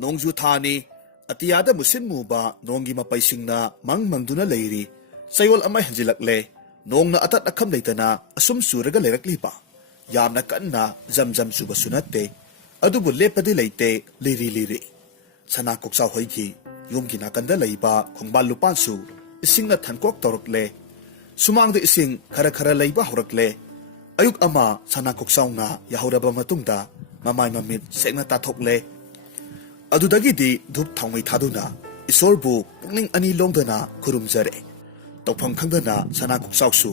nongju thani atiyada musin muba nongi mapaisingna mangduna leiri sayol amay hanjilakle nongna atat akham leitana asum suraga lerakli pa yamna kanna zamzam suba sunatte adubu lepadi leite liri sana koksaw hoigi yumgi nakanda leiba khongbal lupansu isingna thankok torokle sumangda ising khara leiba horakle ayuk ama sana koksaw na yahuraba matungda mamay mamit sengna tathokle adudagi di dhup thangmai thaduna isorbu pungning ani longdana khurumjare tawpham khangdana sana koksaw su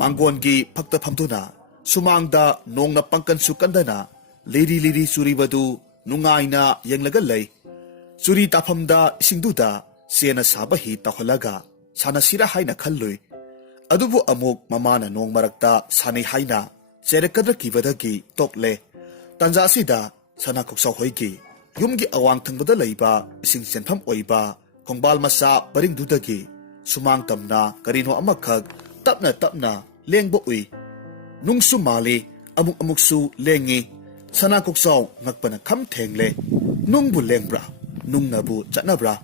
manggon gi phakta phamduna sumangda nongna pangkan su kandana liri suribadu nungaina yenglaga lei suri tafamda isingduda sena sabahi taholaga sana sira haina khallui adubu amuk mamana nong marakta sanai haina cherekadra kibadagi tokle tanja sida sana koksaw hoigi yumgi awang thangbada leiba ising senpham oiba kongbal masa paringdudagi sumang tamna karino amakhag tapna lengbo ui nungsu mali amuk su lengi sana koksaw ngakpana kham thengle nungbu lengbra nungnabu chatnabra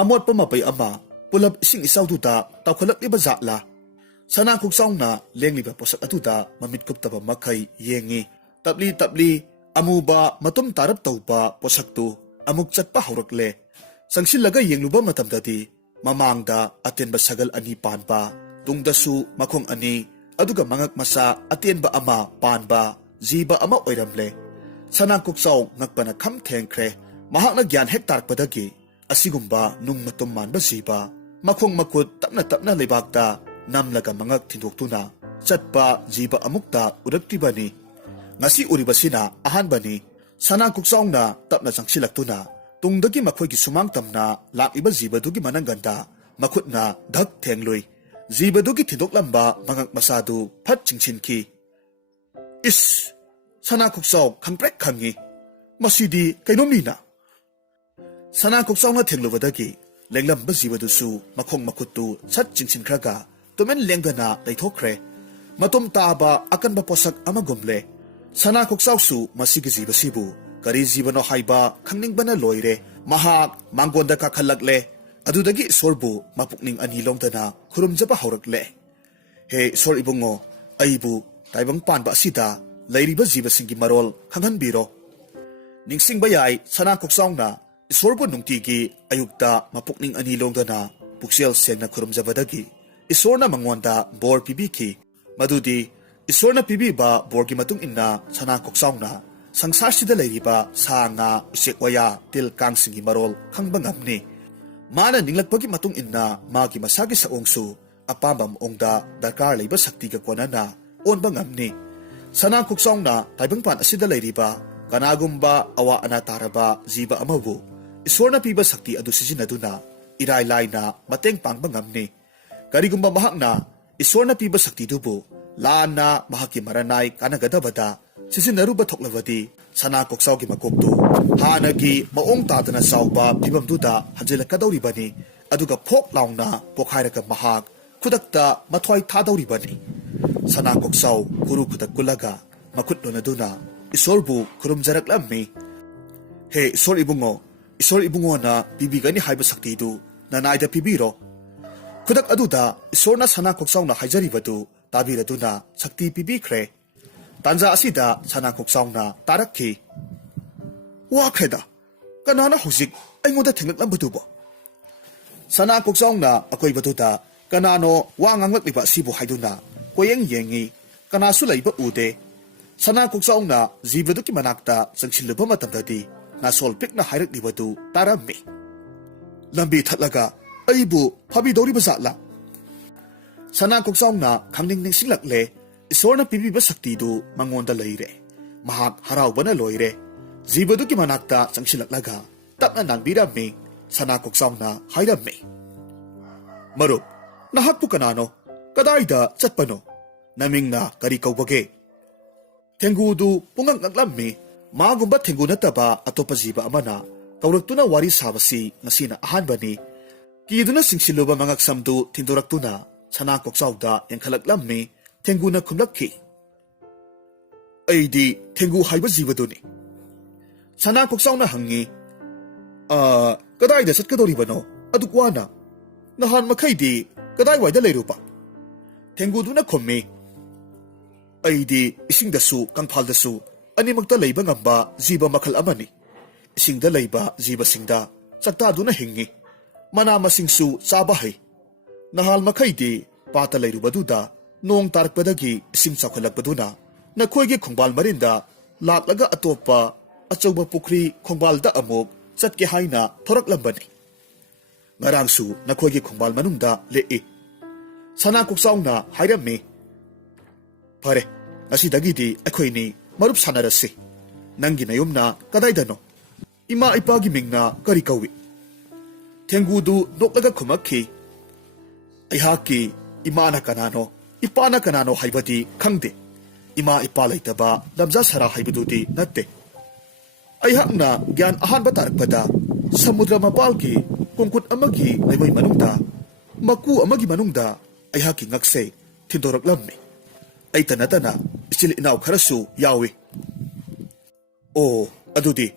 amot pamapai ama pulap ising isawduda tawkhalak liba zatla sana koksaw na lengliba posak atuda mamit kuptaba makai yengi tapli amuba matum tarap tawpa posaktu amuk chatpa haurakle sangsilaga yengluba matamdadi mamangda atenba sagal ani panba tungdasu makhong ani aduga mangak masa atenba ama panba jiba ama oiramle sana koksaw ngakpana kham thengkhre mahakna gyan hektar padagi asigumba nung matum manba jiba makhong makut tapna lebakta namlaga mangak thindoktuna chatpa jiba amukta uraktibani ngasi uribasina ahanbani sana koksaw na tapna sangsilaktuna tungdagi makhoigi sumang tamna lakiba jibadugi manangganda makhutna dhak thengloi jibadugi thindokhlamba mangak masadu phat chingchinki is sana koksaw khangprek khangi masidi kainomina sana koksaw na thenglubadagi lenglamba jibadusu makhong makhutu chat chingchinkhraga tumen lengdana leithokre matum taba akanba posak amagumle sana koksaw su masigi jibasibu kari jibano haiba khangningbana loire mahak manggonda ka khalakle adudagi sorbu mapukning ani longdana khurumjaba haurakle he sor ibungo aibu taibang panba asida lairiba jibasingi marol khanghanbiro ningsingba yai sana koksaw na isorbu nungtigi ayukta mapukning ani longdana puksel sengna khurumjabadagi isorna mangwanda bor pibiki madudi isorna pibiba borgi matung inna sana koksaw na sangsasida leiriba sa nga usekwaya til kangsingi marol khangba ngamni mana ninglakpagi matung inna magi masagi sa ongsu apambam ongda darkar leiba sakti ga konana onba ngamni sana koksaw na taibangpan asida leiriba kanagumba awa ana taraba jiba amabu isorna piba sakti adu sijinaduna irai laina mateng pangba ngamni karigumba mahakna isorna piba sakti dubu lana mahaki maranai kanagadabada sisinaruba thoklawadi sana koksaw gi makoktu hanagi maong tadana sawba pibamduda hanjilakadawribani aduga phok launa pokhairaga mahak khudakta mathwai thadawribani sana koksaw guru khudak kulaga makhut lonaduna isorbu khurumjaraklammi he isor ibungo na bibigani haiba sakti du nanaida pibiro khudak aduda isorna sana koksaw na haijaribadu tabiraduna sakti pibikre tanja asida sana koksaw na tarakki wakheda kanana hojik aingoda thenglaklambadubo sana koksaw na akoibaduda kanano wa nganglakliba sibu haiduna koyeng yengi kanasu leiba ude sana koksaw na jibaduki manakta sangsilluba matamdadi nasol pikna hairaklibadu tarammi lambi thatlaga aibu phabidawriba zatla sana koksaw na khangning ningsinglakle isorna pibiba sakti du mangonda leire mahak haraubana loire jibaduki manakta changsilaklaga tapna nangbirammi sana koksaw na hairammi marup nahakpu kanano kadaida chatpano namingna kari kaubage thengudu pungang ngaklammi magumba thengu nataba atopa jiba amana kauraktuna wari sabasi ngasina ahanbani kiduna singsiluba mangak samdu tinduraktuna sana koksawda yankhalaklammi tenguna khumlakhi aidi thengu haiba jibaduni sana koksawna hangi ꯀꯗꯥꯏꯗ ꯆꯠꯀꯗꯧꯔꯤꯕꯅꯣ ꯑꯗꯨꯛ ꯋꯥꯅ ꯅꯍꯥꯟ ꯃꯈꯩꯗꯤ ꯀꯗꯥꯏꯋꯥꯏꯗ ꯂꯩꯔꯨꯕ ꯊꯦꯡꯒꯨꯗꯨꯅ ꯈꯨꯝꯃꯤ ꯑꯩꯗꯤ ꯏꯁꯤꯡꯗꯁꯨ ꯀꯪꯐꯥꯜꯗꯁꯨ ꯑꯅꯤꯃꯛꯇ ꯂꯩꯕ ꯉꯝꯕ ꯖꯤꯕ ꯃꯈꯜ ꯑꯃꯅꯤ ꯏꯁꯤꯡꯗ ꯂꯩꯕ ꯖꯤꯕꯁꯤꯡꯗ ꯆꯥꯛꯇꯥꯗꯨꯅ ꯍꯤꯡꯉꯤ ꯃꯅꯥ ꯃꯁꯤꯡꯁꯨ ꯆꯥꯕ ꯍꯩ ꯅꯍꯥꯟ ꯃꯈꯩꯗꯤ ꯄꯥꯠꯇ ꯂꯩꯔꯨꯕꯗꯨꯗ ꯅꯣꯡ ꯇꯥꯔꯛꯄꯗꯒꯤ ꯏꯁꯤꯡ ꯆꯥꯎꯈꯠꯂꯛꯄꯗꯨꯅ ꯅꯈꯣꯏꯒꯤ ꯈꯣꯡꯕꯥꯜ ꯃꯔꯤꯟꯗ ꯂꯥꯛꯂꯒ ꯑꯇꯣꯞꯄ ꯑꯆꯧꯕ ꯄꯨꯈ꯭ꯔꯤ ꯈꯣꯡꯕꯥꯜꯗ ꯑꯃꯨꯛ ꯆꯠꯀꯦ ꯍꯥꯏꯅ ꯊꯣꯔꯛꯂꯝꯕꯅꯤ ꯉꯔꯥꯡꯁꯨ ꯅꯈꯣꯏꯒꯤ ꯈꯣꯡꯕꯥꯜ ꯃꯅꯨꯡꯗ ꯂꯦꯛꯏ ꯁꯅꯥꯀꯣꯛꯆꯥꯎꯅ ꯍꯥꯏꯔꯝꯃꯤ ꯐꯔꯦ ꯉꯁꯤꯗꯒꯤꯗꯤ ꯑꯩꯈꯣꯏꯅꯤ ꯃꯔꯨꯞ ꯁꯥꯟꯅꯔꯁꯤ ꯅꯪꯒꯤ ꯅꯌꯨꯝꯅ ꯀꯗꯥꯏꯗꯅꯣ ꯏꯃꯥ ꯏꯄꯥꯒꯤ ꯃꯤꯡꯅ ꯀꯔꯤ ꯀꯧꯏ ꯊꯦꯡꯒꯨꯗꯨ ꯅꯣꯛꯂꯒ ꯈꯨꯝꯃꯛꯈꯤ ꯑꯩꯍꯥꯛꯀꯤ ꯏꯃꯥꯅ ꯀꯅꯥꯅꯣ ꯏꯄꯥꯅ ꯀꯅꯥꯅꯣ ꯍꯥꯏꯕꯗꯤ ꯈꯪꯗꯦ ꯏꯃꯥ ꯏꯄꯥ ꯂꯩꯇꯕ ꯂꯝꯖꯥ ꯁꯔꯥ ꯍꯥꯏꯕꯗꯨꯗꯤ ꯅꯠꯇꯦ ꯑꯩꯍꯥꯛꯅ ꯒ꯭ꯌꯥꯟ ꯑꯍꯥꯟꯕ ꯇꯥꯔꯛꯄꯗ ꯁꯃꯨꯗ꯭ꯔ ꯃꯄꯥꯜꯒꯤ ꯀꯣꯡꯀꯨꯠ ꯑꯃꯒꯤ ꯂꯩꯉꯣꯏ ꯃꯅꯨꯡꯗ ꯃꯀꯨ ꯑꯃꯒꯤ ꯃꯅꯨꯡꯗ ꯑꯩꯍꯥꯛꯀꯤ ꯉꯛꯁꯦ ꯊꯤꯟꯗꯣꯔꯛꯂꯝꯃꯤ ꯑꯩꯇ ꯅꯠꯇꯅ ꯏꯆꯤꯜ ꯏꯅꯥꯎ ꯈꯔꯁꯨ ꯌꯥꯎꯏ ꯑꯣ ꯑꯗꯨꯗꯤ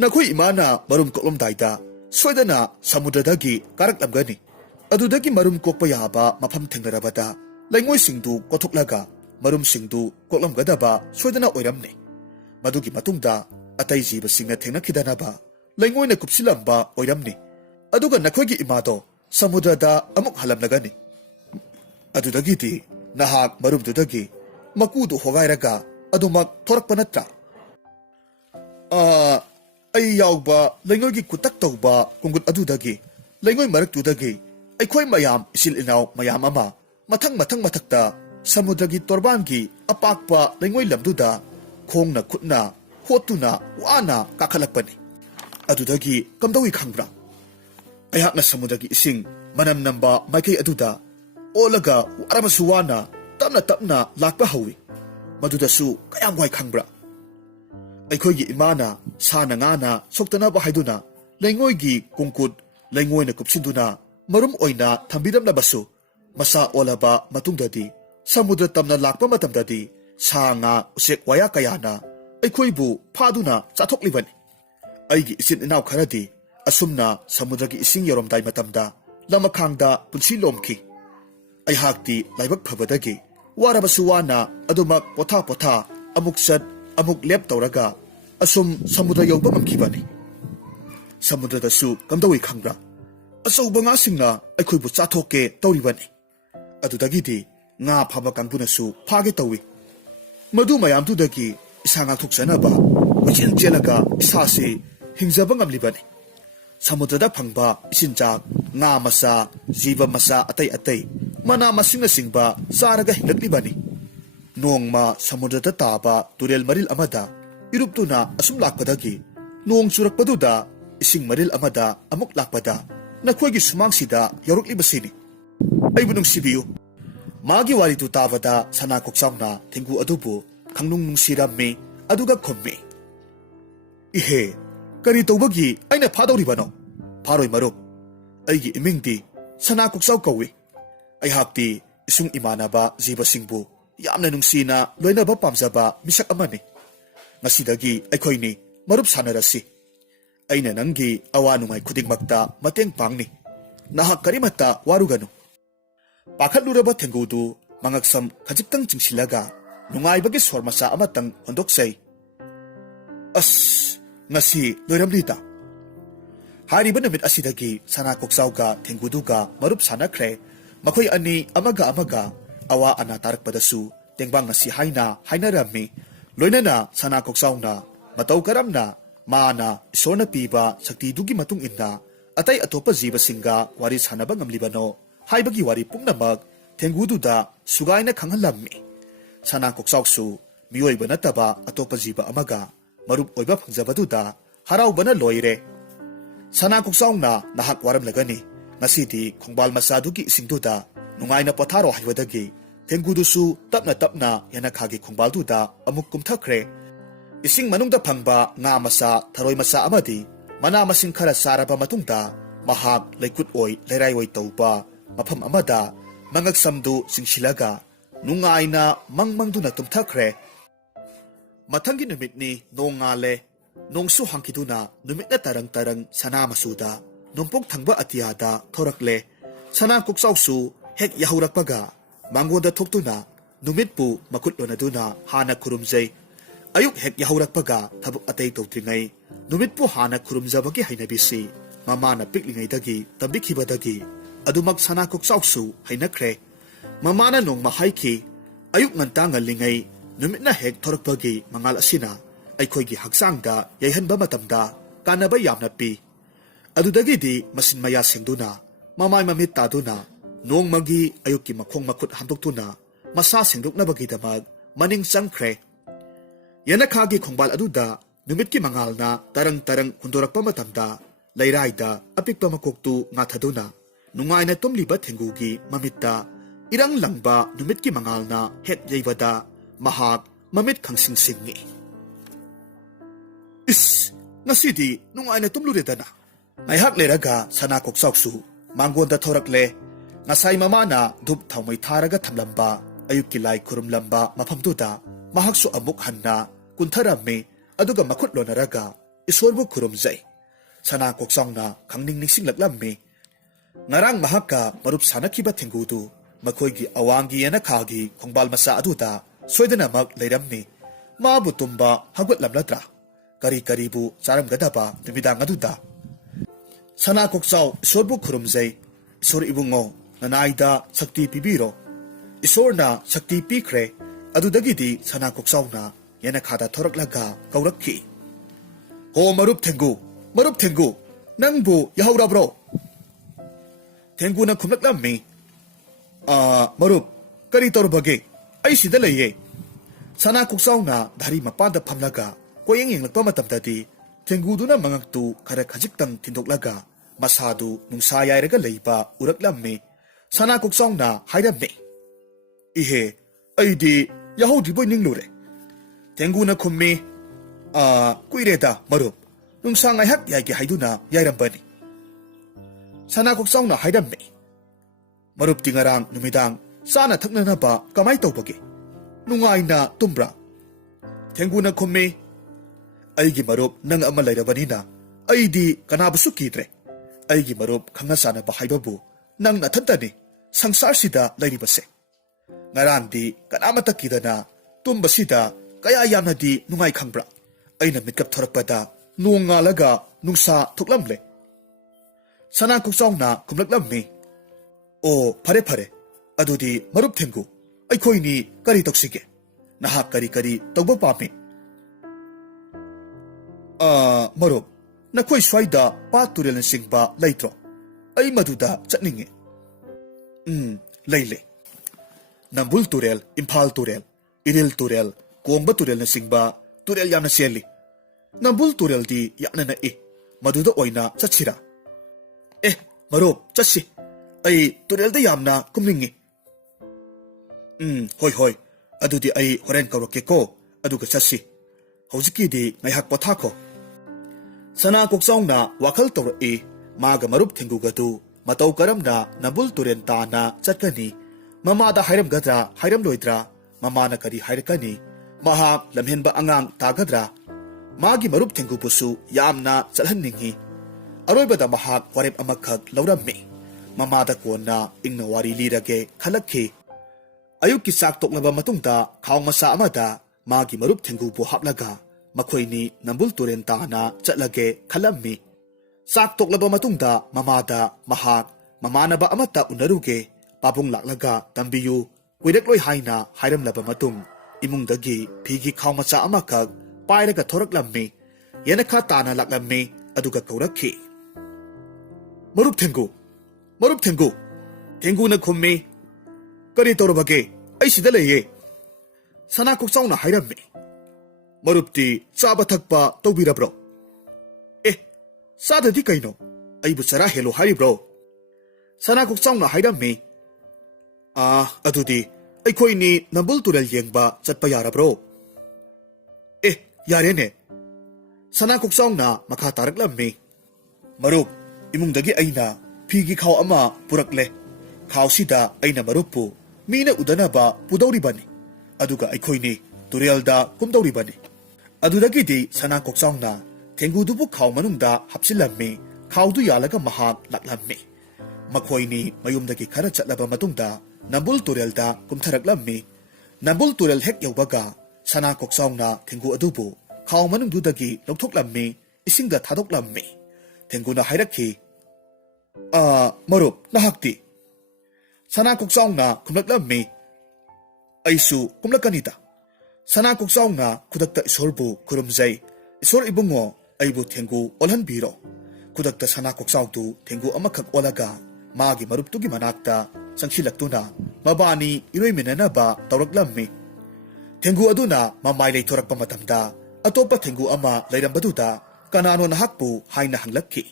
ꯅꯈꯣꯏ ꯏꯃꯥꯅ ꯃꯔꯨꯝ ꯀꯣꯛꯂꯝꯗꯥꯏꯗ ꯁꯣꯏꯗꯅ ꯁꯃꯨꯗ꯭ꯔꯗꯒꯤ ꯀꯥꯔꯛꯂꯝꯒꯅꯤ ꯑꯗꯨꯗꯒꯤ ꯃꯔꯨꯝ ꯀꯣꯛꯄ ꯌꯥꯕ ꯃꯐꯝ ꯊꯦꯡꯅꯔꯕꯗ ꯂꯩꯉꯣꯏꯁꯤꯡꯗꯨ ꯀꯣꯊꯣꯛꯂꯒ ꯃꯔꯨꯝꯁꯤꯡꯗꯨ ꯀꯣꯛꯂꯝꯒꯗꯕ ꯁꯣꯏꯗꯅ ꯑꯣꯏꯔꯝꯅꯤ ꯃꯗꯨꯒꯤ ꯃꯇꯨꯡꯗ ꯑꯇꯩ ꯖꯤꯕꯁꯤꯡꯅ ꯊꯦꯡꯅꯈꯤꯗꯅꯕ ꯂꯩꯉꯣꯏꯅ ꯀꯨꯞꯁꯤꯜꯂꯝꯕ ꯑꯣꯏꯔꯝꯅꯤ ꯑꯗꯨꯒ ꯅꯈꯣꯏꯒꯤ ꯏꯃꯥꯗꯣ ꯁꯃꯨꯗ꯭ꯔꯗ ꯑꯃꯨꯛ ꯍꯜꯂꯝꯂꯒꯅꯤ ꯑꯗꯨꯗꯒꯤꯗꯤ ꯅꯍꯥꯛ ꯃꯔꯨꯝꯗꯨꯗꯒꯤ ꯃꯀꯨꯗꯨ ꯍꯣꯒꯥꯏꯔꯒ ꯑꯗꯨꯃꯛ ꯊꯣꯔꯛꯄ ꯅꯠꯇ꯭ꯔꯥ ꯑꯩ ꯌꯥꯎꯕ ꯂꯩꯉꯣꯏꯒꯤ ꯀꯨꯇꯛ ꯇꯧꯕ ꯀꯣꯡꯒꯨꯠ ꯑꯗꯨꯗꯒꯤ ꯂꯩꯉꯣꯏ ꯃꯔꯛꯇꯨꯗꯒꯤ ꯑꯩꯈꯣꯏ ꯃꯌꯥꯝ ꯏꯆꯤꯜ ꯏꯅꯥꯎ ꯃꯌꯥꯝ ꯑꯃ ꯃꯊꯪ ꯃꯊꯛꯇ ꯁꯃꯨꯗ꯭ꯔꯒꯤ ꯇꯣꯔꯕꯥꯟꯒꯤ ꯑꯄꯥꯛꯄ ꯂꯩꯉꯣꯏ ꯂꯝꯗꯨꯗ ꯈꯣꯡꯅ ꯈꯨꯠꯅ ꯍꯣꯠꯇꯨꯅ ꯋꯥꯅ ꯀꯥꯈꯠꯂꯛꯄꯅꯤ ꯑꯗꯨꯗꯒꯤ ꯀꯝꯗꯧꯏ ꯈꯪꯕ꯭ꯔꯥ ꯑꯩꯍꯥꯛꯅ ꯁꯃꯨꯗ꯭ꯔꯒꯤ ꯏꯁꯤꯡ ꯃꯅꯝ ꯅꯝꯕ ꯃꯥꯏꯀꯩ ꯑꯗꯨꯗ ꯑꯣꯜꯂꯒ ꯋꯥꯔꯕꯁꯨ ꯋꯥꯅ ꯇꯞꯅ ꯇꯞꯅ ꯂꯥꯛꯄ ꯍꯧꯏ ꯃꯗꯨꯗꯁꯨ ꯀꯌꯥꯝ ꯋꯥꯏ ꯈꯪꯕ꯭ꯔꯥ ꯑꯩꯈꯣꯏꯒꯤ ꯏꯃꯥꯅ ꯁꯥꯅ ꯉꯥꯅ ꯁꯣꯛꯇꯅꯕ ꯍꯥꯏꯗꯨꯅ ꯂꯩꯉꯣꯏꯒꯤ ꯀꯣꯡꯀꯨꯠ ꯂꯩꯉꯣꯏꯅ ꯀꯨꯞꯁꯤꯟꯗꯨꯅ ꯃꯔꯨꯝ ꯑꯣꯏꯅ ꯊꯝꯕꯤꯔꯝꯂꯕꯁꯨ ꯃꯁꯥ ꯑꯣꯜꯂꯕ ꯃꯇꯨꯡꯗꯗꯤ ꯁꯃꯨꯗ꯭ꯔ ꯇꯝꯅ ꯂꯥꯛꯄ ꯃꯇꯝꯗꯗꯤ ꯁꯥ ꯉꯥ ꯎꯆꯦꯛ ꯋꯥꯌꯥ ꯀꯌꯥꯅ ꯑꯩꯈꯣꯏꯕꯨ ꯐꯥꯗꯨꯅ ꯆꯥꯊꯣꯛꯂꯤꯕꯅꯤ ꯑꯩꯒꯤ ꯏꯆꯤꯟ ꯏꯅꯥꯎ ꯈꯔꯗꯤ ꯑꯁꯨꯝꯅ ꯁꯃꯨꯗ꯭ꯔꯒꯤ ꯏꯁꯤꯡ ꯌꯧꯔꯝꯗꯥꯏ ꯃꯇꯝꯗ ꯂꯃꯈꯥꯡꯗ ꯄꯨꯟꯁꯤ ꯂꯣꯝꯈꯤ ꯑꯩꯍꯥꯛꯇꯤ ꯂꯥꯏꯕꯛ ꯐꯕꯗꯒꯤ ꯋꯥꯔꯕꯁꯨ ꯋꯥꯅ ꯑꯗꯨꯃꯛ ꯄꯣꯊꯥ ꯄꯣꯊꯥ ꯑꯃꯨꯛ ꯆꯠ ꯑꯃꯨꯛ ꯂꯦꯞ ꯇꯧꯔꯒ ꯑꯁꯨꯝ ꯁꯃꯨꯗ꯭ꯔ ꯌꯧꯕ ꯉꯝꯈꯤꯕꯅꯤ ꯁꯃꯨꯗ꯭ꯔꯗꯁꯨ ꯀꯝꯗꯧꯏ ꯈꯪꯕ꯭ꯔꯥ ꯑꯆꯧꯕ ꯉꯥꯁꯤꯡꯅ ꯑꯩꯈꯣꯏꯕꯨ ꯆꯥꯊꯣꯛꯀꯦ ꯇꯧꯔꯤꯕꯅꯤ ꯑꯗꯨꯗꯒꯤꯗꯤ ꯉꯥ ꯐꯥꯕ ꯀꯥꯡꯕꯨꯅꯁꯨ ꯐꯥꯒꯦ ꯇꯧꯏ ꯃꯗꯨ ꯃꯌꯥꯝꯗꯨꯗꯒꯤ ꯏꯁꯥ ꯉꯥꯛꯊꯣꯛꯆꯅꯕ ꯀꯣꯏꯆꯦꯟ ꯆꯦꯜꯂꯒ ꯏꯁꯥꯁꯤ ꯍꯤꯡꯖꯕ ꯉꯝꯂꯤꯕꯅꯤ ꯁꯃꯨꯗ꯭ꯔꯗ ꯐꯪꯕ ꯏꯆꯤꯟꯖꯥꯛ ꯉꯥ ꯃꯆꯥ ꯖꯤꯕ ꯃꯆꯥ ꯑꯇꯩ ꯑꯇꯩ ꯃꯅꯥ ꯃꯁꯤꯡꯅꯆꯤꯡꯕ ꯆꯥꯔꯒ ꯍꯤꯡꯂꯛꯂꯤꯕꯅꯤ ꯅꯣꯡꯃ ꯁꯃꯨꯗ꯭ꯔꯗ ꯇꯥꯕ ꯇꯨꯔꯦꯜ ꯃꯔꯤꯜ ꯑꯃꯗ ꯏꯔꯨꯞꯇꯨꯅ ꯑꯁꯨꯝ ꯂꯥꯛꯄꯗꯒꯤ ꯅꯣꯡ ꯆꯨꯔꯛꯄꯗꯨꯗ ꯏꯁꯤꯡ ꯃꯔꯤꯜ ꯑꯃꯗ ꯑꯃꯨꯛ ꯂꯥꯛꯄꯗ ꯅꯈꯣꯏꯒꯤ ꯁꯨꯃꯥꯡꯁꯤꯗ ꯌꯧꯔꯛꯂꯤꯕꯁꯤꯅꯤ ꯑꯩꯕꯨ ꯅꯨꯡꯁꯤꯕꯤꯌꯨ ꯃꯥꯒꯤ ꯋꯥꯔꯤꯗꯨ ꯇꯥꯕꯗ ꯁꯅꯥꯀꯣꯛꯆꯥꯎꯅ ꯊꯦꯡꯒꯨ ꯑꯗꯨꯕꯨ ꯈꯪꯅꯨꯡ ꯅꯨꯡꯁꯤꯔꯝꯃꯤ ꯑꯗꯨꯒ ꯈꯨꯝꯃꯤ ꯏꯍꯦ ꯀꯔꯤ ꯇꯧꯕꯒꯤ ꯑꯩꯅ ꯐꯥꯗꯧꯔꯤꯕꯅꯣ ꯐꯥꯔꯣꯏ ꯃꯔꯨꯞ ꯑꯩꯒꯤ ꯏꯃꯤꯡꯗꯤ ꯁꯅꯥꯀꯣꯛꯆꯥꯎ ꯀꯧꯏ ꯑꯩꯍꯥꯛꯇꯤ ꯏꯁꯨꯡ ꯏꯃꯥꯟꯅꯕ ꯖꯤꯕꯁꯤꯡꯕꯨ ꯌꯥꯝꯅ ꯅꯨꯡꯁꯤꯅ ꯂꯣꯏꯅꯕ ꯄꯥꯝꯖꯕ ꯃꯤꯁꯛ ꯑꯃꯅꯤ ꯉꯁꯤꯗꯒꯤ ꯑꯩꯈꯣꯏꯅꯤ ꯃꯔꯨꯞ ꯁꯥꯟꯅꯔꯁꯤ ꯑꯩꯅ ꯅꯪꯒꯤ ꯑꯋꯥ ꯅꯨꯡꯉꯥꯏ ꯈꯨꯗꯤꯡꯃꯛꯇ ꯃꯇꯦꯡ ꯄꯥꯡꯅꯤ ꯅꯍꯥꯛ ꯀꯔꯤꯃꯠꯇ ꯋꯥꯔꯨꯒꯅꯨ ꯄꯥꯈꯠꯂꯨꯔꯕ ꯊꯦꯡꯒꯨꯗꯨ ꯃꯉꯛꯁꯝ ꯈꯖꯤꯛꯇꯪ ꯆꯤꯡꯁꯤꯜꯂꯒ ꯅꯨꯡꯉꯥꯏꯕꯒꯤ ꯁꯣꯔ ꯃꯆꯥ ꯑꯃꯇꯪ ꯍꯣꯟꯗꯣꯛꯆꯩ ꯑꯁ ꯉꯁꯤ ꯂꯣꯏꯔꯝꯂꯤꯗ ꯍꯥꯏꯔꯤꯕ ꯅꯨꯃꯤꯠ ꯑꯁꯤꯗꯒꯤ ꯁꯅꯥꯀꯣꯛꯆꯥꯎꯒ ꯊꯦꯡꯒꯨꯗꯨꯒ ꯃꯔꯨꯞ ꯁꯥꯟꯅꯈ꯭ꯔꯦ ꯃꯈꯣꯏ ꯑꯅꯤ ꯑꯃꯒ ꯑꯋꯥ ꯑꯅꯥ ꯇꯥꯔꯛꯄꯗꯁꯨ ꯇꯦꯡꯕꯥꯡꯅꯁꯤ ꯍꯥꯏꯅ ꯍꯥꯏꯅꯔꯝꯃꯤ ꯂꯣꯏꯅꯅ ꯁꯅꯥꯀꯣꯛꯆꯥꯎꯅ ꯃꯇꯧ ꯀꯔꯝꯅ ꯃꯥꯅ ꯏꯁꯣꯔꯅ ꯄꯤꯕ ꯁꯛꯇꯤꯗꯨꯒꯤ ꯃꯇꯨꯡ ꯏꯟꯅ ꯑꯇꯩ ꯑꯇꯣꯞꯄ ꯖꯤꯕꯁꯤꯡꯒ ꯋꯥꯔꯤ ꯁꯥꯟꯅꯕ ꯉꯝꯂꯤꯕꯅꯣ ꯍꯥꯏꯕꯒꯤ ꯋꯥꯔꯤ ꯄꯨꯝꯅꯃꯛ ꯊꯦꯡꯒꯨꯗꯨꯗ ꯁꯨꯒꯥꯏꯅ ꯈꯪꯍꯜꯂꯝꯃꯤ ꯁꯅꯥꯀꯣꯛꯆꯥꯎꯁꯨ ꯃꯤꯑꯣꯏꯕ ꯅꯠꯇꯕ ꯑꯇꯣꯞꯄ ꯖꯤꯕ ꯑꯃꯒ ꯃꯔꯨꯞ ꯑꯣꯏꯕ ꯐꯪꯖꯕꯗꯨꯗ ꯍꯔꯥꯎꯕꯅ ꯂꯣꯏꯔꯦ ꯁꯅꯥꯀꯣꯛꯆꯥꯎꯅ ꯅꯍꯥꯛ ꯋꯥꯔꯝꯂꯒꯅꯤ ꯉꯁꯤꯗꯤ ꯈꯣꯡꯕꯥꯜ ꯃꯆꯥꯗꯨꯒꯤ ꯏꯁꯤꯡꯗꯨꯗ ꯅꯨꯡꯉꯥꯏꯅ ꯄꯣꯊꯥꯔꯣ ꯍꯥꯏꯕꯗꯒꯤ ꯊꯦꯡꯒꯨꯗꯨꯁꯨ ꯇꯞꯅ ꯇꯞꯅ ꯌꯦꯅꯈꯥꯒꯤ ꯈꯣꯡꯕꯥꯜꯗꯨꯗ ꯑꯃꯨꯛ ꯀꯨꯝꯊꯈ꯭ꯔꯦ ꯏꯁꯤꯡ ꯃꯅꯨꯡꯗ ꯐꯪꯕ ꯉꯥ ꯃꯆꯥ ꯊꯔꯣꯏ ꯃꯆꯥ ꯑꯃꯗꯤ ꯃꯅꯥ ꯃꯁꯤꯡ ꯈꯔ ꯆꯥꯔꯕ ꯃꯇꯨꯡꯗ ꯃꯍꯥꯛ ꯂꯩꯀꯨꯠ ꯑꯣꯏ ꯂꯩꯔꯥꯏꯑꯣꯏ ꯇꯧꯕ ꯃꯐꯝ ꯑꯃꯗ ꯃꯉꯛꯁꯝꯗꯨ ꯆꯤꯡꯁꯤꯜꯂꯒ ꯅꯨꯡꯉꯥꯏꯅ ꯃꯪꯗꯨꯅ ꯇꯨꯝꯊꯈ꯭ꯔꯦ ꯃꯊꯪꯒꯤ ꯅꯨꯃꯤꯠꯅꯤ ꯅꯣꯡ ꯉꯥꯜꯂꯦ nongsu hangkiduna numit na tarang-tarang sana masuda numpok thangba atiyada thorakle sana kuksawsu hek yahurakpaga mangonda thoktuna numit pu makutlonaduna hana khurumjai ayuk hek yahurakpaga thabuk atei tawtringai numit pu hana khurumjabagi hainabisi mamana piklingaidagi tambikhibadagi adumak sana kuksawsu hainakre mamana nong mahaiki ayuk nganta ngalingai numit na hek thorakpagi mangal asina ꯑꯩꯈꯣꯏꯒꯤ ꯍꯛꯆꯥꯡꯗ ꯌꯩꯍꯟꯕ ꯃꯇꯝꯗ ꯀꯥꯟꯅꯕ ꯌꯥꯝꯅ ꯄꯤ ꯑꯗꯨꯗꯒꯤꯗꯤ ꯃꯁꯤꯟ ꯃꯌꯥ ꯁꯦꯡꯗꯨꯅ ꯃꯃꯥꯏ ꯃꯃꯤꯠ ꯇꯥꯗꯨꯅ ꯅꯣꯡꯃꯒꯤ ꯑꯌꯨꯛꯀꯤ ꯃꯈꯣꯡ ꯃꯈꯨꯠ ꯍꯥꯝꯗꯣꯛꯇꯨꯅ ꯃꯁꯥ ꯁꯦꯡꯗꯣꯛꯅꯕꯒꯤꯗꯃꯛ ꯃꯅꯤꯡ ꯆꯪꯈ꯭ꯔꯦ ꯌꯦꯅꯈꯥꯒꯤ ꯈꯣꯡꯕꯥꯜ ꯑꯗꯨꯗ ꯅꯨꯃꯤꯠꯀꯤ ꯃꯉꯥꯜꯅ ꯇꯔꯪ ꯇꯔꯪ ꯍꯨꯟꯗꯣꯔꯛꯄ ꯃꯇꯝꯗ ꯂꯩꯔꯥꯏꯗ ꯑꯄꯤꯛꯄ ꯃꯀꯣꯛꯇꯨ ꯉꯥꯊꯗꯨꯅ ꯅꯨꯡꯉꯥꯏꯅ ꯇꯨꯝꯂꯤꯕ ꯊꯦꯡꯒꯨꯒꯤ ꯃꯃꯤꯠꯇ ꯏꯔꯪ ꯂꯪꯕ ꯅꯨꯃꯤꯠꯀꯤ ꯃꯉꯥꯜꯅ ꯍꯦꯛ ꯌꯩꯕꯗ ꯃꯍꯥꯛ ꯃꯃꯤꯠ ꯈꯪꯁꯤꯡ ꯁꯤꯡꯉꯤ ꯏꯁ ꯉꯁꯤꯗꯤ ꯅꯨꯡꯉꯥꯏꯅ ꯇꯨꯝꯂꯨꯔꯦꯗꯅ ꯉꯥꯏꯍꯥꯛ ꯂꯩꯔꯒ ꯁꯅꯥ ꯀꯣꯛꯆꯥꯎꯁꯨ ꯃꯥꯡꯒꯣꯟꯗ ꯊꯣꯔꯛꯂꯦ ꯉꯁꯥꯏ ꯃꯃꯥꯅ ꯙꯨꯞ ꯊꯥꯎꯃꯩ ꯊꯥꯔꯒ ꯊꯝꯂꯝꯕ ꯑꯌꯨꯛꯀꯤ ꯂꯥꯏ ꯈꯨꯔꯨꯝꯂꯝꯕ ꯃꯐꯝꯗꯨꯗ ꯃꯍꯥꯛꯁꯨ ꯑꯃꯨꯛ ꯍꯟꯅ ꯀꯨꯟꯊꯔꯝꯃꯤ ꯑꯗꯨꯒ ꯃꯈꯨꯠ ꯂꯣꯟꯅꯔꯒ ꯏꯁꯣꯔꯕꯨ ꯈꯨꯔꯨꯝꯖꯩ ꯁꯅꯥ ꯀꯣꯛꯆꯥꯎꯅ ꯈꯪꯅꯤꯡ ꯅꯤꯡꯁꯤꯡꯂꯛꯂꯝꯃꯤ ꯉꯔꯥꯡ ꯃꯍꯥꯛꯀ ꯃꯔꯨꯞ ꯁꯥꯟꯅꯈꯤꯕ ꯊꯦꯡꯒꯨꯗꯨ ꯃꯈꯣꯏꯒꯤ ꯑꯋꯥꯡꯒꯤ ꯌꯦꯅꯈꯥꯒꯤ ꯈꯣꯡꯕꯥꯜ ꯃꯆꯥ ꯑꯗꯨꯗ ꯁꯣꯏꯗꯅꯃꯛ ꯂꯩꯔꯝꯃꯤ ꯃꯥꯕꯨ ꯇꯨꯝꯕ ꯍꯧꯒꯠꯂꯝꯂꯗ꯭ꯔꯥ ꯀꯔꯤ ꯀꯔꯤꯕꯨ ꯆꯥꯔꯝꯒꯗꯕ ꯅꯨꯃꯤꯗꯥꯡ ꯑꯗꯨꯗ ꯁꯅꯥ ꯀꯣꯛꯆꯥꯎ ꯏꯁꯣꯔꯕꯨ ꯈꯨꯔꯨꯝꯖꯩ ꯏꯁꯣꯔ ꯏꯕꯨꯡꯉꯣ ꯅꯅꯥꯏꯗ ꯁꯛꯇꯤ ꯄꯤꯕꯤꯔꯣ ꯏꯁꯣꯔꯅ ꯁꯛꯇꯤ ꯄꯤꯈ꯭ꯔꯦ ꯑꯗꯨꯗꯒꯤꯗꯤ ꯁꯅꯥ ꯀꯣꯛꯆꯥꯎꯅ ꯌꯦꯅꯈꯥꯗ ꯊꯣꯔꯛꯂꯒ ꯀꯧꯔꯛꯈꯤ ꯍꯣ ꯃꯔꯨꯞ ꯊꯦꯡꯒꯨ ꯅꯪꯕꯨ ꯌꯥꯍꯧꯔꯕ꯭ꯔꯣ ꯊꯦꯡꯒꯨꯅ ꯈꯨꯝꯂꯛꯂꯝꯃꯤ ꯃꯔꯨꯞ ꯀꯔꯤ ꯇꯧꯔꯕꯒꯦ ꯑꯩ ꯁꯤꯗ ꯂꯩꯌꯦ ꯁꯅꯥ ꯀꯣꯛꯆꯥꯎꯅ ꯙꯥꯔꯤ ꯃꯄꯥꯟꯗ ꯐꯝꯂꯒ ꯀꯣꯌꯦꯡ ꯌꯦꯡꯂꯛꯄ ꯃꯇꯝꯗꯗꯤ ꯊꯦꯡꯒꯨꯗꯨꯅ ꯃꯉꯛꯇꯨ ꯈꯔ ꯈꯖꯤꯛꯇꯪ ꯊꯤꯟꯗꯣꯛꯂꯒ ꯃꯁꯥꯗꯨ ꯅꯨꯡꯁꯥ ꯌꯥꯏꯔꯒ ꯂꯩꯕ ꯎꯔꯛꯂꯝꯃꯤ ꯁꯅꯥ ꯀꯣꯛꯆꯥꯎꯅ ꯍꯥꯏꯔꯝꯃꯤ ꯏꯍꯦ ꯑꯩꯗꯤ ꯌꯥꯍꯧꯗ꯭ꯔꯤꯕꯣꯏ ꯅꯤꯡꯂꯨꯔꯦ ꯊꯦꯡꯒꯨꯅ ꯈꯨꯝꯃꯤ ꯀꯨꯏꯔꯦꯗ ꯃꯔꯨꯞ ꯅꯨꯡꯁꯥ ꯉꯥꯏꯍꯥꯛ ꯌꯥꯏꯒꯦ ꯍꯥꯏꯗꯨꯅ ꯌꯥꯏꯔꯝꯕꯅꯤ ꯁꯅꯥ ꯀꯣꯛꯆꯥꯎꯅ ꯍꯥꯏꯔꯝꯃꯤ ꯃꯔꯨꯞꯇꯤ ꯉꯔꯥꯡ ꯅꯨꯃꯤꯗꯥꯡ ꯆꯥꯅ ꯊꯛꯅꯅꯕ ꯀꯃꯥꯏ ꯇꯧꯕꯒꯦ ꯅꯨꯡꯉꯥꯏꯅ ꯇꯨꯝꯕ꯭ꯔꯥ ꯊꯦꯡꯒꯨꯅ ꯈꯨꯝꯃꯤ ꯑꯩꯒꯤ ꯃꯔꯨꯞ ꯅꯪ ꯑꯃ ꯂꯩꯔꯕꯅꯤꯅ ꯑꯩꯗꯤ ꯀꯅꯥꯕꯨꯁꯨ ꯀꯤꯗ꯭ꯔꯦ ꯑꯩꯒꯤ ꯃꯔꯨꯞ ꯈꯪꯅ ꯆꯥꯟꯅꯕ ꯍꯥꯏꯕꯕꯨ ꯅꯪ ꯅꯊꯟꯇꯅꯤ ꯁꯪꯁꯥꯔꯁꯤꯗ ꯂꯩꯔꯤꯕꯁꯦ ꯉꯔꯥꯡꯗꯤ ꯀꯅꯥꯃꯠꯇ ꯀꯤꯗꯅ ꯇꯨꯝꯕꯁꯤꯗ ꯀꯌꯥ ꯌꯥꯝꯅꯗꯤ ꯅꯨꯡꯉꯥꯏ ꯈꯪꯕ꯭ꯔꯥ ꯑꯩꯅ ꯃꯤꯠꯀꯞ ꯊꯣꯔꯛꯄꯗ ꯅꯣꯡ ꯉꯥꯜꯂꯒ ꯅꯨꯡꯁꯥ ꯊꯣꯛꯂꯝꯂꯦ ꯁꯅꯥ ꯀꯣꯛꯆꯥꯎꯅ ꯈꯨꯝꯂꯛꯂꯝꯃꯤ ꯑꯣ ꯐꯔꯦ ꯑꯗꯨꯗꯤ ꯃꯔꯨꯞ ꯊꯦꯡꯒꯨ ꯑꯩꯈꯣꯏꯅꯤ ꯀꯔꯤ ꯇꯧꯁꯤꯒꯦ ꯅꯍꯥꯛ ꯀꯔꯤ ꯀꯔꯤ ꯇꯧꯕ ꯄꯥꯝꯃꯤ ꯃꯔꯨꯞ ꯅꯈꯣꯏ ꯁ꯭ꯋꯥꯏꯗ ꯄꯥꯠ ꯇꯨꯔꯦꯜꯅꯆꯤꯡꯕ ꯂꯩꯇ꯭ꯔꯣ ꯑꯩ ꯃꯗꯨꯗ ꯆꯠꯅꯤꯡꯉꯤ ꯂꯩ ꯅꯝꯕꯨꯜ ꯇꯨꯔꯦꯜ ꯏꯝꯐꯥꯜ ꯇꯨꯔꯦꯜ ꯏꯔꯤꯜ ꯇꯨꯔꯦꯜ ꯀꯣꯡꯕ ꯇꯨꯔꯦꯜꯅꯆꯤꯡꯕ ꯇꯨꯔꯦꯜ ꯌꯥꯝꯅ ꯆꯦꯜꯂꯤ ꯅꯝꯕꯨꯜ ꯇꯨꯔꯦꯜꯗꯤ ꯌꯥꯝꯅ ꯅꯛꯏ ꯃꯗꯨꯗ ꯑꯣꯏꯅ ꯆꯠꯁꯤꯔꯥ ꯃꯔꯨꯞ ꯆꯠꯁꯤ ꯑꯩ ꯇꯨꯔꯦꯜꯗ ꯌꯥꯝꯅ ꯀꯨꯝꯅꯤꯡꯉꯤ ꯍꯣꯏ ꯑꯗꯨꯗꯤ ꯑꯩ ꯍꯣꯔꯦꯟ ꯀꯧꯔꯛꯀꯦꯀꯣ ꯑꯗꯨꯒ ꯆꯠꯁꯤ ꯍꯧꯖꯤꯛꯀꯤꯗꯤ ꯉꯥꯏꯍꯥꯛ ꯄꯣꯊꯥꯈꯣ ꯁꯅꯥ ꯀꯣꯛꯆꯥꯎꯅ ꯋꯥꯈꯜ ꯇꯧꯔꯛꯏ ꯃꯥꯒ ꯃꯔꯨꯞ ꯊꯦꯡꯒꯨꯒꯗꯨ ꯃꯇꯧ ꯀꯔꯝꯅ ꯅꯝꯕꯨꯜ ꯇꯨꯔꯦꯜ ꯇꯥꯅ ꯆꯠꯀꯅꯤ ꯃꯃꯥꯗ ꯍꯥꯏꯔꯝꯒꯗ꯭ꯔꯥ ꯍꯥꯏꯔꯝꯂꯣꯏꯗ꯭ꯔꯥ ꯃꯃꯥꯅ ꯀꯔꯤ ꯍꯥꯏꯔꯛꯀꯅꯤ ꯃꯍꯥꯛ ꯂꯝꯍꯦꯟꯕ ꯑꯉꯥꯡ ꯇꯥꯒꯗ꯭ꯔꯥ ꯃꯥꯒꯤ ꯃꯔꯨꯞ ꯊꯦꯡꯒꯨꯕꯨꯁꯨ ꯌꯥꯝꯅ ꯆꯠꯍꯟꯅꯤꯡꯉꯤ ꯑꯔꯣꯏꯕꯗ ꯃꯍꯥꯛ ꯋꯥꯔꯦꯞ ꯑꯃꯈꯛ ꯂꯧꯔꯝꯃꯤ ꯃꯃꯥꯗ ꯀꯣꯟꯅ ꯏꯪꯅ ꯋꯥꯔꯤ ꯂꯤꯔꯒꯦ ꯈꯜꯂꯛꯈꯤ ꯑꯌꯨꯛꯀꯤ ꯆꯥꯛ ꯇꯣꯛꯂꯕ ꯃꯇꯨꯡꯗ ꯈꯥꯎ ꯃꯆꯥ ꯑꯃꯗ ꯃꯥꯒꯤ ꯃꯔꯨꯞ ꯊꯦꯡꯒꯨꯕꯨ ꯍꯥꯞꯂꯒ ꯃꯈꯣꯏꯅꯤ ꯅꯝꯕꯨꯜ ꯇꯨꯔꯦꯜ ꯇꯥꯅ ꯆꯠꯂꯒꯦ ꯈꯜꯂꯝꯃꯤ ꯆꯥꯛ ꯇꯣꯛꯂꯕ ꯃꯇꯨꯡꯗ ꯃꯃꯥꯗ ꯃꯍꯥꯛ ꯃꯃꯥꯟꯅꯕ ꯑꯃꯠꯇ ꯎꯅꯔꯨꯒꯦ ꯄꯥꯕꯨꯡ ꯂꯥꯛꯂꯒ ꯇꯝꯕꯤꯌꯨ ꯀꯨꯏꯔꯛꯂꯣꯏ ꯍꯥꯏꯅ ꯍꯥꯏꯔꯝꯂꯕ ꯃꯇꯨꯡ ꯏꯃꯨꯡꯗꯒꯤ ꯐꯤꯒꯤ ꯈꯥꯎ ꯃꯆꯥ ꯑꯃꯈꯛ ꯄꯥꯏꯔꯒ ꯊꯣꯔꯛꯂꯝꯃꯤ ꯌꯦꯅꯈꯥ ꯇꯥꯅ ꯂꯥꯛꯂꯝꯃꯤ ꯑꯗꯨꯒ ꯀꯧꯔꯛꯈꯤ ꯃꯔꯨꯞ ꯊꯦꯡꯒꯨ ꯊꯦꯡꯒꯨꯅ ꯈꯨꯝꯃꯤ ꯀꯔꯤ ꯇꯧꯔꯕꯒꯦ ꯑꯩ ꯁꯤꯗ ꯂꯩꯌꯦ ꯁꯅꯥ ꯀꯣꯛꯆꯥꯎꯅ ꯍꯥꯏꯔꯝꯃꯤ ꯃꯔꯨꯞꯇꯤ ꯆꯥꯕ ꯊꯛꯄ ꯇꯧꯕꯤꯔꯕ꯭ꯔꯣ ꯆꯥꯗꯗꯤ ꯀꯩꯅꯣ ꯑꯩꯕꯨ ꯆꯔꯥ ꯍꯦꯜꯂꯣ ꯍꯥꯏꯔꯤꯕ꯭ꯔꯣ ꯁꯅꯥ ꯀꯣꯛꯆꯥꯎꯅ ꯍꯥꯏꯔꯝꯃꯤ ꯑꯗꯨꯗꯤ ꯑꯩꯈꯣꯏꯅꯤ ꯅꯝꯕꯨꯜ ꯇꯨꯔꯦꯜ ꯌꯦꯡꯕ ꯆꯠꯄ ꯌꯥꯔꯕ꯭ꯔꯣ ꯌꯥꯔꯦꯅꯦ ꯁꯅꯥ ꯀꯣꯛꯆꯥꯎꯅ ꯃꯈꯥ ꯇꯥꯔꯛꯂꯝꯃꯤ ꯃꯔꯨꯞ ꯏꯃꯨꯡꯗꯒꯤ ꯑꯩꯅ ꯐꯤꯒꯤ ꯈꯥꯎ ꯑꯃ ꯄꯨꯔꯛꯂꯦ ꯈꯥꯎꯁꯤꯗ ꯑꯩꯅ ꯃꯔꯨꯞꯄꯨ ꯃꯤꯅ ꯎꯗꯅꯕ ꯄꯨꯗꯧꯔꯤꯕꯅꯤ ꯑꯗꯨꯒ ꯑꯩꯈꯣꯏꯅꯤ ꯇꯨꯔꯦꯜꯗ ꯀꯨꯝꯗꯧꯔꯤꯕꯅꯤ ꯑꯗꯨꯗꯒꯤꯗꯤ ꯁꯅꯥ ꯀꯣꯛꯆꯥꯎꯅ ꯊꯦꯡꯒꯨꯗꯨꯕꯨ ꯈꯥꯎ ꯃꯅꯨꯡꯗ ꯍꯥꯞꯆꯤꯜꯂꯝꯃꯤ ꯈꯥꯎꯗꯨ ꯌꯥꯜꯂꯒ ꯃꯍꯥꯛ ꯂꯥꯛꯂꯝꯃꯤ ꯃꯈꯣꯏꯅꯤ ꯃꯌꯨꯝꯗꯒꯤ ꯈꯔ ꯆꯠꯂꯕ ꯃꯇꯨꯡꯗ ꯅꯝꯕꯨꯜ ꯇꯨꯔꯦꯜꯗ ꯀꯨꯝꯊꯔꯛꯂꯝꯃꯤ ꯅꯝꯕꯨꯜ ꯇꯨꯔꯦꯜ ꯍꯦꯛ ꯌꯧꯕꯒ ꯁꯅꯥ ꯀꯣꯛꯆꯥꯎꯅ ꯊꯦꯡꯒꯨ ꯑꯗꯨꯕु ꯈꯥꯎ ꯃꯅꯨꯡꯗꯨꯗꯒꯤ ꯂꯧꯊꯣꯛꯂꯝꯃꯤ ꯏꯁꯤꯡꯗ ꯊꯥꯗꯣꯛꯂꯝꯃꯤ ꯊꯦꯡꯒꯨꯅ ꯍꯥꯏꯔꯛꯈꯤ ꯃꯔꯨꯞ ꯅꯍꯥꯛꯇꯤ ꯁꯅꯥ ꯀꯣꯛꯆꯥꯎꯅ ꯈꯨꯝꯂꯛꯂꯝꯃꯤ ꯑꯩꯁꯨ ꯀꯨꯝꯂꯛꯀꯅꯤꯗ ꯁꯅꯥ ꯀꯣꯛꯆꯥꯎꯅ ꯈꯨꯗꯛꯇ ꯏꯁꯣꯔꯕꯨ ꯈꯨꯔꯨꯝꯖꯩ ꯏꯁꯣꯔ ꯏꯕꯨꯡꯉꯣ ꯑꯩꯕꯨ ꯊꯦꯡꯒꯨ ꯑꯣꯜꯍꯟꯕꯤꯔꯣ ꯈꯨꯗꯛꯇ ꯁꯅꯥ ꯀꯣꯛꯆꯥꯎꯗꯨ ꯊꯦꯡꯒꯨ ꯑꯃꯈꯛ ꯑꯣꯜꯂꯒ ꯃꯥꯒꯤ ꯃꯔꯨꯞꯇꯨꯒꯤ ꯃꯅꯥꯛꯇ ꯆꯪꯁꯤꯜꯂꯛꯇꯨꯅ ꯃꯕꯥꯅꯤ ꯏꯔꯣꯏꯃꯤꯟꯅꯅꯕ ꯇꯧꯔꯛꯂꯝꯃꯤ ꯊꯦꯡꯒꯨ ꯑꯗꯨꯅ ꯃꯃꯥꯏ ꯂꯩꯊꯣꯔꯛꯄ ꯃꯇꯝꯗ ꯑꯇꯣꯞꯄ ꯊꯦꯡꯒꯨ ꯑꯃ ꯂꯩꯔꯝꯕꯗꯨꯗ ꯀꯅꯥꯅꯣ ꯅꯍꯥꯛꯄꯨ ꯍꯥꯏꯅ ꯍꯪꯂꯛꯈꯤ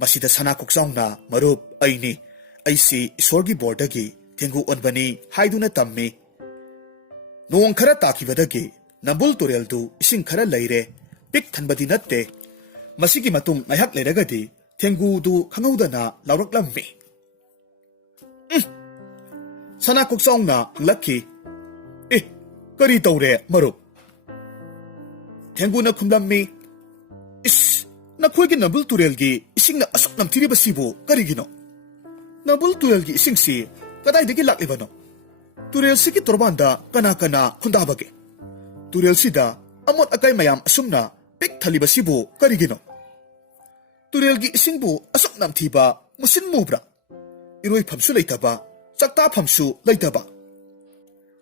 ꯃꯁꯤꯗ ꯁꯅꯥ ꯀꯣꯛꯆꯥꯎꯅ ꯃꯔꯨꯞ ꯑꯩꯅꯤ ꯑꯩꯁꯤ ꯏꯁꯣꯔꯒꯤ ꯕꯣꯔꯗꯒꯤ ꯊꯦꯡꯒꯨ ꯑꯣꯟꯕꯅꯤ ꯍꯥꯏꯗꯨꯅ ꯇꯝꯃꯤ ꯅꯣꯡ ꯈꯔ ꯇꯥꯈꯤꯕꯗꯒꯤ ꯅꯝꯕꯨꯜ ꯇꯨꯔꯦꯜꯗꯨ ꯏꯁꯤꯡ ꯈꯔ ꯂꯩꯔꯦ ꯄꯤꯛ ꯊꯟꯕꯗꯤ ꯅꯠꯇꯦ ꯃꯁꯤꯒꯤ ꯃꯇꯨꯡ ꯉꯥꯏꯍꯥꯛ ꯂꯩꯔꯒꯗꯤ ꯊꯦꯡꯒꯨꯗꯨ ꯈꯪꯍꯧꯗꯅ ꯂꯥꯎꯔꯛꯂꯝꯃꯤ ꯁꯅꯥ ꯀꯣꯛꯆꯥꯎꯅ ꯍꯪꯂꯛꯈꯤ ꯀꯔꯤ ꯇꯧꯔꯦ ꯃꯔꯨꯞ ꯊꯦꯡꯒꯨꯅ ꯈꯨꯝꯂꯝꯃꯤ ꯅꯈꯣꯏꯒꯤ ꯅꯝꯕꯨꯜ ꯇꯨꯔꯦꯜꯒꯤ ꯏꯁꯤꯡꯅ ꯑꯁꯨꯛ ꯅꯝꯊꯤꯔꯤꯕꯁꯤꯕꯨ ꯀꯔꯤꯒꯤꯅꯣ ꯅꯝꯕꯨꯜ ꯇꯨꯔꯦꯜꯒꯤ ꯏꯁꯤꯡꯁꯤ ꯀꯗꯥꯏꯗꯒꯤ ꯂꯥꯛꯂꯤꯕꯅꯣ ꯇꯨꯔꯦꯜꯁꯤꯒꯤ ꯇꯣꯔꯕꯥꯟꯗ ꯀꯅꯥ ꯀꯅꯥ ꯈꯨꯟꯗꯥꯕꯒꯦ ꯇꯨꯔꯦꯜꯁꯤꯗ ꯑꯃꯣꯠ ꯑꯀꯥꯏ ꯃꯌꯥꯝ ꯑꯁꯨꯝꯅ ꯄꯤꯛ ꯊꯜꯂꯤꯕꯁꯤꯕꯨ ꯀꯔꯤꯒꯤꯅꯣ ꯇꯨꯔꯦꯜꯒꯤ ꯏꯁꯤꯡꯕꯨ ꯑꯁꯨꯛ ꯅꯝꯊꯤꯕ ꯃꯨꯁꯤꯟ ꯃꯨꯕ꯭ꯔꯥ ꯏꯔꯣꯏꯐꯝꯁꯨ ꯂꯩꯇꯕ ꯆꯥꯛꯇꯥꯐꯝꯁꯨ ꯂꯩꯇꯕ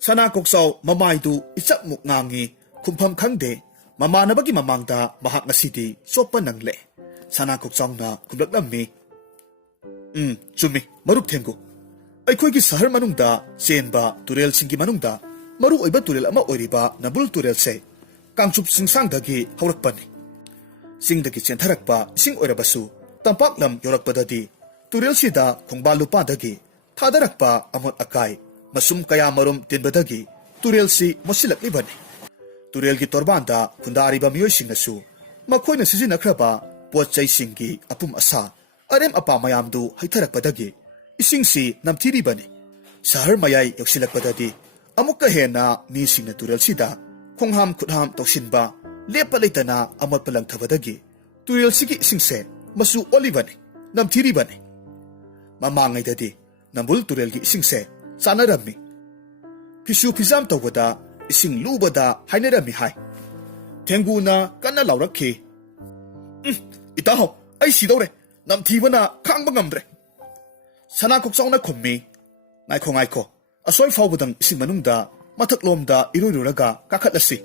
ꯁꯅꯥ ꯀꯣꯛꯆꯥꯎ ꯃꯃꯥꯏꯗꯨ ꯏꯆꯞꯃꯨꯛ ꯉꯥꯡꯉꯤ ꯈꯨꯝꯐꯝ ꯈꯪꯗꯦ ꯃꯃꯥꯟꯅꯕꯒꯤ ꯃꯃꯥꯡꯗ ꯃꯍꯥꯛ ꯉꯁꯤꯗꯤ ꯆꯣꯞꯄ ꯅꯪꯂꯦ ꯁꯅꯥ ꯀꯣꯛꯆꯥꯎꯅ ꯈꯨꯝꯂꯛꯂꯝꯃꯤ ꯆꯨꯝꯃꯤ ꯃꯔꯨꯞ ꯊꯦꯡꯒꯨ ꯑꯩꯈꯣꯏꯒꯤ ꯁꯍꯔ ꯃꯅꯨꯡꯗ ꯆꯦꯟꯕ ꯇꯨꯔꯦꯜꯁꯤꯡꯒꯤ ꯃꯅꯨꯡꯗ ꯃꯔꯨ ꯑꯣꯏꯕ ꯇꯨꯔꯦꯜ ꯑꯃ ꯑꯣꯏꯔꯤꯕ ꯅꯝꯕꯨꯜ ꯇꯨꯔꯦꯜꯁꯦ ꯀꯥꯡꯆꯨꯞ ꯆꯤꯡꯁꯥꯡꯗꯒꯤ ꯍꯧꯔꯛꯄꯅꯤ ꯆꯤꯡꯗꯒꯤ ꯆꯦꯟꯊꯔꯛꯄ ꯏꯁꯤꯡ ꯑꯣꯏꯔꯕꯁꯨ ꯇꯝꯄꯥꯛ ꯂꯝ ꯌꯧꯔꯛꯄꯗꯗꯤ ꯇꯨꯔꯦꯜꯁꯤꯗ ꯈꯣꯡꯕꯥꯟ ꯂꯨꯄꯥꯟꯗꯒꯤ ꯊꯥꯗꯔꯛꯄ ꯑꯃꯣꯠ ꯑꯀꯥꯏ ꯃꯁꯨꯝ ꯀꯌꯥꯃꯔꯨꯝ ꯇꯤꯟꯕꯗꯒꯤ ꯇꯨꯔꯦꯜꯁꯤ ꯃꯣꯠꯁꯤꯜꯂꯛꯂꯤꯕꯅꯤ ꯇꯨꯔꯦꯜꯒꯤ ꯇꯣꯔꯕꯥꯟꯗ ꯈꯨꯟꯗꯥꯔꯤꯕ ꯃꯤꯑꯣꯏꯁꯤꯡꯅꯁꯨ ꯃꯈꯣꯏꯅ ꯁꯤꯖꯤꯟꯅꯈ꯭ꯔꯕ ꯄꯣꯠ ꯆꯩꯁꯤꯡꯒꯤ ꯑꯄꯨꯝ ꯑꯁꯥ ꯑꯔꯦꯝ ꯑꯄꯥ ꯃꯌꯥꯝꯗꯨ ꯍꯩꯊꯔꯛꯄꯗꯒꯤ ꯏꯁꯤꯡꯁꯤ ꯅꯝꯊꯤꯔꯤꯕꯅꯤ ꯁꯍꯔ ꯃꯌꯥꯏ ꯌꯧꯁꯤꯜꯂꯛꯄꯗꯗꯤ ꯑꯃꯨꯛꯀ ꯍꯦꯟꯅ ꯃꯤꯁꯤꯡꯅ ꯇꯨꯔꯦꯜꯁꯤꯗ ꯈꯣꯡꯍꯥꯝ ꯈꯨꯠꯍꯥꯝ ꯇꯧꯁꯤꯟꯕ ꯂꯦꯞꯄ ꯂꯩꯇꯅ ꯑꯃꯣꯠꯄ ꯂꯪꯊꯕꯗꯒꯤ ꯇꯨꯔꯦꯜꯁꯤꯒꯤ ꯏꯁꯤꯡꯁꯦ ꯃꯆꯨ ꯑꯣꯜꯂꯤꯕꯅꯤ ꯅꯝꯊꯤꯔꯤꯕꯅꯤ ꯃꯃꯥꯡꯉꯩꯗꯗꯤ ꯅꯝꯕꯨꯜ ꯇꯨꯔꯦꯜꯒꯤ ꯏꯁꯤꯡꯁꯦ ꯆꯥꯅꯔꯝꯃꯤ ꯐꯤꯁꯨ ꯐꯤꯖꯥꯝ ꯇꯧꯕꯗ ꯏꯁꯤꯡ ꯂꯨꯕꯗ ꯍꯥꯏꯅꯔꯝꯃꯤ ꯍꯥꯏ ꯊꯦꯡꯒꯨꯅ ꯀꯟꯅ ꯂꯥꯎꯔꯛꯈꯤ ꯏꯇꯥꯎ ꯑꯩ ꯁꯤꯗꯧꯔꯦ ꯅꯝꯊꯤꯕꯅ ꯈꯥꯡꯕ ꯉꯝꯗ꯭ꯔꯦ ꯁꯅꯥ ꯀꯣꯛꯆꯥꯎꯅ ꯈꯨꯝꯃꯤ ꯉꯥꯏꯈꯣ ꯑꯁꯣꯏ ꯐꯥꯎꯕꯗꯪ ꯏꯁꯤꯡ ꯃꯅꯨꯡꯗ ꯃꯊꯛꯂꯣꯝꯗ ꯏꯔꯣꯏꯔꯨꯔꯒ ꯀꯥꯈꯠꯂꯁꯤ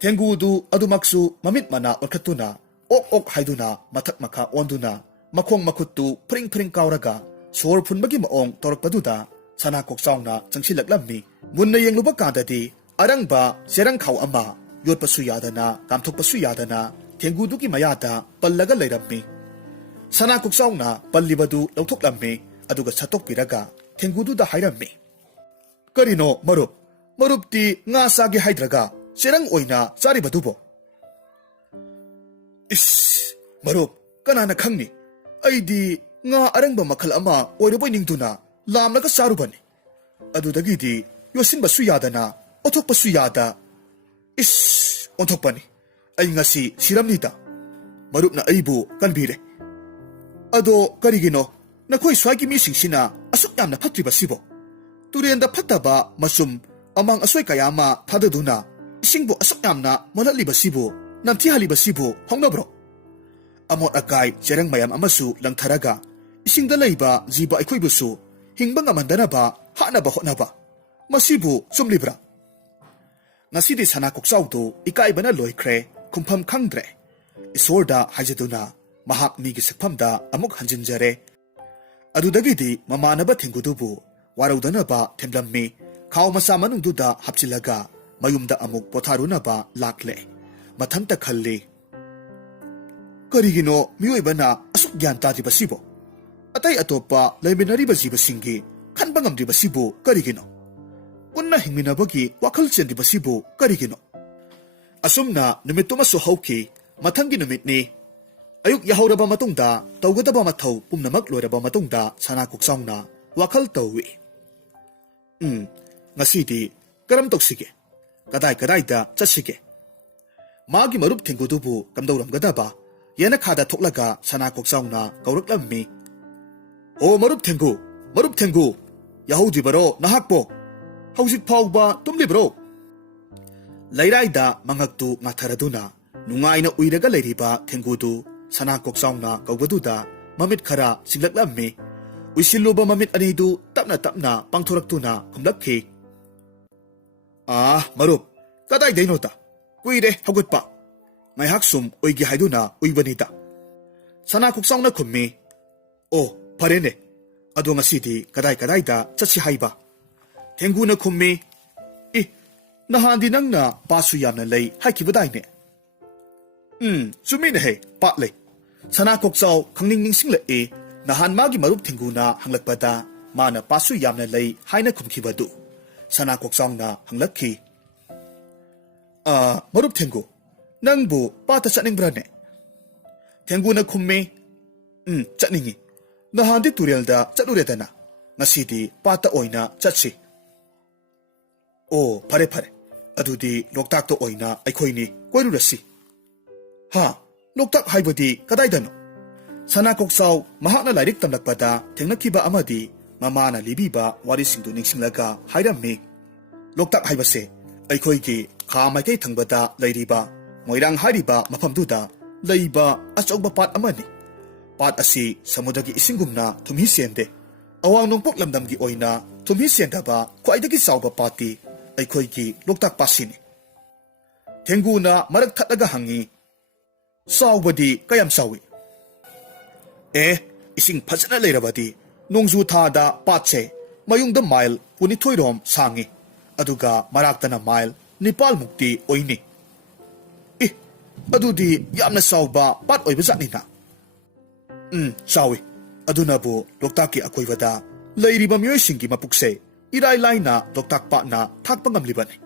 ꯊꯦꯡꯒꯨꯗꯨ ꯑꯗꯨꯃꯛꯁꯨ ꯃꯃꯤꯠ ꯃꯅꯥ ꯑꯣꯟꯈꯠꯇꯨꯅ ꯑꯣꯛ ꯍꯥꯏꯗꯨꯅ ꯃꯊꯛ ꯃꯈꯥ ꯑꯣꯟꯗꯨꯅ ꯃꯈꯣꯡ ꯃꯈꯨꯠꯇꯨ ꯐ꯭ꯔꯤꯡ ꯀꯥꯎꯔꯒ ꯁꯣꯔ ꯐꯨꯟꯕꯒꯤ ꯃꯑꯣꯡ ꯇꯧꯔꯛꯄꯗꯨꯗ ꯁꯅꯥ ꯀꯣꯛꯆꯥꯎꯅ ꯆꯪꯁꯤꯜꯂꯛꯂꯝꯃꯤ ꯃꯨꯟꯅ ꯌꯦꯡꯂꯨꯕ ꯀꯥꯟꯗꯗꯤ ꯑꯔꯪꯕ ꯆꯦꯔꯪꯈꯥꯎ ꯑꯃ ꯌꯣꯠꯄꯁꯨ ꯌꯥꯗꯅ ꯀꯥꯝꯊꯣꯛꯄꯁꯨ ꯌꯥꯗꯅ ꯊꯦꯡꯒꯨꯗꯨꯒꯤ ꯃꯌꯥꯗ ꯄꯜꯂꯒ ꯂꯩꯔꯝꯃꯤ ꯁꯅꯥ ꯀꯣꯛꯆꯥꯎꯅ ꯄꯜꯂꯤꯕꯗꯨ ꯂꯧꯊꯣꯛꯂꯝꯃꯤ ꯑꯗꯨꯒ ꯁꯠꯇꯣꯛꯄꯤꯔꯒ ꯊꯦꯡꯒꯨꯗꯨꯗ ꯍꯥꯏꯔꯝꯃꯤ ꯀꯔꯤꯅꯣ ꯃꯔꯨꯞꯇꯤ ꯉꯥ ꯆꯥꯒꯦ ꯍꯥꯏꯗ꯭ꯔꯒ ꯆꯦꯔꯪ ꯑꯣꯏꯅ ꯆꯥꯔꯤꯕꯗꯨꯕꯣ ꯃꯔꯨꯞ ꯀꯅꯥꯅ ꯈꯪꯅꯤ ꯑꯩꯗꯤ ꯉꯥ ꯑꯔꯪꯕ ꯃꯈꯜ ꯑꯃ ꯑꯣꯏꯔꯕꯣꯏ ꯅꯤꯡꯗꯨꯅ ꯂꯥꯝꯂꯒ ꯆꯥꯔꯨꯕꯅꯤ ꯑꯗꯨꯗꯒꯤꯗꯤ ꯌꯣꯠꯁꯤꯟꯕꯁꯨ ꯌꯥꯗꯅ ꯑꯣꯟꯊꯣꯛꯄꯁꯨ ꯌꯥꯗ ꯑꯣꯟꯊꯣꯛꯄꯅꯤ ꯑꯩ ꯉꯁꯤ ꯁꯤꯔꯝꯅꯤꯗ ꯃꯔꯨꯞꯅ ꯑꯩꯕꯨ ꯀꯟꯕꯤꯔꯦ ꯑꯗꯣ ꯀꯔꯤꯒꯤꯅꯣ ꯅꯈꯣꯏ ꯁ꯭ꯋꯥꯏꯒꯤ ꯃꯤꯁꯤꯡꯁꯤꯅ ꯑꯁꯨꯛ ꯌꯥꯝꯅ ꯐꯠꯇ꯭ꯔꯤꯕꯁꯤꯕꯣ ꯇꯨꯔꯦꯟꯗ ꯐꯠꯇꯕ ꯑꯃꯁꯨꯡ ꯑꯃꯥꯡ ꯑꯁꯣꯏ ꯀꯌꯥ ꯑꯃ ꯊꯥꯗꯗꯨꯅ ꯏꯁꯤꯡꯕꯨ ꯑꯁꯨꯛ ꯌꯥꯝꯅ ꯃꯣꯠꯍꯜꯂꯤꯕꯁꯤꯕꯨ ꯅꯝꯊꯤꯍꯜꯂꯤꯕꯁꯤꯕꯨ ꯍꯧꯅꯕ꯭ꯔꯣ ꯑꯃꯣꯠ ꯑꯀꯥꯏ ꯆꯦꯔꯪ ꯃꯌꯥꯝ ꯑꯃꯁꯨ ꯂꯪꯊꯔꯒ ꯏꯁꯤꯡꯗ ꯂꯩꯕ ꯖꯤꯕ ꯑꯩꯈꯣꯏꯕꯨꯁꯨ ꯍꯤꯡꯕ ꯉꯝꯍꯟꯗꯅꯕ ꯍꯥꯠꯅꯕ ꯍꯣꯠꯅꯕ ꯃꯁꯤꯕꯨ ꯆꯨꯝꯂꯤꯕ꯭ꯔꯥ ꯉꯁꯤꯗꯤ ꯁꯅꯥ ꯀꯣꯛꯆꯥꯎꯗꯨ ꯏꯀꯥꯏꯕꯅ ꯂꯣꯏꯈ꯭ꯔꯦ ꯈꯨꯝꯐꯝ ꯈꯪꯗ꯭ꯔꯦ ꯏꯁꯣꯔꯗ ꯍꯥꯏꯖꯗꯨꯅ ꯃꯍꯥꯛ ꯃꯤꯒꯤ ꯁꯛꯐꯝꯗ ꯑꯃꯨꯛ ꯍꯟꯖꯤꯟꯖꯔꯦ ꯑꯗꯨꯗꯒꯤꯗꯤ ꯃꯃꯥꯟꯅꯕ ꯊꯦꯡꯒꯨꯗꯨꯕꯨ ꯋꯥꯔꯧꯗꯅꯕ ꯊꯦꯝꯂꯝꯃꯤ ꯈꯥꯎ ꯃꯆꯥ ꯃꯅꯨꯡꯗꯨꯗ ꯍꯥꯞꯆꯤꯜꯂꯒ ꯃꯌꯨꯝꯗ ꯑꯃꯨꯛ ꯄꯣꯊꯥꯔꯨꯅꯕ ꯂꯥꯛꯂꯦ ꯃꯊꯟꯇ ꯈꯜꯂꯤ ꯀꯔꯤꯒꯤꯅꯣ ꯃꯤꯑꯣꯏꯕꯅ ꯑꯁꯨꯛ ꯒ꯭ꯌꯥꯟ ꯇꯥꯗ꯭ꯔꯤꯕꯁꯤꯕꯣ ꯑꯇꯩ ꯑꯇꯣꯞꯄ ꯂꯩꯃꯤꯟꯅꯔꯤꯕ ꯖꯤꯕꯁꯤꯡꯒꯤ ꯈꯟꯕ ꯉꯝꯗ꯭ꯔꯤꯕꯁꯤꯕꯨ ꯀꯔꯤꯒꯤꯅꯣ ꯄꯨꯟꯅ ꯍꯤꯡꯃꯤꯟꯅꯕꯒꯤ ꯋꯥꯈꯜ ꯆꯦꯟꯗ꯭ꯔꯤꯕꯁꯤꯕꯨ ꯀꯔꯤꯒꯤꯅꯣ ꯑꯁꯨꯝꯅ ꯅꯨꯃꯤꯠꯇꯨꯃꯁꯨ ꯍꯧꯈꯤ ꯃꯊꯪꯒꯤ ꯅꯨꯃꯤꯠꯅꯤ ꯑꯌꯨꯛ ꯌꯥꯍꯧꯔꯕ ꯃꯇꯨꯡꯗ ꯇꯧꯒꯗꯕ ꯃꯊꯧ ꯄꯨꯝꯅꯃꯛ ꯂꯣꯏꯔꯕ ꯃꯇꯨꯡꯗ ꯁꯅꯥ ꯀꯣꯛꯆꯥꯎꯅ ꯋꯥꯈꯜ ꯇꯧꯏ ꯉꯁꯤꯗꯤ ꯀꯔꯝ ꯇꯧꯁꯤꯒꯦ ꯀꯗꯥꯏꯗ ꯆꯠꯁꯤꯒꯦ मागी मरुप थेंगुदुबु कमदौरमगदबा येना खादा थोकलगा सना कोकसाउना कौरकलम्मी ओ मरुप थेंगु याहुदिबरो नहाकपो हौजिक फाउबा तुमलिब्रो लैराइदा मंगक्तु ngatharaदुना नुंगाइना उइरगा लैरिबा थेंगुदु सना कोकसाउना कौबदुदा ममित खरा सिंगलक्लम्मी उइसिलुबा ममित अनिदु तपना तपना पांथोरक्तुना खुमलक्खी मरुप कदाई दैनोता कुइरे हगुटपा ngaihak sum oigi haiduna uibanita sana koksauna khummi o pharene ado ngasidi kadai da chatsi haiba thenguna khummi nahandi nangna pasu yamna lei haikibadai ne chumi ne he pa le sana koksau khangning ningsing le nahan magi marup thenguna hanglakpada mana pasu yamna lei haina khumkhibadu sana koksau na hanglakhi marup thengu nangbu pata chatningbrane thenguna khummi chatningi nahandi turelda chatluredana ngasidi pata oina chatsi o phare adudi loktak to oina aikhoini koirurasi ha loktak haibadi kadaidano sana koksau mahakna lairik tamlakpada thengnakiba amadi mamana libiba warisingdu ningsinglaga hairammi loktak haibase aikhoigi kha maikai thangbada lairiba moirang hariba mafamduda leiba achauba pat amani pat asi samudagi isingumna thumhi sende awang nongpok lamdamgi oina thumhi sendaba khwaidagi sauba pati aikhoigi loktak pasini thenguna marak thatlaga hangi saubadi kayam sawi ising phajana leirabadi nongju thada patse mayungda mile kunithoirom sangi aduga maraktana mile nipal mukti oini adudi yamna sauba pat oiba zatnina sawi adunabu loktaki akoibada leiriba myoisingi mapukse irai laina loktak pa na thakpa ngamlibani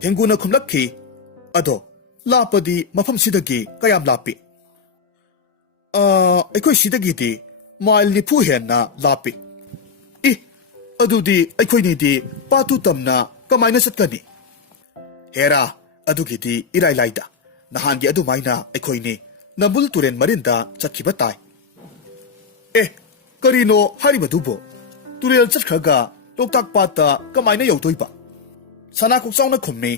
thenguna khumlakhi ado lapadi mafam sidagi kayam lapi aikoi sidagi di mile nifu henna lapi adudi aikoi ni di patu tamna kamaina chatkani hera adugi di irai laida nahangi adu maina aikoi ni nambul turen marinda chakhiba tai karino haribadubo turel chatkhaga loktak pata kamaina yautoiba sana koksauna khummi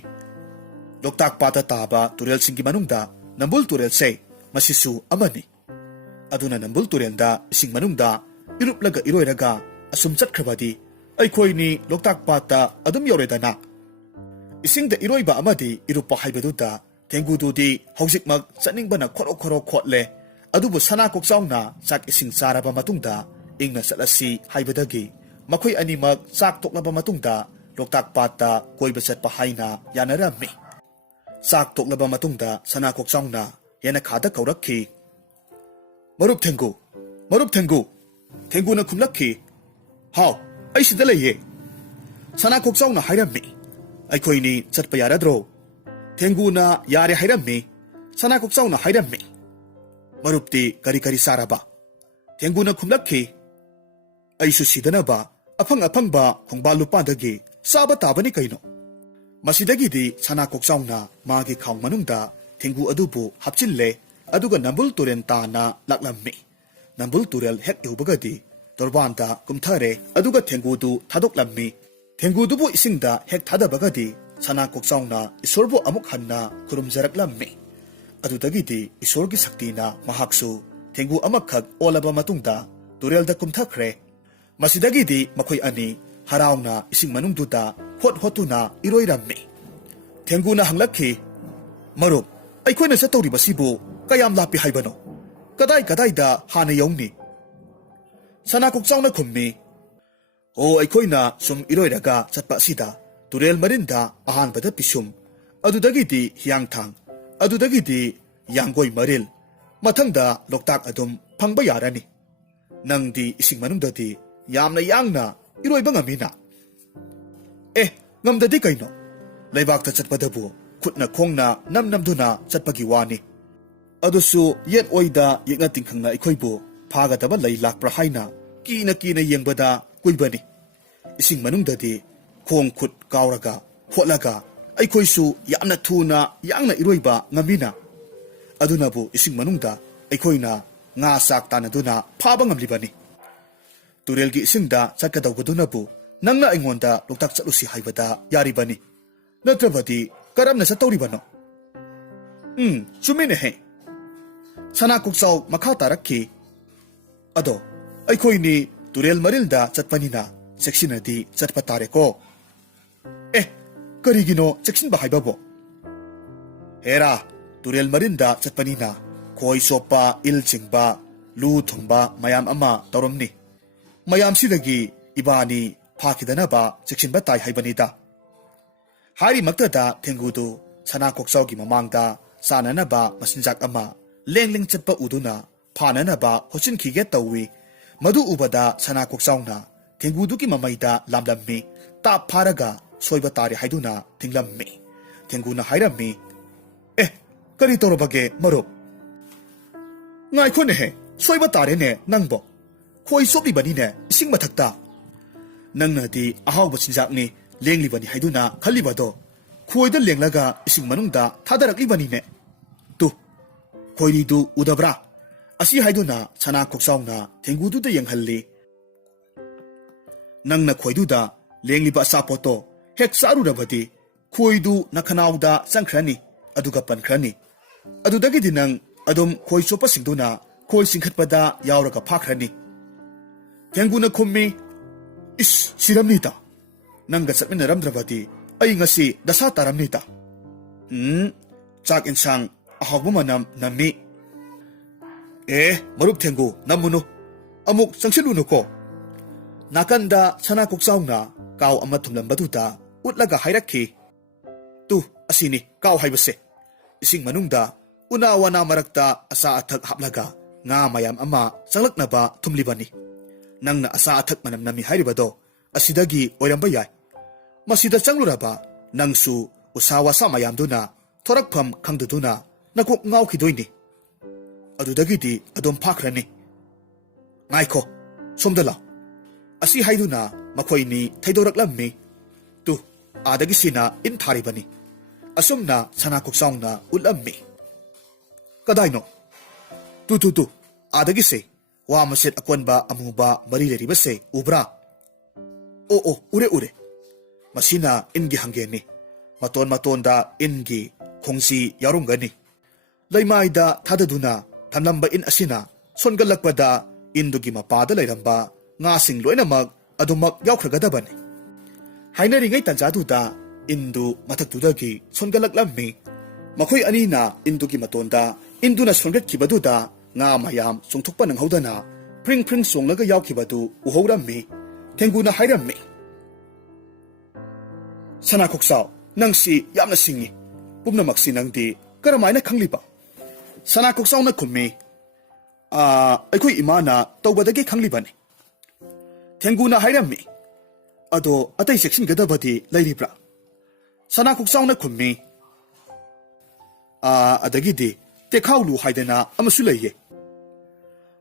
loktak pata taba turel singi manungda nambul turel se masisu amani aduna nambul turenda sing manungda iruplaga iroiraga asum chatkhabadi aikhoini loktak pata adum yoredana isingda iroiba amadi irupa haibaduda thengududi hojikmak chaningbana khoro khotle adubu sana koksauna chak ising charaba matungda ingna chalasi haibadagi makhoi animak chak toklaba matungda loktak pata koiba chatpa haina yanarami chak toklaba matungda sana koksauna yana khada kaurakhi marup thengu thenguna khumlakhi haw aisida leye sana koksauna hairami aikhoini chatpa yaradro thenguna yare hairami sana koksauna hairami marupti kari saraba thenguna khumlakhi aisu sidanaba afang ba khongbalu padagi saba tabani kaino masidagi di sana koksauna magi khang manungda thengu adubu hapchille aduga nambul turen ta na laklammi nambul turel hek yubagadi torbanda kumthare aduga thengu du thadoklammi thengu dubu isingda hek thadabagadi sana koksauna isorbu amuk hanna kurumjaraklammi adudagi di isorgi saktina mahaksu thengu amakhak olaba matungda turelda kumthakre masidagi di makhoi ani harauna ising manungduda hotuna iroirammi thenguna hanglakhi marup aikhoina chatori basibu kayam lapi haibano kadai da hana yongni sana koksauna khummi aikhoina sum iroiraga chatpa sida turel marinda ahan bada pisum adudagi di hiangthang adudagi di yanggoi maril mathangda loktak adum phangba yarani nangdi ising manungdadi yamna yangna iroiba ngamina ngamdadi kaino leibakta chatpadabu khutna khongna namduna chatpagi wani adusu yet oida yekna tingkhangna ikhoibu phagadaba lei lakpra haina kina yengbada kuibani ising manungdadi khong khut kauraga hotlaga ꯑꯩꯈꯣꯏꯁꯨ ꯌꯥꯝꯅ ꯊꯨꯅ ꯌꯥꯡꯅ ꯏꯔꯣꯏꯕ ꯉꯝꯃꯤꯅ ꯑꯗꯨꯅꯕꯨ ꯏꯁꯤꯡ ꯃꯅꯨꯡꯗ ꯑꯩꯈꯣꯏꯅ ꯉꯥ ꯆꯥꯛ ꯇꯥꯟꯅꯗꯨꯅ ꯐꯥꯕ ꯉꯝꯂꯤꯕꯅꯤ ꯇꯨꯔꯦꯜꯒꯤ ꯏꯁꯤꯡꯗ ꯆꯠꯀꯗꯧꯕꯗꯨꯅꯕꯨ ꯅꯪꯅ ꯑꯩꯉꯣꯟꯗ ꯂꯣꯛꯇꯥꯛ ꯆꯠꯂꯨꯁꯤ ꯍꯥꯏꯕꯗ ꯌꯥꯔꯤꯕꯅꯤ ꯅꯠꯇ꯭ꯔꯕꯗꯤ ꯀꯔꯝꯅ ꯆꯠꯇꯧꯔꯤꯕꯅꯣ ꯆꯨꯝꯃꯤꯅꯦꯍꯦ ꯁꯅꯥ ꯀꯣꯛꯆꯥꯎ ꯃꯈꯥ ꯇꯥꯔꯛꯈꯤ ꯑꯗꯣ ꯑꯩꯈꯣꯏꯅꯤ ꯇꯨꯔꯦꯜ ꯃꯔꯤꯜꯗ ꯆꯠꯄꯅꯤꯅ ꯆꯦꯛꯁꯤꯟꯅꯗꯤ ꯆꯠꯄ ꯇꯥꯔꯦꯀꯣ ꯀꯔꯤꯒꯤꯅꯣ ꯆꯦꯛꯁꯤꯟꯕ ꯍꯥꯏꯕꯕꯣ ꯍꯦꯔꯥ ꯇꯨꯔꯦꯜ ꯃꯔꯤꯜꯗ ꯆꯠꯄꯅꯤꯅ ꯈꯣꯏ ꯆꯣꯞꯄ ꯏꯜ ꯆꯤꯡꯕ ꯂꯨ ꯊꯨꯝꯕ ꯃꯌꯥꯝ ꯑꯃ ꯇꯧꯔꯝꯅꯤ ꯃꯌꯥꯝꯁꯤꯗꯒꯤ ꯏꯕꯥꯅꯤ ꯐꯥꯈꯤꯗꯅꯕ ꯆꯦꯛꯁꯤꯟꯕ ꯇꯥꯏ ꯍꯥꯏꯕꯅꯤꯗ ꯍꯥꯏꯔꯤꯃꯛꯇꯗ ꯊꯦꯡꯒꯨꯗꯨ ꯁꯅꯥ ꯀꯣꯛꯆꯥꯎꯒꯤ ꯃꯃꯥꯡꯗ ꯆꯥꯅꯅꯕ ꯃꯆꯤꯟꯖꯥꯛ ꯑꯃ ꯂꯦꯡ ꯆꯠꯄ ꯎꯗꯨꯅ ꯐꯥꯅꯅꯕ ꯍꯣꯠꯆꯤꯟꯈꯤꯒꯦ ꯇꯧꯏ ꯃꯗꯨ ꯎꯕꯗ ꯁꯅꯥ ꯀꯣꯛꯆꯥꯎꯅ ꯊꯦꯡꯒꯨꯗꯨꯒꯤ ꯃꯃꯩꯗ ꯂꯥꯝꯂꯝꯃꯤ ꯇꯥꯞ ꯐꯥꯔꯒ ꯁꯣꯏꯕ ꯇꯥꯔꯦ ꯍꯥꯏꯗꯨꯅ ꯊꯤꯡꯂꯝꯃꯤ ꯊꯦꯡꯒꯨꯅ ꯍꯥꯏꯔꯝꯃꯤ ꯀꯔꯤ ꯇꯧꯔꯕꯒꯦ ꯃꯔꯨꯞ ꯉꯥꯏꯈꯣꯅꯦꯍꯦ ꯁꯣꯏꯕ ꯇꯥꯔꯦꯅꯦ ꯅꯪꯕꯣ ꯈꯣꯏ ꯆꯣꯞꯂꯤꯕꯅꯤꯅꯦ ꯏꯁꯤꯡ ꯃꯊꯛꯇ ꯅꯪꯅꯗꯤ ꯑꯍꯥꯎꯕ ꯆꯤꯟꯖꯥꯛꯅꯤ ꯂꯦꯡꯂꯤꯕꯅꯤ ꯍꯥꯏꯗꯨꯅ ꯈꯜꯂꯤꯕꯗꯣ ꯈꯣꯏꯗ ꯂꯦꯡꯂꯒ ꯏꯁꯤꯡ ꯃꯅꯨꯡꯗ ꯊꯥꯗꯔꯛꯂꯤꯕꯅꯤꯅꯦ ꯇꯨ ꯈꯣꯏꯔꯤꯗꯨ ꯎꯗꯕ꯭ꯔꯥ ꯑꯁꯤ ꯍꯥꯏꯗꯨꯅ ꯁꯅꯥ ꯀꯣꯛꯆꯥꯎꯅ ꯊꯦꯡꯒꯨꯗꯨꯗ ꯌꯦꯡꯍꯜꯂꯤ ꯅꯪꯅ ꯈꯣꯏꯗꯨꯗ ꯂꯦꯡꯂꯤꯕ ꯑꯆꯥꯄꯣꯠꯇꯣ ꯍꯦꯛ ꯆꯥꯔꯨꯔꯕꯗꯤ ꯈꯣꯏꯗꯨ ꯅꯈꯅꯥꯎꯗ ꯆꯪꯈ꯭ꯔꯅꯤ ꯑꯗꯨꯒ ꯄꯟꯈ꯭ꯔꯅꯤ ꯑꯗꯨꯗꯒꯤꯗꯤ ꯅꯪ ꯑꯗꯨꯝ ꯈꯣꯏ ꯆꯣꯞꯄꯁꯤꯡꯗꯨꯅ ꯈꯣꯏ ꯆꯤꯡꯈꯠꯄꯗ ꯌꯥꯎꯔꯒ ꯐꯥꯈ꯭ꯔꯅꯤ ꯊꯦꯡꯒꯨꯅ ꯈꯨꯝꯃꯤ ꯁꯤꯔꯝꯅꯤꯗ ꯅꯪꯒ ꯆꯠꯃꯤꯟꯅꯔꯝꯗ꯭ꯔꯕꯗꯤ ꯑꯩ ꯉꯁꯤ ꯗꯁꯥ ꯇꯥꯔꯝꯅꯤꯗ ꯆꯥꯛ ꯏꯟꯁꯥꯡ ꯑꯍꯥꯎꯕ ꯃꯅꯝ ꯅꯝꯃꯤ ꯃꯔꯨꯞ ꯊꯦꯡꯒꯨ ꯅꯝꯃꯨꯅꯨ ꯑꯃꯨꯛ ꯆꯪꯁꯤꯜꯂꯨꯅꯨꯀꯣ ꯅꯥꯀꯟꯗ ꯁꯅꯥ ꯀꯣꯛꯆꯥꯎꯅ ꯀꯥꯎ ꯑꯃ ꯊꯨꯝꯂꯝꯕꯗꯨꯗ ꯎꯠꯂꯒ ꯍꯥꯏꯔꯛꯈꯤ ꯇꯨ ꯑꯁꯤꯅꯤ ꯀꯥꯎ ꯍꯥꯏꯕꯁꯦ ꯏꯁꯤꯡ ꯃꯅꯨꯡꯗ ꯎꯅꯥ ꯋꯥꯅꯥ ꯃꯔꯛꯇ ꯑꯆꯥ ꯑꯊꯛ ꯍꯥꯞꯂꯒ ꯉꯥ ꯃꯌꯥꯝ ꯑꯃ ꯆꯪꯂꯛꯅꯕ ꯊꯨꯝꯂꯤꯕꯅꯤ ꯅꯪꯅ ꯑꯆꯥ ꯑꯊꯛ ꯃꯅꯝ ꯅꯝꯃꯤ ꯍꯥꯏꯔꯤꯕꯗꯣ ꯑꯁꯤꯗꯒꯤ ꯑꯣꯏꯔꯝꯕ ꯌꯥꯏ ꯃꯁꯤꯗ ꯆꯪꯂꯨꯔꯕ ꯅꯪꯁꯨ ꯎꯁꯥ ꯋꯥꯁꯥ ꯃꯌꯥꯝꯗꯨꯅ ꯊꯣꯔꯛꯐꯝ ꯈꯪꯗꯗꯨꯅ ꯅꯀꯣꯛ ꯉꯥꯎꯈꯤꯗꯣꯏꯅꯤ ꯑꯗꯨꯗꯒꯤꯗꯤ ꯑꯗꯨꯝ ꯐꯥꯈ꯭ꯔꯅꯤ ꯉꯥꯏꯈꯣ ꯁꯣꯝꯗ ꯂꯥꯎ ꯑꯁꯤ ꯍꯥꯏꯗꯨꯅ ꯃꯈꯣꯏꯅꯤ ꯊꯩꯗꯣꯔꯛꯂꯝꯃꯤ ꯇꯨ ꯑꯥꯗꯒꯤ ꯁꯤꯅ ꯏꯟ ꯊꯥꯔꯤꯕꯅꯤ ꯑꯁꯨꯝꯅ ꯁꯅꯥ ꯀꯣꯛꯆꯥꯎꯅ ꯎꯠꯂꯝꯃꯤ ꯀꯗꯥꯏꯅꯣ ꯇꯨ ꯑꯥꯗꯒꯤꯁꯦ ꯋꯥ ꯃꯁꯦꯠ ꯑꯀꯣꯟꯕ ꯑꯃꯨꯕ ꯃꯔꯤ ꯂꯩꯔꯤꯕꯁꯦ ꯎꯕ꯭ꯔꯥ ꯎꯔꯦ ꯃꯁꯤꯅ ꯏꯟꯒꯤ ꯍꯪꯒꯦꯟꯅꯤ ꯃꯇꯣꯟꯗ ꯏꯟꯒꯤ ꯈꯣꯡꯁꯤ ꯌꯥꯎꯔꯝꯒꯅꯤ ꯂꯩꯃꯥꯏꯗ ꯊꯥꯗꯗꯨꯅ ꯊꯝꯂꯝꯕ ꯏꯟ ꯑꯁꯤꯅ ꯁꯣꯟꯒꯠꯂꯛꯄꯗ ꯏꯟꯗꯨꯒꯤ ꯃꯄꯥꯗ ꯂꯩꯔꯝꯕ ꯉꯥꯁꯤꯡ ꯂꯣꯏꯅꯃꯛ ꯑꯗꯨꯃꯛ ꯌꯥꯎꯈ꯭ꯔꯒꯗꯕꯅꯤ ꯍꯥꯏꯅꯔꯤꯉꯩ ꯇꯟꯖꯥꯗꯨꯗ ꯏꯟꯗු ꯃꯊꯛꯇꯨꯗꯒꯤ ꯁꯣꯟꯒꯠꯂꯛꯂꯝꯃꯤ ꯃꯈꯣꯏ ꯑꯅꯤꯅ ꯏꯟꯗꯨꯒꯤ ꯃꯇꯣꯟꯗ ꯏꯟꯗꯨꯅ ꯁꯣꯟꯒꯠꯈꯤꯕꯗꯨꯗ ꯉꯥ ꯃꯌꯥꯝ ꯆꯣꯡꯊꯣꯛꯄ ꯅꯪꯍꯧꯗꯅ ꯐ꯭ꯔꯤꯡ ꯆꯣꯡꯂꯒ ꯌꯥꯎꯈꯤꯕꯗꯨ ꯎꯍꯧꯔꯝꯃꯤ ꯊꯦꯡꯒꯨꯅ ꯍꯥꯏꯔꯝꯃꯤ ꯁꯅꯥ ꯀꯣꯛꯆꯥꯎ ꯅꯪꯁꯤ ꯌꯥꯝꯅ ꯁꯤꯡꯉꯤ ꯄꯨꯝꯅꯃꯛꯁꯤ ꯅꯪꯗꯤ ꯀꯔꯝꯃꯥꯏꯅ ꯈꯪꯂꯤꯕ ꯁꯅꯥ ꯀꯣꯛꯆꯥꯎꯅ ꯈꯨꯝꯃꯤ ꯑꯩꯈꯣই ꯏꯃꯥꯅ ꯇꯧꯕꯗꯒꯤ ꯈꯪꯂꯤꯕꯅꯤ ꯊꯦꯡꯒꯨꯅ ꯍꯥꯏꯔꯝꯃꯤ ꯑꯗꯣ ꯑꯇꯩ ꯆꯦꯛꯁꯤꯟꯒꯗꯕꯗꯤ ꯂꯩꯔꯤꯕ꯭ꯔꯥ ꯁꯅꯥ ꯀꯣꯛꯆꯥꯎꯅ ꯈꯨꯝꯃꯤ ꯑꯗꯒꯤꯗꯤ ꯇꯦꯈꯥꯎꯂꯨ ꯍꯥꯏꯗꯅ ꯑꯃꯁꯨ ꯂꯩꯌꯦ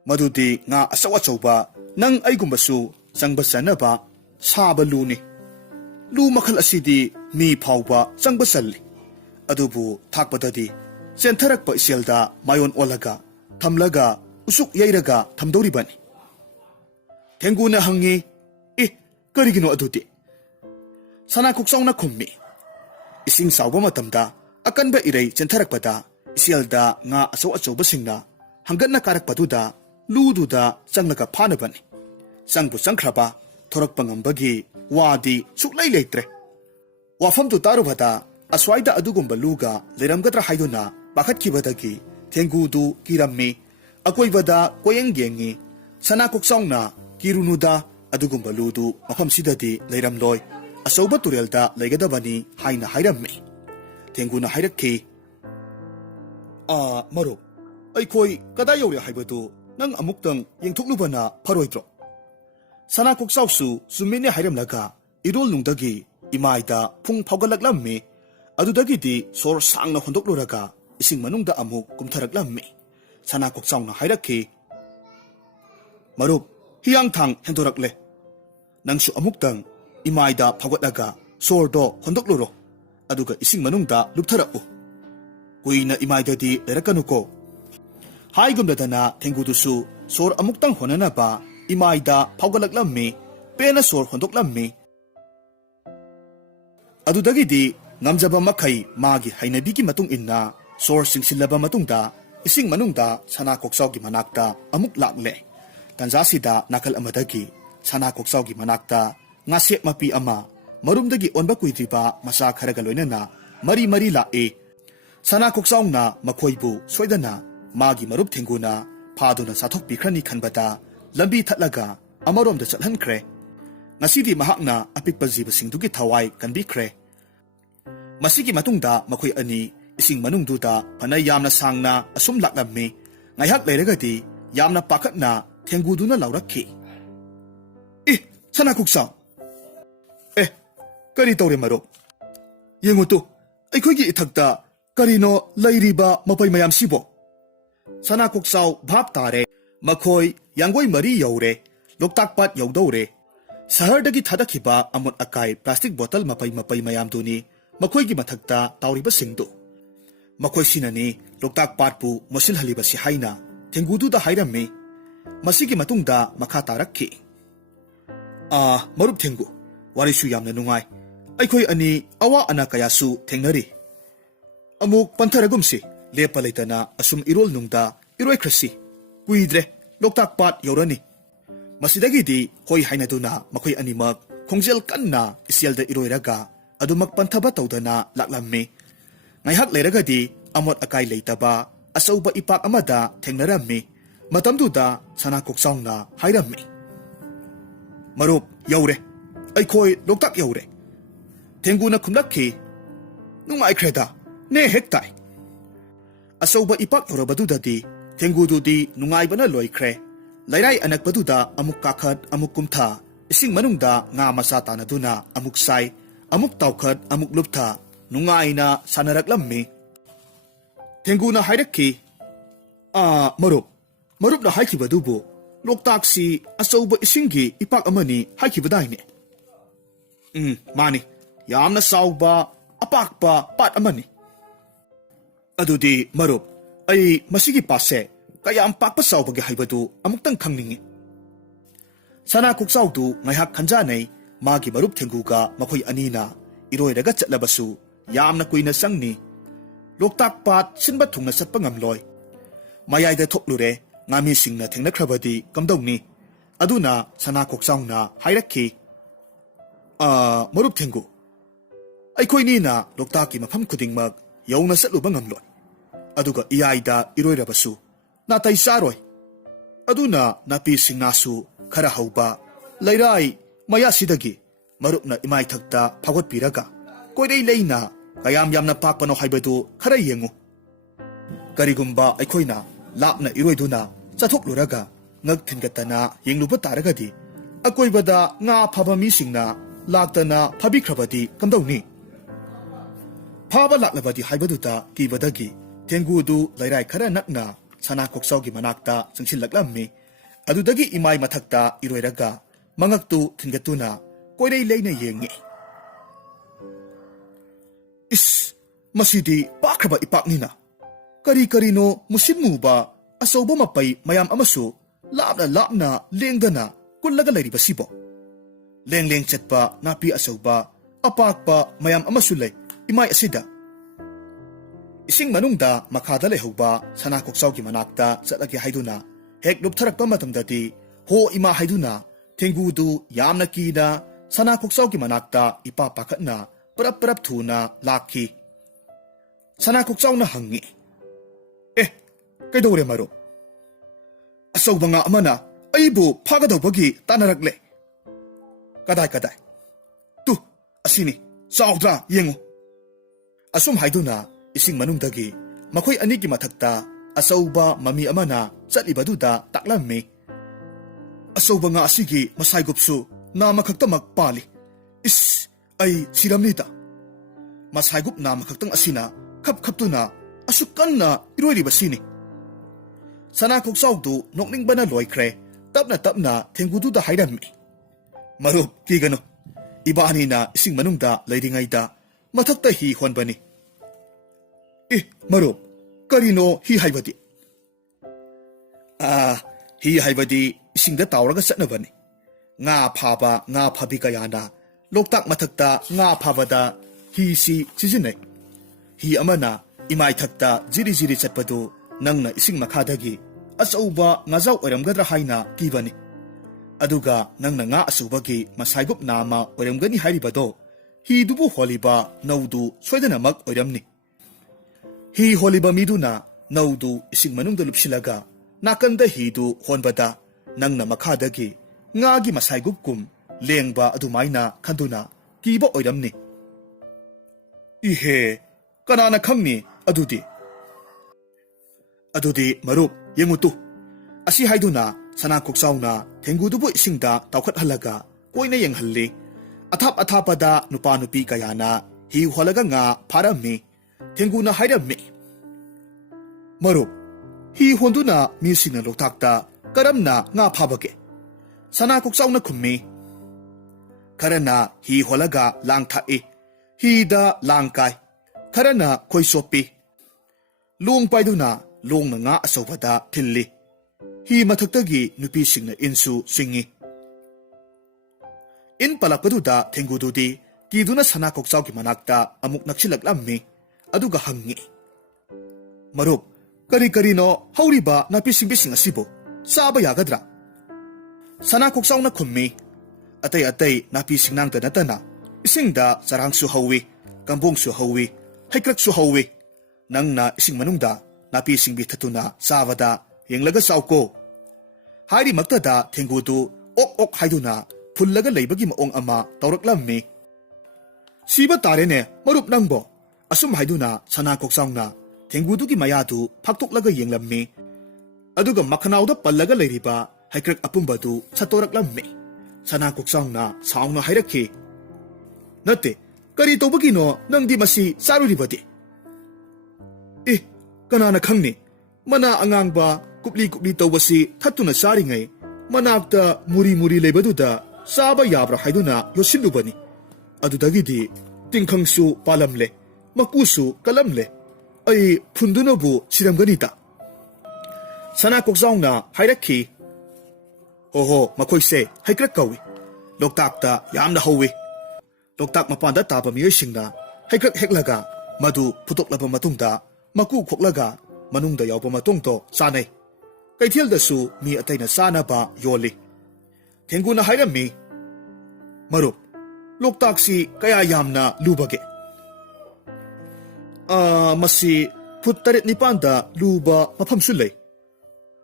ꯃꯗꯨꯗꯤ ꯉꯥ ꯑꯆꯧ ꯑꯆꯧꯕ ꯅꯪ ꯑꯩꯒꯨꯝꯕꯁꯨ ꯆꯪꯕ ꯆꯟꯅꯕ ꯁꯥꯕ ꯂꯨꯅꯤ ꯂꯨ ꯃꯈꯜ ꯑꯁꯤꯗꯤ ꯃꯤ ꯐꯥꯎꯕ ꯆꯪꯕ ꯆꯜꯂꯤ ꯑꯗꯨꯕꯨ ꯊꯥꯛꯄꯗꯗꯤ ꯆꯦꯟꯊꯔꯛꯄ ꯏꯆꯦꯜꯗ ꯃꯥꯌꯣꯟ ꯑꯣꯜꯂꯒ ꯊꯝꯂꯒ ꯎꯁꯨꯛ ꯌꯩꯔꯒ ꯊꯝꯗꯧꯔꯤꯕꯅꯤ ꯊꯦꯡꯒꯨꯅ ꯍꯪꯉꯤ ꯀꯔꯤꯒꯤꯅꯣ ꯑꯗꯨꯗꯤ ꯁꯅꯥ ꯀꯣꯛꯆꯥꯎꯅ ꯈꯨꯝꯃꯤ ꯏꯁꯤꯡ ꯆꯥꯎꯕ ꯃꯇꯝꯗ ꯑꯀꯟꯕ ꯏꯔꯩ ꯆꯦꯟꯊꯔꯛꯄꯗ ꯏꯆꯦꯜꯗ ꯉꯥ ꯑꯆꯧ ꯑꯆꯧꯕꯁꯤꯡꯅ ꯍꯪꯒꯠꯅ ꯀꯥꯔꯛꯄꯗꯨꯗ ꯂꯨꯗꯨꯗ ꯆꯪꯂꯒ ꯐꯥꯅꯕꯅꯤ ꯆꯪꯕꯨ ꯆꯪꯈ꯭ꯔꯕ ꯊꯣꯔꯛꯄ ꯉꯝꯕꯒꯤ ꯋꯥꯗꯤ ꯁꯨꯛꯂꯩ ꯂꯩꯇ꯭ꯔꯦ ꯋꯥꯐꯝꯗꯨ ꯇꯥꯔꯨꯕꯗ ꯑꯁ꯭ꯋꯥꯏꯗ ꯑꯗꯨꯒꯨꯝꯕ ꯂꯨꯒ ꯂꯩꯔꯝꯒꯗ꯭ꯔꯥ ꯍꯥꯏꯗꯨꯅ ꯄꯥꯈꯠꯈꯤꯕꯗꯒꯤ ꯊꯦꯡꯒꯨꯗꯨ ꯀꯤꯔꯝꯃꯤ ꯑꯀꯣꯏꯕꯗ ꯀꯣꯌꯦꯡ ꯌꯦꯡꯉꯤ ꯁꯅꯥ ꯀꯣꯛꯆꯥꯎꯅ ꯀꯤꯔꯨꯅꯨꯗ ꯑꯗꯨꯒꯨꯝꯕ ꯂꯨꯗꯨ ꯃꯐꯝꯁꯤꯗꯗꯤ ꯂꯩꯔꯝꯂꯣꯏ ꯑꯆꯧꯕ ꯇꯨꯔꯦꯜꯗ ꯂꯩꯒꯗꯕꯅꯤ ꯍꯥꯏꯅ ꯍꯥꯏꯔꯝꯃꯤ ꯊꯦꯡꯒꯨꯅ ꯍꯥꯏꯔꯛꯈꯤ ꯃꯔꯨꯞ ꯑꯩꯈꯣꯏ ꯀꯗꯥꯏ ꯌꯧꯔꯦ ꯍꯥꯏꯕꯗꯨ ꯅꯪ ꯑꯃꯨꯛꯇꯪ ꯌꯦꯡꯊꯣꯛꯂꯨꯕꯅ ꯐꯔꯣꯏꯗ꯭ꯔꯣ ꯁꯅꯥ ꯀꯣꯛꯆꯥꯎꯁꯨ ꯆꯨꯝꯃꯤꯅꯦ ꯍꯥꯏꯔꯝꯂꯒ ꯏꯔꯣꯜꯅꯨꯡꯗꯒꯤ ꯏꯃꯥꯏꯗ ꯐꯨꯡ ꯐꯥꯎꯒꯠꯂꯛꯂꯝꯃꯤ ꯑꯗꯨꯗꯒꯤꯗꯤ ꯁꯣꯔ ꯁꯥꯡꯅ ꯍꯣꯟꯗꯣꯛꯂꯨꯔꯒ ꯏꯁꯤꯡ ꯃꯅꯨꯡꯗ ꯑꯃꯨꯛ ꯀꯨꯝꯊꯔꯛꯂꯝꯃꯤ ꯁꯅꯥ ꯀꯣꯛꯆꯥꯎꯅ ꯍꯥꯏꯔꯛꯈꯤ ꯃꯔꯨꯞ ꯍꯤꯌꯥꯡꯊꯥꯡ ꯍꯦꯟꯗꯣꯔꯛꯂꯦ ꯅꯪꯁꯨ ꯑꯃꯨꯛꯇꯪ ꯏꯃꯥꯏꯗ ꯐꯥꯎꯒꯠꯂꯒ ꯁꯣꯔꯗꯣ ꯍꯣꯟꯗꯣꯛꯂꯨꯔꯣ aduga ising manungda luptharau. Kuina imaydadi lerakkanuko. Haigumdadana Tenggudusu sor amuktang honanaba imayda phawgalaklammi pena sor hondoklammi. Adudagidi ngamjaba makai magi hainabigi matung inna sor singsilaba matungda ising manungda Sanakoksaogi manakta amuk lakle. Tanjasida nakal amadagi Sanakoksaogi manakta ngasek mapi ama marumdagi onba kuidriba masa kharaga loinana mari lae. Sanakoksaona makoibu soidana magi marup Tengguna phaduna sathok bikrani khanbata lambi thatlaga amaromda chalhankre. Ngasidi mahakna apikpa jibasingdugi thawai kanbikre. Masigi matungda makoi ani ising manungduda phana yamna sangna asum laklammi ngaihak leiragadi yamna pakatna Tengguduna laurakhi. Sanakoksaw kari tawre marup yengutu aikhoigi ithakta karino lairiba mapai mayam sibo. Sanakoksaw bhap tare makhoi yangoi mari yaure Loktak Pat yaudore sahardagi thadakhiba amot akai plastic bottle mapai mayam duni makhoi gi mathakta tawriba singdu. Makhoi sinani Loktak Pat pu mosil haliba si haina Tenggudu da hairammi. Masigi matungda makha tarakhi. Marup Tenggu warisu yamna nungai. Aikhoi ani awa ana kayasu thengnari. Amuk pantharagumsi lepa leitana asum irol nungda iroi khrasi. Kuidre Loktak Pat yaurani. Masidagidi hoi hainaduna makhoi animak khongjel kanna isialda iroiraga adumak panthaba tawdana laklammi. Ngaihak leiragadi amot akai leitaba asauba ipak amada thengnarammi. Matamduda Sanakoksaona hairammi. Marup yaure. Aikhoi Loktak yaure. Tengguna kumlakhi nungaikreda ne hektai. Asauba ipak yorabadudadi Tenggududi nungaibana loikre. Lairai anakbaduda amuk kakhat amuk kumtha ising manungda nga masa tanaduna amuk sai amuk tawkhat amuk luptha nungaina sanaraklammi. Tengguna hairakhi marup na haikibadubu Loktak si asauba isingi ipak amani haikibadaine. Mani yamna sauba apakpa pat amani. Adudi marup ay masigi pase kaya ang pakpa saubagi haibadu amuktang khangningi. Sanakoksaodu ngaihak khanjanay magi marup Tengguga makhoi anina iroiraga chatlabasu yamna kuina sangni. Loktak Pat sinba thungna satpa ngamloy. Mayayda thoklure ngami singna thengnakrabadi kamdongni. Aduna Sanakoksaona hairakhi. Marup Tenggu aikhoi nina Loktakki mafam khudingmak yauna satluba ngamloy. Aduga iyayda iroirabasu natai saroi. Aduna napi singnasu khara hauba lairai maya sidagi marupna imai thakta phagot piraga koirei leina kayam yamna pakpano haibadu khara yengu. Karigumba aikhoina lapna iroiduna chathokluraga ngak thingatana yengluba taragadi akoibada nga phaba mi singna laktana phabikhrabadi kamdongni. Phaba laklabadi haibaduta kibadagi Tenggudu lairai khara nakna Sanakoksaogi manakta changsilaklammi. Adudagi imai mathakta iroiraga mangaktu thingatuna koirei leina yengi. Masidi pakraba ipaknina. Kari-karino musimmuba asauba mapai mayam amasu lapna lengdana kullaga lairiba sibo. Leng chatpa napi asauba apakpa mayam amasulay imay asida. Ising manungda makhada lehauba Sanakoksaogi manakta chatlagi haiduna hek luptharakpa matamdadi ho ima haiduna Tenggudu yamna kina Sanakoksaogi manakta ipa pakatna parap thuna lakhi. Sanakoksaona hangi. Kaidore marup? Asauba nga amana aibu phagadawbagi tanarakle. Kadai. Tu asini saudra yengu. Asum haiduna ising manungdagi makhoi anigi mathakta asauba mami amana chatlibaduda taklammi. Asauba nga asigi masaygupsu namakaktamak pali. Ay siramnita. Masaygup namakaktan asina khaptuna asukanna iroiriba sini. Sanakoksaodu nokningba na loikre tapna Tenggududa hairammi. Marup kigano ibani na ising manungda lairingayda mathakta hi honbani. Marup, karino hi haibadi? Hi haibadi isingda tawraga satnabani. Nga phabi kayana, loktak mathakta nga phabada hi si sijinay. Hi amana imay thakta jiri chatpadu nangna ising makhadagi asauba nga zaw oiramgadra haina kibani. Aduga nangna nga asubagi masaigup nama oiramgani hairibado hi dubu holiba naudu soidanamak oiramni. Hi holiba miduna naudu ising manungda lupsilaga nakanda hi du honbada nangna makhadagi ngagi masaigup kum lengba adumaina khanduna kiba oiramni. Ihe kanana khangni adudi marup yengutu asi haiduna sana koksauna thengudubu isingda tawkhat halaga koina yenghalli athapada nupa nupi kayana hi holaga nga pharami thenguna hairammi. Marup hi honduna misina loktakta karamna nga phabage sana koksauna khummi karana hi holaga lang thai hi da lang kai karana khoisopi lung paiduna lung na nga asawada thilli hi mathaktagi nupi singna insu singi in palakpaduda thengududi kiduna sana koksaw ki manakta amuk naksilaklammi aduga hangi. Marup kari no hauriba napi singbising asibo saba yagadra? Sana koksaw na khummi atay napi singnang tanatana isingda sarang su hawi kambong su hawi haikrak su hawi nangna ising manungda napi singbi thatuna savada yenglaga sauko hairi maktada thengudu ok haiduna phullaga leibagi maong ama tawraklammi. Siba tarene marup nangbo asum haiduna sana koksauna thengudugi mayadu phaktoklaga yenglammi aduga makhanauda pallaga leiriba haikrak apumbadu chatoraklammi. Sana koksauna sauna hairakhi nate kari tobagino nangdi masi saruribadi? Kanana khangni mana angangba kupli tawbasi thatuna saringai manakta muri leibaduda saba yabra haiduna yosilubani adudagidi tingkhangsu palamle makusu kalamle ai phundunabu siramganita. Sana koksauna hairakhi ho makoise haikrak kawi loktakta yamna hawi loktak mapanda taba miyoisingna haikrak heklaga madu putoklaba matungda maku khoklaga manungda yawba matungto sanai kaithialdasu mi ataina sanaba yoli. Thenguna hairammi marup loktaksi kaya yamna lubage? Masi phut 8-9 luba mafamsu lei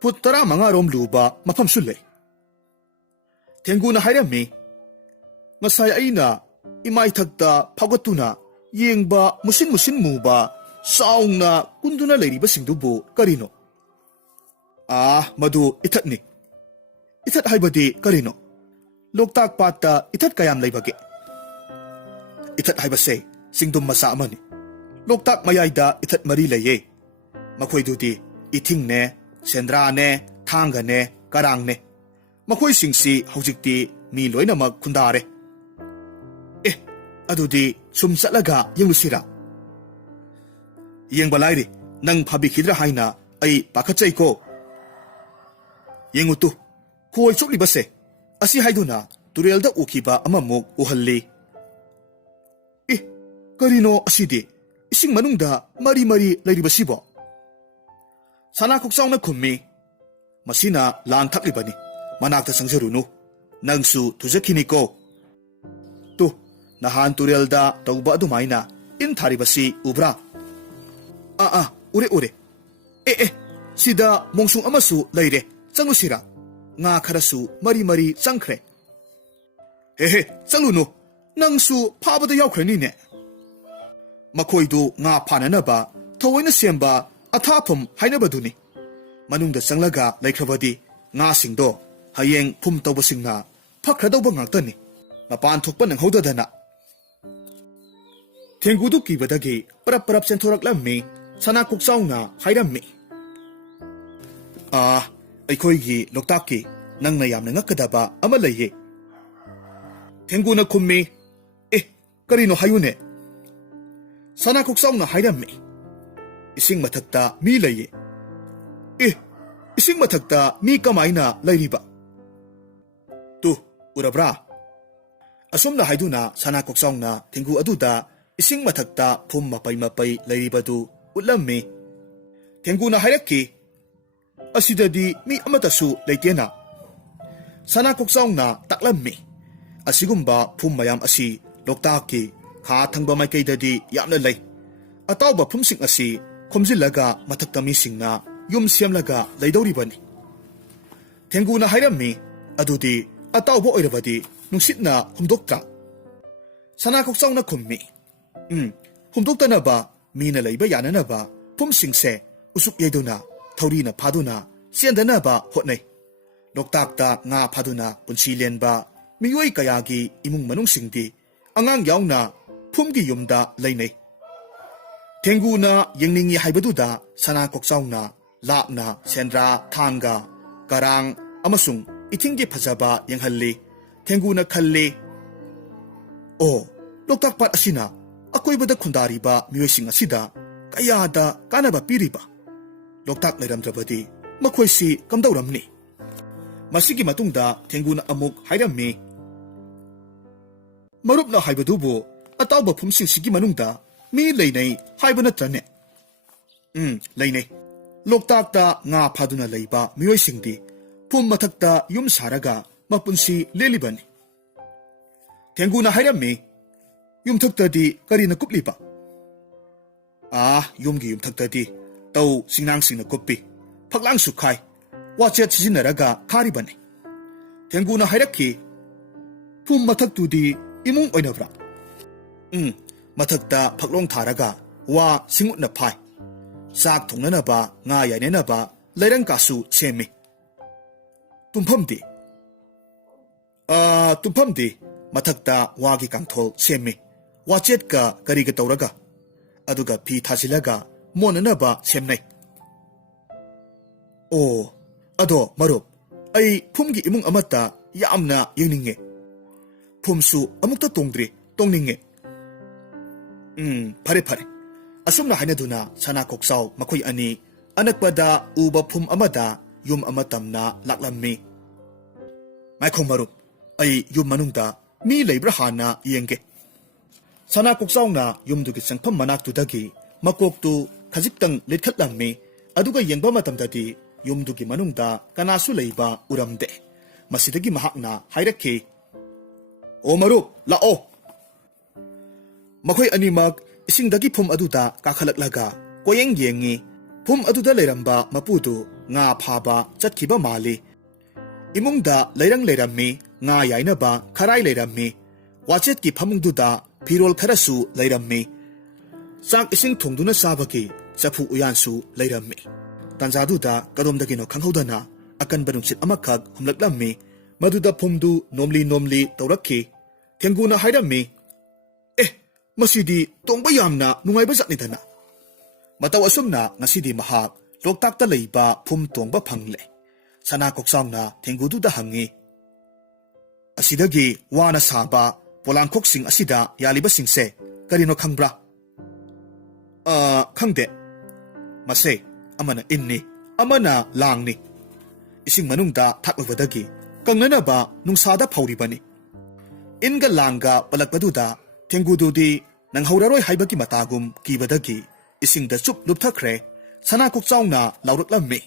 phut 15 luba mafamsu lei. Thenguna hairammi ngasai aina imai thakta phagatuna yengba musin muba saungna kunduna leiriba singdubu karino? Madu ithatni. Ithat haibadi karino? Loktak patta ithat kayam leibage? Ithat haibase singdum masa amani. Loktak mayayda ithat mari leye. Makhoidudi itingne, sendrane, thangane, karangne. Makhoy singsi haujikti mi loinamak khundare. Adudi sum satlaga yenglusira. Yengbalai nang phabikidra haina ai pakhatsai ko. Yengutu khoi choklibase asi haiduna turelda ukiba amamuk uhalli. Karino asidi ising manungda mari leiribasibo? Sana koksauna khummi masina lang thaklibani manakta sangjarunu nangsu tujakhini ko. Tu nahan turelda tauba adumaina in tharibasi ubra? Ure sida mongsung amasu leire changusira nga kharasu mari changkhre. Changlunu nangsu phabada yawkhrani ne. Makhoidu nga phananaba thawoina semba athapum hainabaduni manungda changlaga laikhrabadi nga singdo hayeng phum tawbasingna phakradawba ngaktani mapan thokpa nanghodadana. Thenggudu kibadagi parap senthoraklammi sana koksauna hairammi. Aikhoigi loktakki nangna yamna ngakadaba ama leye. Thenguna khummi karino hayune? ꯁꯅꯥꯀꯣꯛꯆꯥꯎꯅ ꯍꯥꯏꯔꯝꯃꯤ꯫ ꯏꯁꯤꯡ ꯃꯊꯛꯇ ꯃꯤ ꯂꯩꯌꯦ꯫ ꯏꯁꯤꯡ ꯃꯊꯛꯇ ꯃꯤ ꯀꯃꯥꯏꯅ ꯂꯩꯔꯤꯕ? Two, ꯎꯔꯕ꯭ꯔꯥ? ꯑꯁꯨꯝꯅ ꯍꯥꯏꯗꯨꯅ ꯁꯅꯥꯀꯣꯛꯆꯥꯎꯅ ꯊꯦꯡꯒꯨ ꯑꯗꯨꯗ ꯏꯁꯤꯡ ꯃꯊꯛꯇ ꯐꯨꯝ ꯃꯄꯩ ꯂꯩꯔꯤꯕꯗꯨ ꯎꯠꯂꯝꯃꯤ꯫ ꯊꯦꯡꯒꯨꯅ ꯍꯥꯏꯔꯛꯈꯤ, ꯑꯁꯤꯗꯗꯤ ꯃꯤ ꯑꯃꯠꯇꯁꯨ ꯂꯩꯇꯦꯅ꯫ ꯁꯅꯥꯀꯣꯛꯆꯥꯎꯅ ꯇꯥꯛꯂꯝꯃꯤ, ꯑꯁꯤꯒꯨꯝꯕ ꯐꯨꯝ ꯃꯌꯥꯝ ꯑꯁꯤ ꯂꯣꯛꯇꯥꯛꯀꯤ ꯈꯥ ꯊꯪꯕ ꯃꯥꯏꯀꯩꯗꯗꯤ ꯌꯥꯝꯅ ꯂꯩ꯫ ꯑꯇꯥꯎꯕ ꯐꯨꯝꯁꯤꯡ ꯑꯁꯤ ꯈꯣꯝꯖꯤꯜꯂꯒ ꯃꯊꯛꯇ ꯃꯤꯁꯤꯡꯅ ꯌꯨꯝ ꯁꯦꯝꯂꯒ ꯂꯩꯗꯧꯔꯤꯕꯅꯤ꯫ ꯊꯦꯡꯒꯨꯅ ꯍꯥꯏꯔꯝꯃꯤ, ꯑꯗꯨꯗꯤ ꯑꯇꯥꯎꯕ ꯑꯣꯏꯔꯕꯗꯤ ꯅꯨꯡꯁꯤꯠꯅ ꯍꯨꯝꯗꯣꯛꯇ꯭ꯔꯥ? ꯁꯅꯥꯀꯣꯛꯆꯥꯎꯅ ꯈꯨꯝꯃꯤ, ꯍꯨꯝꯗꯣꯛꯇꯅꯕ ꯃꯤꯅ ꯂꯩꯕ ꯌꯥꯅꯅꯕ ꯐꯨꯝꯁꯤꯡꯁꯦ ꯎꯁꯨꯞ ꯌꯩꯗꯨꯅ ꯊꯧꯔꯤꯅ ꯐꯥꯗꯨꯅ ꯆꯦꯟꯗꯅꯕ ꯍꯣꯠꯅꯩ꯫ ꯂꯣꯛꯇꯥꯛꯇ ꯉꯥ ꯐꯥꯗꯨꯅ ꯄꯨꯟꯁꯤ ꯂꯦꯟꯕ ꯃꯤꯑꯣꯏ ꯀꯌꯥꯒꯤ ꯏꯃꯨꯡ ꯃꯅꯨꯡꯁꯤꯡꯗꯤ ꯑꯉꯥꯡ ꯌꯥꯎꯅ ꯐꯨꯝꯒꯤ ꯌꯨꯝꯗ ꯂꯩꯅꯩ꯫ ꯊꯦꯡꯒꯨꯅ ꯌꯦꯡꯅꯤꯡꯏ ꯍꯥꯏꯕꯗꯨꯗ ꯁꯅꯥꯀꯣꯛꯆꯥꯎꯅ ꯂꯥꯞꯅ ꯁꯦꯟꯗ꯭ꯔꯥ, ꯊꯥꯡꯒ, ꯀꯔꯥꯡ ꯑꯃꯁꯨꯡ ꯏꯊꯤꯡꯒꯤ ꯐꯖꯕ ꯌꯦꯡꯍꯜꯂꯤ꯫ ꯊꯦꯡꯒꯨꯅ ꯈꯜꯂꯤ, ꯑꯣ, ꯂꯣꯛꯇꯥꯛ ꯄꯥꯠ ꯑꯁꯤꯅ ꯑꯀꯣꯏꯕꯗ ꯈꯨꯟꯗꯥꯔꯤꯕ ꯃꯤꯑꯣꯏꯁꯤꯡ ꯑꯁꯤꯗ ꯀꯌꯥꯗ ꯀꯥꯟꯅꯕ ꯄꯤꯔꯤꯕ? ꯂꯣꯛꯇꯥꯛ ꯂꯩꯔꯝꯗ꯭ꯔꯕꯗꯤ ꯃꯈꯣꯏꯁꯤ ꯀꯝꯗꯧꯔꯝꯅꯤ? ꯃꯁꯤꯒꯤ ꯃꯇꯨꯡꯗ ꯊꯦꯡꯒꯨꯅ ꯑꯃꯨꯛ ꯍꯥꯏꯔꯝꯃꯤ, ꯃꯔꯨꯞꯅ ꯍꯥꯏꯕꯗꯨꯕꯨ ꯑꯇꯥꯎꯕ ꯐꯨꯝꯁꯤꯡꯁꯤꯒꯤ ꯃꯅꯨꯡꯗ ꯃꯤ ꯂꯩꯅꯩ ꯍꯥꯏꯕ ꯅꯠꯇ꯭ꯔꯅꯦ? ꯂꯩꯅꯩ꯫ ꯂꯣꯛꯇꯥꯛꯇ ꯉꯥ ꯐꯥꯗꯨꯅ ꯂꯩꯕ ꯃꯤꯑꯣꯏꯁꯤꯡꯗꯤ ꯐꯨꯝ ꯃꯊꯛꯇ ꯌꯨꯝ ꯁꯥꯔꯒ ꯃꯄꯨꯟꯁꯤ ꯂꯦꯜꯂꯤꯕꯅꯤ꯫ ꯊꯦꯡꯒꯨꯅ ꯍꯥꯏꯔꯝꯃꯤ, ꯌꯨꯝꯊꯛꯇꯗꯤ ꯀꯔꯤꯅ ꯀꯨꯞꯂꯤꯕ? ꯌꯨꯝꯒꯤ ꯌꯨꯝꯊꯛꯇꯗꯤ ꯇꯧ ꯁꯤꯡꯅꯥꯡꯁꯤꯡꯅ ꯀꯨꯞꯄꯤ, ꯐꯛꯂꯥꯡꯁꯨ ꯈꯥꯏ, ꯋꯥꯆꯦꯠ ꯁꯤꯖꯤꯟꯅꯔꯒ ꯈꯥꯔꯤꯕꯅꯤ꯫ ꯊꯦꯡꯒꯨꯅ ꯍꯥꯏꯔꯛꯈꯤ, ꯐꯨꯝ ꯃꯊꯛꯇꯨꯗꯤ ꯏꯃꯨꯡ ꯑꯣꯏꯅꯕ꯭ꯔꯥ? ꯃꯊꯛꯇ ꯐꯛꯂꯣꯡ ꯊꯥꯔꯒ ꯋꯥ ꯁꯤꯡꯎꯠꯅ ꯐꯥꯏ꯫ ꯆꯥꯛ ꯊꯣꯡꯅꯅꯕ, ꯉꯥ ꯌꯥꯏꯅꯅꯕ ꯂꯩꯔꯪ-ꯀꯥꯁꯨ ꯁꯦꯝꯃꯤ꯫ ꯇꯨꯝꯐꯝꯗꯤ? ꯇꯨꯝꯐꯝꯗꯤ ꯃꯊꯛꯇ ꯋꯥꯒꯤ ꯀꯥꯡꯊꯣꯜ ꯁꯦꯝꯃꯤ, ꯋꯥꯆꯦꯠꯀ ꯀꯔꯤꯒ ꯇꯧꯔꯒ, ꯑꯗꯨꯒ ꯐꯤ ꯊꯥꯖꯤꯜꯂꯒ ꯃꯣꯟꯅꯅꯕ ꯁꯦꯝꯅꯩ꯫ ꯑꯣ, ꯑꯗꯣ ꯃꯔꯨꯞ, ꯑꯩ ꯐꯨꯝꯒꯤ ꯏꯃꯨꯡ ꯑꯃꯠꯇ ꯌꯥꯝꯅ ꯌꯦꯡꯅꯤꯡꯉꯦ꯫ ꯐꯨꯝꯁꯨ ꯑꯃꯨꯛꯇ ꯇꯣꯡꯗ꯭ꯔꯤ, ꯇꯣꯡꯅꯤꯡꯉꯦ꯫ ꯐꯔꯦ ꯐꯔꯦ꯫ ꯑꯁꯨꯝꯅ ꯍꯥꯏꯅꯗꯨꯅ ꯁꯅꯥꯀꯣꯛꯆꯥꯎ ꯃꯈꯣꯏ ꯑꯅꯤ ꯑꯅꯛꯄꯗ ꯎꯕ ꯐꯨꯝ ꯑꯃꯗ ꯌꯨꯝ ꯑꯃ ꯇꯝꯅ ꯂꯥꯛꯂꯝꯃꯤ꯫ ꯉꯥꯏꯈꯣ ꯃꯔꯨꯞ, ꯑꯩ ꯌꯨꯝ ꯃꯅꯨꯡꯗ ꯃꯤ ꯂꯩꯕ꯭ꯔꯥ ꯍꯥꯟꯅ ꯌꯦꯡꯒꯦ꯫ ꯁꯅꯥꯀꯣꯛꯆꯥꯎꯅ ꯌꯨꯝꯗꯨꯒꯤ ꯆꯪꯐꯝ ꯃꯅꯥꯛꯇꯨꯗꯒꯤ ꯃꯀꯣꯛꯇꯨ ꯈꯖꯤꯛꯇꯪ ꯂꯤꯠꯈꯠꯂꯝꯃꯤ꯫ ꯑꯗꯨꯒ ꯌꯦꯡꯕ ꯃꯇꯝꯗꯗꯤ ꯌꯨꯝꯗꯨꯒꯤ ꯃꯅꯨꯡꯗ ꯀꯅꯥꯁꯨ ꯂꯩꯕ ꯎꯔꯝꯗꯦ꯫ ꯃꯁꯤꯗꯒꯤ ꯃꯍꯥꯛꯅ ꯍꯥꯏꯔꯛꯈꯤ, ꯑꯣ ꯃꯔꯨꯞ, ꯂꯥꯛꯑꯣ꯫ ꯃꯈꯣꯏ ꯑꯅꯤꯃꯛ ꯏꯁꯤꯡꯗꯒꯤ ꯐꯨꯝ ꯑꯗꯨꯗ ꯀꯥꯈꯠꯂꯛꯂꯒ ꯀꯣꯌꯦꯡ ꯌꯦꯡꯉꯤ꯫ ꯐꯨꯝ ꯑꯗꯨꯗ ꯂꯩꯔꯝꯕ ꯃꯄꯨꯗꯨ ꯉꯥ ꯐꯥꯕ ꯆꯠꯈꯤꯕ ꯃꯥꯜꯂꯤ꯫ ꯏꯃꯨꯡꯗ ꯂꯩꯔꯪ ꯂꯩꯔꯝꯃꯤ, ꯉꯥ ꯌꯥꯏꯅꯕ ꯈꯔꯥꯏ ꯂꯩꯔꯝꯃꯤ, ꯋꯥꯆꯦꯠꯀꯤ ꯐꯃꯨꯡꯗꯨꯗ ꯐꯤꯔꯣꯜ ꯈꯔꯁꯨ ꯂꯩꯔꯝꯃꯤ, ꯆꯥꯛ ꯏꯁꯤꯡ ꯊꯣꯡꯗꯨꯅ ꯆꯥꯕꯒꯤ ꯆꯐꯨ ꯎꯌꯥꯟꯁꯨ ꯂꯩꯔꯝꯃꯤ꯫ ꯇꯥꯟꯖꯥꯗꯨꯗ ꯀꯗꯣꯝꯗꯒꯤꯅꯣ ꯈꯪꯍꯧꯗꯅ ꯑꯀꯟꯕ ꯅꯨꯡꯁꯤꯠ ꯑꯃꯈꯛ ꯍꯨꯝꯂꯛꯂꯝꯃꯤ꯫ ꯃꯗꯨꯗ ꯐꯨꯝꯗꯨ ꯅꯣꯝꯂꯤ ꯅꯣꯝꯂꯤ ꯇꯧꯔꯛꯈꯤ꯫ ꯊꯦꯡꯒꯨꯅ ꯍꯥꯏꯔꯝꯃꯤ, ꯃꯁꯤꯗꯤ ꯇꯣꯡꯕ ꯌꯥꯝꯅ ꯅꯨꯡꯉꯥꯏꯕ ꯖꯥꯠꯅꯤꯗꯅ꯫ ꯃꯇꯧ ꯑꯁꯨꯝꯅ ꯉꯁꯤꯗꯤ ꯃꯍꯥꯛ ꯂꯣꯛꯇꯥꯛꯇ ꯂꯩꯕ ꯐꯨꯝ ꯇꯣꯡꯕ ꯐꯪꯂꯦ꯫ ꯁꯅꯥꯀꯣꯛꯆꯥꯎꯅ ꯊꯦꯡꯒꯨꯗꯨꯗ ꯍꯪꯉꯤ, ꯑꯁꯤꯗꯒꯤ ꯋꯥꯅ ꯁꯥꯕ ꯄꯣꯂꯥꯡꯈꯣꯛꯁꯤꯡ ꯑꯁꯤꯗ ꯌꯥꯜꯂꯤꯕꯁꯤꯡꯁꯦ ꯀꯔꯤꯅꯣ ꯈꯪꯕ꯭ꯔꯥ? ꯈꯪꯗꯦ꯫ ꯃꯁꯦ ꯑꯃꯅ ꯏꯟꯅꯤ, ꯑꯃꯅ ꯂꯥꯡꯅꯤ꯫ ꯏꯁꯤꯡ ꯃꯅꯨꯡꯗ ꯊꯥꯛꯂꯨꯕꯗꯒꯤ ꯀꯪꯅꯅꯕ ꯅꯨꯡꯁꯥꯗ ꯐꯧꯔꯤꯕꯅꯤ꯫ ꯏꯟꯒ ꯂꯥꯡꯒ ꯄꯜꯂꯛꯄꯗꯨꯗ ꯊꯦꯡꯒꯨꯗꯨꯗꯤ ꯅꯪꯍꯧꯔꯔꯣꯏ ꯍꯥꯏꯕꯒꯤ ꯃꯇꯥꯒꯨꯝ ꯀꯤꯕꯗꯒꯤ ꯏꯁꯤꯡꯗ ꯆꯨꯞ ꯂꯨꯞꯊꯈ꯭ꯔꯦ꯫ ꯁꯅꯥꯀꯣꯛꯆꯥꯎꯅ ꯂꯥꯎꯔꯛꯂꯝꯃꯤ,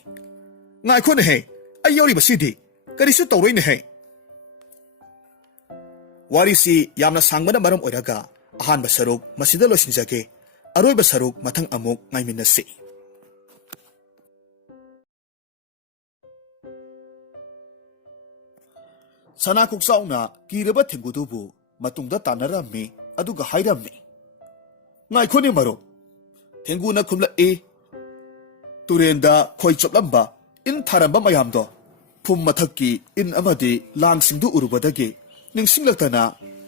ꯉꯥꯏꯈꯣꯅꯦꯍꯦ, ꯑꯩ ꯌꯥꯎꯔꯤꯕꯁꯤꯗꯤ ꯀꯔꯤꯁꯨ ꯇꯧꯔꯣꯏꯅꯦꯍꯦ꯫ ꯋꯥꯔꯤꯁꯤ ꯌꯥꯝꯅ ꯁꯥꯡꯕꯅ ꯃꯔꯝ ꯑꯣꯏꯔꯒ ꯑꯍꯥꯟꯕ ꯁꯔꯨꯛ ꯃꯁꯤꯗ ꯂꯣꯏꯁꯤꯟꯖꯒꯦ꯫ ꯑꯔꯣꯏꯕ ꯁꯔꯨꯛ ꯃꯊꯪ ꯑꯃꯨꯛ ꯉꯥꯏꯃꯤꯟꯅꯁꯤ꯫ ꯁꯅꯥꯀꯣꯛꯆꯥꯎꯅ ꯀꯤꯔꯕ ꯊꯦꯡꯒꯨꯗꯨꯕు ꯃꯇꯨꯡꯗ ꯇꯥꯟꯅꯔꯝꯃꯤ, ꯑꯗꯨꯒ ꯍꯥꯏꯔꯝꯃꯤ, ꯉꯥꯏꯈꯣꯅꯦ ꯃꯔꯨꯞ꯫ ꯊꯦꯡꯒꯨꯅ ꯈꯨꯝꯂꯛꯏ, ꯇꯨꯔꯦꯟꯗ ꯈꯣꯏ ꯆꯣꯞꯂꯝꯕ, ꯏꯟ ꯊꯥꯔꯝꯕ ꯃꯌꯥꯝꯗꯣ, ꯐꯨꯝ ꯃꯊꯛꯀꯤ ꯏꯟ ꯑꯃꯗꯤ ꯂꯥꯡꯁꯤꯡꯗꯨ ꯎꯔꯨꯕꯗꯒꯤ ꯅꯤꯡꯁꯤꯡꯂꯛꯇꯅ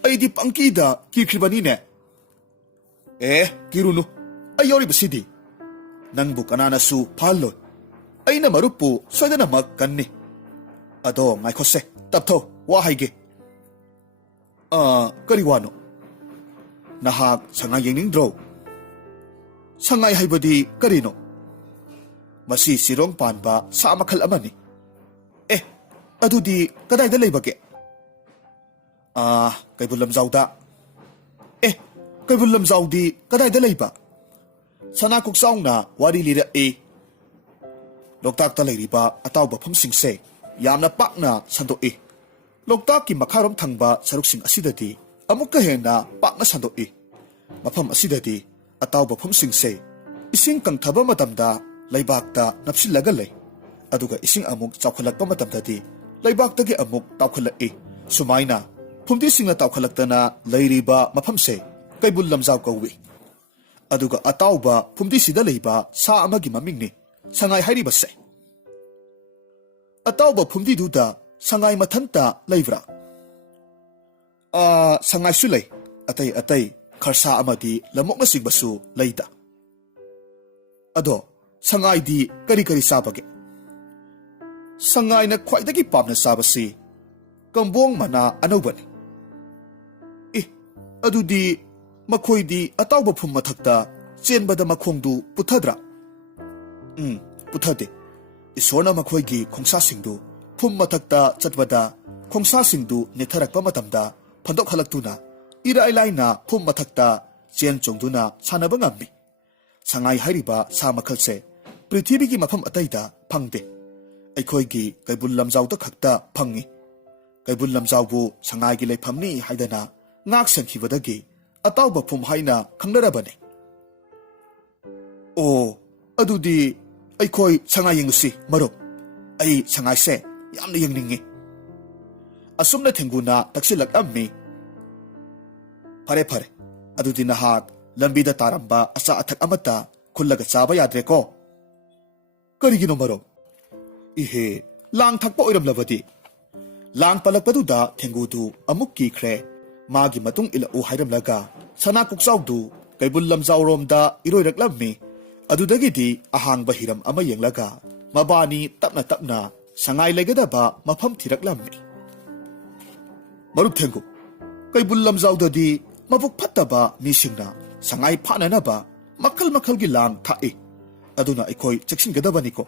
ꯑꯩꯗꯤ ꯄꯪꯀꯤꯗ ꯀꯤꯈ꯭ꯔꯤꯕꯅꯤꯅꯦ꯫ ꯀꯤꯔꯨꯅꯨ, ꯑꯩ ꯌꯥꯎꯔꯤꯕꯁꯤꯗꯤ ꯅꯪꯕꯨ ꯀꯅꯥꯅꯁꯨ ꯐꯥꯍꯜꯂꯣꯏ꯫ ꯑꯩꯅ ꯃꯔꯨꯞꯄꯨ ꯁꯣꯏꯗꯅꯃꯛ ꯀꯟꯅꯤ꯫ ꯑꯗꯣ ꯉꯥꯏꯈꯣꯁꯦ, ꯇꯞꯊꯧ, ꯋꯥ ꯍꯥꯏꯒꯦ꯫ ꯀꯔꯤ ꯋꯥꯅꯣ? ꯅꯍꯥꯛ ꯁꯉꯥꯏ ꯌꯦꯡꯅꯤꯡꯗ꯭ꯔꯣ? Sangay haybadi karino? Masi sirong panba sa makal amani. Adudi kadayda laybage? Kay Bulamzawda. Kay Bulamzawdi kadayda layba? Sana kuksaong na wari lira Loktak layriba ataw bapam singse yamna pakna sando Loktak ki makarom thangba saruksing asidadi amuk kahena pakna sando Mapam asidadi ataw bapam singse ising kang thaba matamda laybakta napsilaga lay. Aduga ising amuk chawkhalakpa matamdadi laybakta gi amuk tawkhalak Sumayna phumdi singna tawkhalakta na layriba mapamse kay Bulamzaw kawi. Aduga atawba phumdi sida layba sa amagi mamingni sangay hairiba se. Atawba phumdi duda sangay mathanta laybra. Sangay sulay atay kharsa amadi lamok na sigbasu layda. Ado sangay di kari sabage. Sangay na khwaidagi pamna sabasi kambong mana anobani. Adudi makoydi atawba phum mathakta chenbada makhongdu puthadra. Puthade. Isorna makoygi khongsa singdu phum mathakta chatbada khongsa singdu netharakpa matamda phandok halaktuna irai laina phum mathakta chen chongduna sanaba ngammi. Sangay hairiba sa makhalse prithibigi mafam ataida phangde. Aikoygi Kay Bulamzawda khakta phangi. Kay Bulamzawbu sangaygi leiphamni haidana ngak sankibadagi atawba phum haina khangnarabane. Adudi aikoi sangay yengusi marup. Ay sangay se yamna yengningi. Asumna thenguna taksilak ammi. Pare adudi nahat lambida taramba asa athak amata khullaga chaba yadre ko. Karigino marup. Lang thakpa oiramlabadi. Lang palakpaduda thengudu amuk kikre. Magi matung ila hairamlaga sana kuksawdu Kay Bulamzaw romda iroiraklammi. Adudagidi ahangba hiram ama yenglaga mabani tapna sangay lagadaba mafam thiraklammi. Marup thengu Kay Bulamzawdadi mabuk phattaba misingna sangay phananaba makal gi lang thae. Aduna ikoi cheksingadabani ko.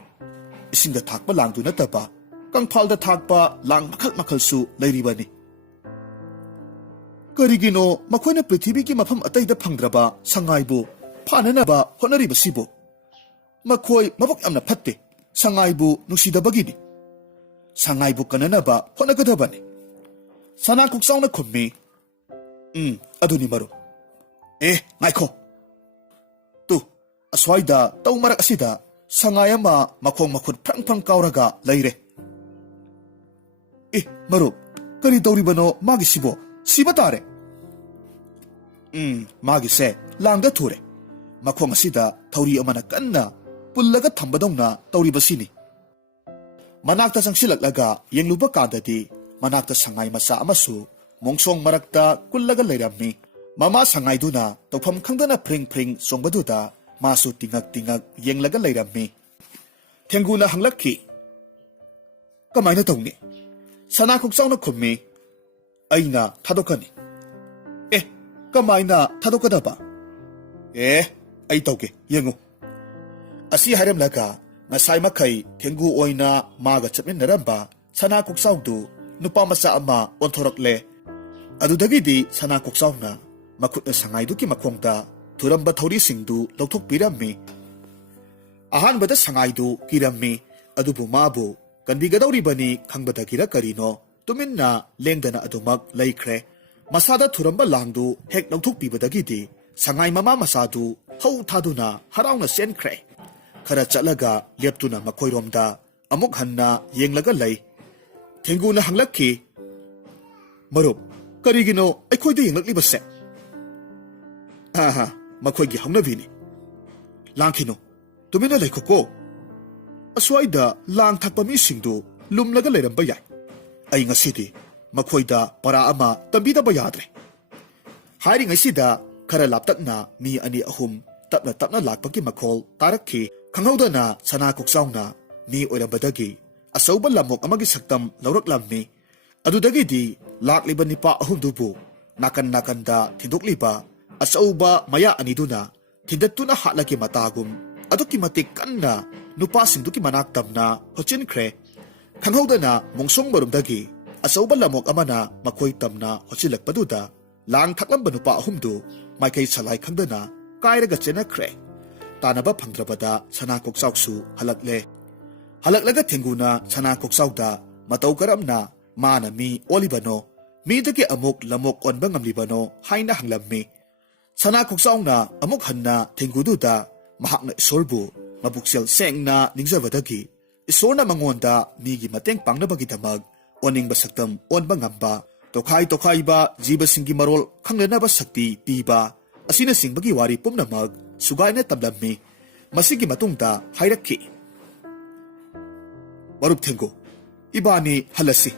Isingda thakpa langdu nataba kangphalda thakpa lang makal su lairibani. Karigino makoyna prithibigi mafam atayda phangdraba sangaybu phananaba honaribasibu. Makoy mabuk yamna phatte sangaybu nusidabagini. Sangaybu kananaba honagadabani. Sana kuksawna khummi. Aduni maru. Ngaiko. Tu aswayda tawmarak asida sangay ama makhong makhut prang kauraga layre. Maru kari dawribano magisibo siba tare. Magise langda thure. Makhong asida thawri amana kanna pullaga thambadongna tawribasini. Manakta sangsilaklaga yengluba kadadi manakta sangay masa amasu mongsong marakta kullaga layrammi. Mama sangayduna tawpham khangdana pring songbaduda masu tingak yenglaga layrammi. Thenguna hanglakhi. Kamayna tawni? Sana kuksawna khummi. Aina thadokani. Kamayna thadokadaba? Ay tawge yengu. Asi haramlaga ngasay makay thengu oina maga chapminaramba sana kuksawdu nupa masa ama onthorakle. Adudagidi sana kuksawna makutna sangayduki makhongda thuramba thawri singdu lawthokpirammi. Ahanbada sangaydu kirammi adubu mabu kandigadawribani khangbadagira karino tuminna lengdana adumak laikre. Masada thuramba langdu hek lawthokpibadagidi sangay mama masadu hau thaduna harawna senkre. Khara chatlaga leptuna makoyromda amuk hanna yenglaga lay. Thenguna hanglakhi. Marup karigino aikhoyda yenglaklibase? Makoygi hawnabini. Langkhino tumina laikhoko. Aswayda lang thakpa misingdu lumlaga layramba yay. Ay ngasidi makoyda para ama tambidaba yadre. Hari ngasida khara laptakna mi ani ahum tapna lakpagi makhol tarakhi khanghawdana sana kuksawna mi oirabadagi asawba lamok amagi saktam lauraklammi. Adudagidi lakliba nipa ahumdubu nakanda thindukliba asawba maya aniduna ꯊꯤꯟꯗꯠꯇꯨꯅ ꯍꯥꯠꯂꯒꯦ ꯃꯇꯥꯒꯨꯝ ꯑꯗꯨꯛꯀꯤ ꯃꯇꯤꯛ ꯀꯟꯅ ꯅꯨꯄꯥꯁꯤꯡꯗꯨꯒꯤ ꯃꯅꯥꯛ ꯇꯝꯅ ꯍꯣꯠꯆꯤꯟꯈ꯭ꯔꯦ꯫ ꯈꯪꯍꯧꯗꯅ ꯃꯣꯡꯁꯣꯡ ꯃꯔꯨꯝꯗꯒꯤ ꯑꯆꯧꯕ ꯂꯝꯑꯣꯛ ꯑꯃꯅ ꯃꯈꯣꯏ ꯇꯝꯅ ꯍꯣꯠꯆꯤꯜꯂꯛꯄꯗꯨꯗ ꯂꯥꯡ ꯊꯥꯛꯂꯝꯕ ꯅꯨꯄꯥ ꯑꯍꯨꯝꯗꯨ ꯃꯥꯏꯀꯩ ꯁꯂꯥꯏ ꯈꯪꯗꯅ ꯀꯥꯏꯔꯒ ꯆꯦꯟꯅꯈ꯭ꯔꯦ꯫ ꯇꯥꯟꯅꯕ ꯐꯪꯗ꯭ꯔꯕꯗ ꯁꯅꯥ ꯀꯣꯛꯆꯥꯎꯁꯨ ꯍꯜꯂꯛꯂꯦ꯫ ꯍꯜꯂꯛꯂꯒ ꯊꯦꯡꯒꯨꯅ ꯁꯅꯥ ꯀꯣꯛꯆꯥꯎꯗ ꯃꯇꯧ ꯀꯔꯝꯅ ꯃꯥꯅ ꯃꯤ ꯑꯣꯜꯂꯤꯕꯅꯣ, ꯃꯤꯗꯒꯤ ꯑꯃꯨꯛ ꯂꯝꯑꯣꯛ ꯑꯣꯟꯕ ꯉꯝꯂꯤꯕꯅꯣ ꯍꯥꯏꯅ ꯍꯪꯂꯝꯃꯤ꯫ ꯁꯅꯥ ꯀꯣꯛꯆꯥꯎꯅ ꯑꯃꯨꯛ ꯍꯟꯅ ꯊꯦꯡꯒꯨꯗꯨꯗ ꯃꯍꯥꯛꯅ ꯏꯁꯣꯔꯕꯨ ꯃꯕꯨꯛꯆꯦꯜ ꯁꯦꯡꯅ ꯅꯤꯡꯖꯕꯗꯒꯤ ꯏꯁꯣꯔꯅ ꯃꯉꯣꯟꯗ ꯃꯤꯒꯤ ꯃꯇꯦꯡ ꯄꯥꯡꯅꯕꯒꯤꯗꯃꯛ ꯑꯣꯟꯅꯤꯡꯕ ꯁꯛꯇꯝ ꯑꯣꯟꯕ ꯉꯝꯕ, ꯇꯣꯈꯥꯏ ꯇꯣꯈꯥꯏꯕ ꯖꯤꯕꯁꯤꯡꯒꯤ ꯃꯔꯣꯜ ꯈꯪꯅꯅꯕ ꯁꯛꯇꯤ ꯄꯤꯕ ꯑꯁꯤꯅꯆꯤꯡꯕꯒꯤ ꯋꯥꯔꯤ ꯄꯨꯝꯅꯃꯛ ꯁꯨꯒꯥꯏꯅ ꯇꯝꯂꯝꯃꯤ꯫ ꯃꯁꯤꯒꯤ ꯃꯇꯨꯡꯗ ꯍꯥꯏꯔꯛꯈꯤ, ꯃꯔꯨꯞ ꯊꯦꯡꯒꯨ, ꯏꯕꯥꯅꯤ ꯍꯜꯂꯁꯤ꯫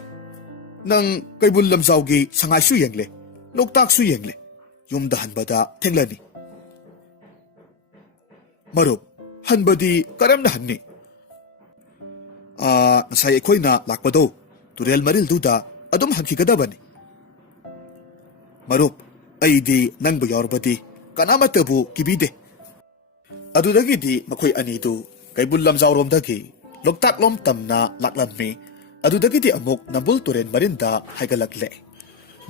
ꯅꯪ ꯀꯩꯕꯨꯜ ꯂꯝꯖꯥꯎꯒꯤ ꯁꯉꯥꯏꯁꯨ ꯌꯦꯡꯂꯦ, ꯂꯣꯛꯇꯥꯛꯁꯨ ꯌꯦꯡꯂꯦ, ꯌꯨꯝꯗ ꯍꯟꯕꯗ ꯊꯦꯡꯂꯅꯤ꯫ ꯃꯔꯨꯞ, ꯍꯟꯕꯗꯤ ꯀꯔꯝꯅ ꯍꯟꯅꯤ? ꯉꯁꯥꯏ ꯑꯩꯈꯣꯏꯅ ꯂꯥꯛꯄꯗꯣ ꯇꯨꯔꯦꯜ ꯃꯔꯤꯜꯗꯨꯗ ꯑꯗꯨꯝ ꯍꯟꯈꯤꯒꯗꯕꯅꯤ꯫ ꯃꯔꯨꯞ, ꯑꯩꯗꯤ ꯅꯪꯕꯨ ꯌꯥꯎꯔꯕꯗꯤ ꯀꯅꯥꯃꯠꯇꯕꯨ ꯀꯤꯕꯤꯗꯦ꯫ ꯑꯗꯨꯗꯒꯤꯗꯤ ꯃꯈꯣꯏ ꯑꯅꯤꯗꯨ ꯀꯩꯕꯨꯜ ꯂꯝꯖꯥꯎꯔꯣꯝꯗꯒꯤ ꯂꯣꯛꯇꯥꯛꯂꯣꯝ ꯇꯝꯅ ꯂꯥꯛꯂꯝꯃꯤ꯫ ꯑꯗꯨꯗꯒꯤꯗꯤ ꯑꯃꯨꯛ ꯅꯝꯕꯨꯜ ꯇꯨꯔꯦꯜ ꯃꯔꯤꯟꯗ ꯍꯥꯏꯒꯠꯂꯛꯂꯦ꯫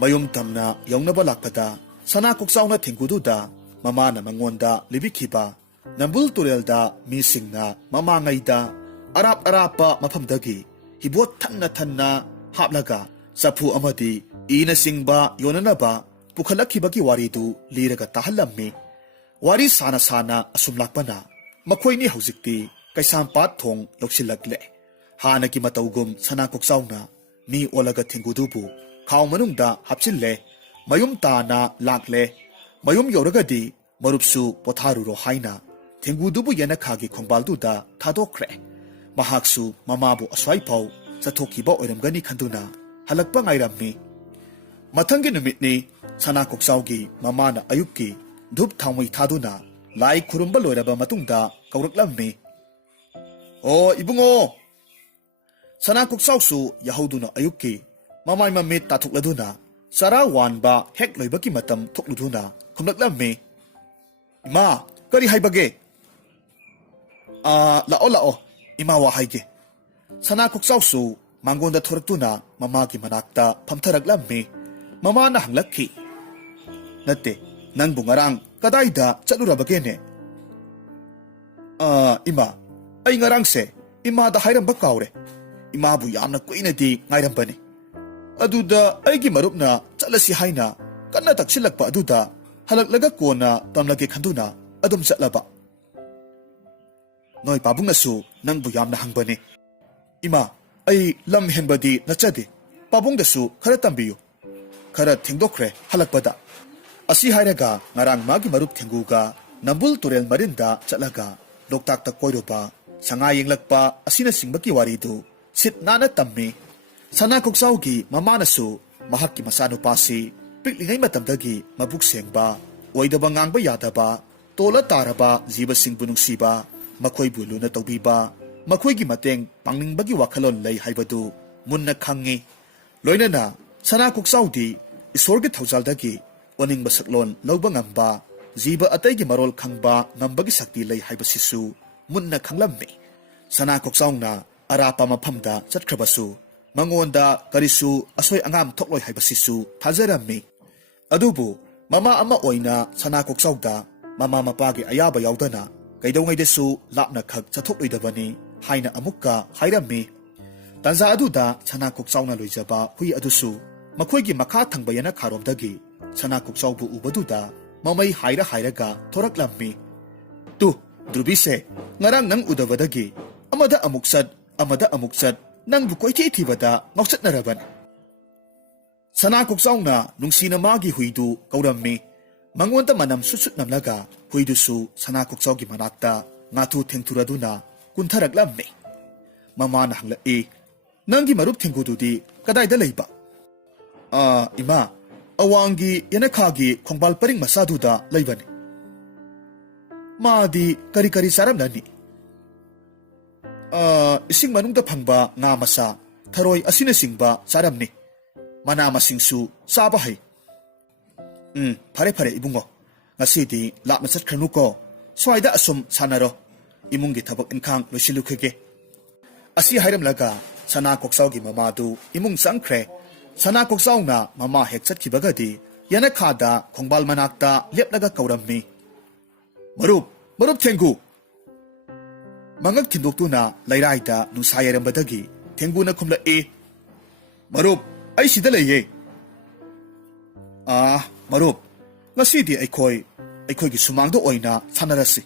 ꯃꯌꯨꯝ ꯇꯝꯅ ꯌꯧꯅꯕ ꯂꯥꯛꯄꯗ ꯁꯅꯥ ꯀꯣꯛꯆꯥꯎꯅ ꯊꯦꯡꯒꯨꯗꯨꯗ ꯃꯃꯥꯅ ꯃꯉꯣꯟꯗ ꯂꯤꯕꯤꯈꯤꯕ ꯅꯝꯕꯨꯜ ꯇꯨꯔꯦꯜꯗ ꯃꯤꯁꯤꯡꯅ ꯃꯃꯥꯡꯉꯩꯗ ꯑꯔꯥꯞ ꯑꯔꯥꯞꯄ ꯃꯐꯝꯗꯒꯤ ꯍꯤꯕꯣꯠ ꯊꯟꯅ ꯊꯟꯅ ꯍꯥꯞꯂꯒ ꯆꯐꯨ ꯑꯃꯗꯤ ꯏꯅꯆꯤꯡꯕ ꯌꯣꯟꯅꯅꯕ ꯄꯨꯈꯠꯂꯛꯈꯤꯕꯒꯤ ꯋꯥꯔꯤꯗꯨ ꯂꯤꯔꯒ ꯇꯥꯍꯜꯂꯝꯃꯤ꯫ ꯋꯥꯔꯤ ꯁꯥꯅ ꯁꯥꯅ ꯑꯁꯨꯝ ꯂꯥꯛꯄꯅ ꯃꯈꯣꯏꯅꯤ ꯍꯧꯖꯤꯛꯇꯤ ꯀꯩꯁꯥꯝꯄꯥꯠ ꯊꯣꯡ ꯌꯧꯁꯤꯜꯂꯛꯂꯦ꯫ ꯍꯥꯟꯅꯒꯤ ꯃꯇꯧꯒꯨꯝ ꯁꯅꯥ ꯀꯣꯛꯆꯥꯎꯅ ꯃꯤ ꯑꯣꯜꯂꯒ ꯊꯦꯡꯒꯨꯗꯨꯕꯨ ꯈꯥꯎ ꯃꯅꯨꯡꯗ ꯍꯥꯞꯆꯤꯜꯂꯦ꯫ ꯃꯌꯨꯝ ꯇꯥꯅ ꯂꯥꯛꯂꯦ꯫ ꯃꯌꯨꯝ ꯌꯧꯔꯒꯗꯤ ꯃꯔꯨꯞꯁꯨ ꯄꯣꯊꯥꯔꯨꯔꯣ ꯍꯥꯏꯅ ꯊꯦꯡꯒꯨꯗꯨꯕꯨ ꯌꯦꯅꯈꯥꯒꯤ ꯈꯣꯡꯕꯥꯜꯗꯨꯗ ꯊꯥꯗꯣꯛꯈ꯭ꯔꯦ꯫ ꯃꯍꯥꯛꯁꯨ ꯃꯃꯥꯕꯨ ꯑꯁ꯭ꯋꯥꯏꯐꯥꯎ ꯆꯠꯊꯣꯛꯈꯤꯕ ꯑꯣꯏꯔꯝꯒꯅꯤ ꯈꯟꯗꯨꯅ ꯍꯜꯂꯛꯄ ꯉꯥꯏꯔꯝꯃꯤ꯫ ꯃꯊꯪꯒꯤ ꯅꯨꯃꯤꯠꯅꯤ ꯁꯅꯥ ꯀꯣꯛꯆꯥꯎꯒꯤ ꯃꯃꯥꯅ ꯑꯌꯨꯛꯀꯤ ꯙꯨꯞ ꯊꯥꯎꯃꯩ ꯊꯥꯗꯨꯅ ꯂꯥꯏ ꯈꯨꯔꯨꯝꯕ ꯂꯣꯏꯔꯕ ꯃꯇꯨꯡꯗ ꯀꯧꯔꯛꯂꯝꯃꯤ꯫ ꯑꯣ ꯏꯕꯨꯡꯉꯣ! ꯁꯅꯥ ꯀꯣꯛꯆꯥꯎꯁꯨ ꯌꯥꯍꯧꯗꯨꯅ ꯑꯌꯨꯛꯀꯤ ꯃꯃꯥꯏ ꯃꯃꯤꯠ ꯇꯥꯊꯣꯛꯂꯗꯨꯅ ꯆꯔꯥ ꯋꯥꯟꯕ ꯍꯦꯛ ꯂꯣꯏꯕꯒꯤ ꯃꯇꯝ ꯊꯣꯛꯂꯨꯗꯨꯅ ꯈꯨꯝꯂꯛꯂꯝꯃꯤ꯫ ꯏꯃꯥ, ꯀꯔꯤ ꯍꯥꯏꯕꯒꯦ? ꯂꯥꯛꯑꯣ ꯂꯥꯛꯑꯣ, ꯏꯃꯥ ꯋꯥ ꯍꯥꯏꯒꯦ꯫ ꯁꯅꯥ ꯀꯣꯛꯆꯥꯎꯁꯨ ꯃꯥꯡꯒꯣꯟꯗ ꯊꯣꯔꯛꯇꯨꯅ ꯃꯃꯥꯒꯤ ꯃꯅꯥꯛꯇ ꯐꯝꯊꯔꯛꯂꯝꯃꯤ꯫ ꯃꯃꯥꯅ ꯍꯪꯂꯛꯈꯤ, ꯅꯠꯇꯦ, ꯅꯪꯕꯨ ꯉꯔꯥꯡ ꯀꯗꯥꯏꯗ ꯆꯠꯂꯨꯔꯕꯒꯦꯅꯦ? ꯏꯃꯥ, ꯑꯩ ꯉꯔꯥꯡꯁꯦ ꯏꯃꯥꯗ ꯍꯥꯏꯔꯝꯕ ꯀꯥꯎꯔꯦ꯫ ꯏꯃꯥꯕꯨ ꯌꯥꯝꯅ ꯀꯨꯏꯅꯗꯤ ꯉꯥꯏꯔꯝꯕꯅꯤ꯫ ꯑꯗꯨꯗ ꯑꯩꯒꯤ ꯃꯔꯨꯞꯅ ꯆꯠꯂꯁꯤ ꯍꯥꯏꯅ ꯀꯟꯅ ꯇꯛꯁꯤꯜꯂꯛꯄ ꯑꯗꯨꯗ ꯍꯜꯂꯛꯂꯒ ꯀꯣꯟꯅ ꯇꯝꯂꯒꯦ ꯈꯟꯗꯨꯅ ꯑꯗꯨꯝ ꯆꯠꯂꯕ꯫ ꯅꯣꯏ ꯄꯥꯕꯨꯡꯅꯁꯨ ꯅꯪꯕꯨ ꯌꯥꯝꯅ ꯍꯪꯕꯅꯤ꯫ ꯏꯃꯥ, ꯑꯩ ꯂꯝ ꯍꯦꯟꯕꯗꯤ ꯅꯠꯆꯗꯦ, ꯄꯥꯕꯨꯡꯗꯁꯨ ꯈꯔ ꯇꯝꯕꯤꯌꯨ꯫ ꯈꯔ ꯊꯦꯡꯗꯣꯛꯈ꯭ꯔꯦ ꯍꯜꯂꯛꯄꯗ꯫ ꯑꯁꯤ ꯍꯥꯏꯔꯒ ꯉꯔꯥꯡ ꯃꯥꯒꯤ ꯃꯔꯨꯞ ꯊꯦꯡꯒꯨꯒ ꯅꯝꯕꯨꯜ ꯇꯨꯔꯦꯜ ꯃꯔꯤꯟꯗ ꯆꯠꯂꯒ ꯂꯣꯛꯇꯥꯛꯇ ꯀꯣꯏꯔꯨꯕ, ꯁꯉꯥꯏ ꯌꯦꯡꯂꯛꯄ ꯑꯁꯤꯅꯆꯤꯡꯕꯒꯤ ꯋꯥꯔꯤꯗꯨ ꯁꯤꯠ ꯅꯥꯟꯅ ꯇꯝꯃꯤ꯫ ꯁꯅꯥ ꯀꯣꯛꯆꯥꯎꯒꯤ ꯃꯃꯥꯅꯁꯨ ꯃꯍꯥꯛꯀꯤ ꯃꯆꯥꯅꯨꯄꯥꯁꯤ ꯄꯤꯛꯂꯤꯉꯩ ꯃꯇꯝꯗꯒꯤ ꯃꯕꯨꯛ ꯁꯦꯡꯕ, ꯑꯣꯏꯗꯕ ꯉꯥꯡꯕ ꯌꯥꯗꯕ, ꯇꯣꯜꯂ ꯇꯥꯔꯕ ꯖꯤꯕꯁꯤꯡꯕꯨ ꯅꯨꯡꯁꯤꯕ, ꯃꯈꯣꯏꯕꯨ ꯂꯨꯅ ꯇꯧꯕꯤꯕ, ꯃꯈꯣꯏꯒꯤ ꯃꯇꯦꯡ ꯄꯥꯡꯅꯤꯡꯕꯒꯤ ꯋꯥꯈꯜꯂꯣꯟ ꯂꯩ ꯍꯥꯏꯕꯗꯨ ꯃꯨꯟꯅ ꯈꯪꯉꯤ꯫ ꯂꯣꯏꯅꯅ ꯁꯅꯥ ꯀꯣꯛꯆꯥꯎꯗꯤ ꯏꯁꯣꯔꯒꯤ ꯊꯧꯖꯥꯜꯗꯒꯤ ꯑꯣꯅꯤꯡꯕ ꯁꯛꯂꯣꯟ ꯂꯧꯕ ꯉꯝꯕ, ꯖꯤꯕ ꯑꯇꯩꯒꯤ ꯃꯔꯣꯜ ꯈꯪꯕ ꯉꯝꯕꯒꯤ ꯁꯛꯇꯤ ꯂꯩ ꯍꯥꯏꯕꯁꯤꯁꯨ ꯃꯨꯟꯅ ꯈꯪꯂꯝꯃꯤ꯫ ꯁꯅꯥ ꯀꯣꯛꯆꯥꯎꯅ ꯑꯔꯥꯞꯄ ꯃꯐꯝꯗ ꯆꯠꯈ꯭ꯔꯕꯁꯨ ꯃꯉꯣꯟꯗ ꯀꯔꯤꯁꯨ ꯑꯁꯣꯏ ꯑꯉꯥꯝ ꯊꯣꯛꯂꯣꯏ ꯍꯥꯏꯕꯁꯤꯁꯨ ꯊꯥꯖꯔꯝꯃꯤ꯫ ꯑꯗꯨꯕꯨ ꯃꯃꯥ ꯑꯃ ꯑꯣꯏꯅ ꯁꯅꯥ ꯀꯣꯛꯆꯥꯎꯗ ꯃꯃꯥ ꯃꯄꯥꯒꯤ ꯑꯌꯥꯕ ꯌꯥꯎꯗꯅ ꯀꯩꯗꯧꯉꯩꯗꯁꯨ ꯂꯥꯞꯅ ꯈꯛ ꯆꯠꯊꯣꯛꯂꯣꯏꯗꯕꯅꯤ ꯍꯥꯏꯅ ꯑꯃꯨꯛꯀ ꯍꯥꯏꯔꯝꯃꯤ꯫ ꯇꯥꯟꯖꯥ ꯑꯗꯨꯗ ꯁꯅꯥ ꯀꯣꯛꯆꯥꯎꯅ ꯂꯣꯏꯖꯕ ꯍꯨꯏ ꯑꯗꯨꯁꯨ ꯃꯈꯣꯏꯒꯤ ꯃꯈꯥ ꯊꯪꯕ ꯌꯦꯅꯈꯥꯔꯣꯝꯗꯒꯤ ꯁꯅꯥ ꯀꯣꯛꯆꯥꯎꯕꯨ ꯎꯕꯗꯨꯗ ꯃꯃꯩ ꯍꯥꯏꯔ ꯍꯥꯏꯔꯒ ꯊꯣꯔꯛꯂꯝꯃꯤ꯫ ꯇꯨ ꯙ꯭ꯔꯨꯕꯤꯁꯦ, ꯉꯔꯥꯡ ꯅꯪ ꯎꯗꯕꯗꯒꯤ ꯑꯃꯗ ꯑꯃꯨꯛ ꯆꯠ ꯑꯃꯗ ꯑꯃꯨꯛ ꯆꯠ ꯅꯪꯕꯨ ꯀꯣꯏꯊꯤ ꯊꯤꯕꯗ ꯉꯥꯎꯆꯠꯅꯔꯕꯅꯤ꯫ ꯁꯅꯥ ꯀꯣꯛꯆꯥꯎꯅ ꯅꯨꯡꯁꯤꯅ ꯃꯥꯒꯤ ꯍꯨꯏꯗꯨ ꯀꯧꯔꯝꯃꯤ꯫ ꯃꯉꯣꯟꯗ ꯃꯅꯝ ꯁꯨꯠ ꯅꯝꯂꯒ ꯍꯨꯏꯗꯨꯁꯨ ꯁꯅꯥ ꯀꯣꯛꯆꯥꯎꯒꯤ ꯃꯅꯥꯛꯇ ꯉꯥꯊꯨ ꯊꯦꯡꯊꯨꯔꯗꯨꯅ ꯀꯨꯟꯊꯔꯛꯂꯝꯃꯤ꯫ ꯃꯃꯥꯅ ꯍꯪꯂꯛꯏ, ꯅꯪꯒꯤ ꯃꯔꯨꯞ ꯊꯦꯡꯒꯨꯗꯨꯗꯤ ꯀꯗꯥꯏꯗ ꯂꯩꯕ? ꯏꯃꯥ, ꯑꯋꯥꯡꯒꯤ ꯌꯦꯅꯈꯥꯒꯤ ꯈꯣꯡꯕꯥꯜ ꯄꯔꯤꯡ ꯃꯆꯥꯗꯨꯗ ꯂꯩꯕꯅꯤ꯫ ꯃꯥꯗꯤ ꯀꯔꯤ ꯀꯔꯤ ꯆꯥꯔꯝꯂꯅꯤ? ꯏꯁꯤꯡ ꯃꯅꯨꯡꯗ ꯐꯪꯕ ꯉꯥ ꯃꯆꯥ, ꯊꯔꯣꯏ ꯑꯁꯤꯅꯆꯤꯡꯕ ꯆꯥꯔꯝꯅꯤ꯫ ꯃꯅꯥ ꯃꯁꯤꯡꯁꯨ ꯆꯥꯕ ꯍꯩ꯫ ꯐꯔꯦ ꯐꯔꯦ ꯏꯕꯨꯡꯉꯣ, ꯉꯁꯤꯗꯤ ꯂꯥꯞꯅ ꯆꯠꯈ꯭ꯔꯅꯨꯀꯣ꯫ swayda asum sanaro imungi thabak inkhang losilukhe asi hairam laga sana koksaw gi mama du imung sangkhre sana koksaw na mama hek chat khibagadi yana khada khongbal manakta lepnaga kaurammi marup thengu mangak thindoktu na lairaida nusayaram badagi thengu na khumla e marup ai sida leye marup ngasidi aikhoi gi sumang do oina sanarasi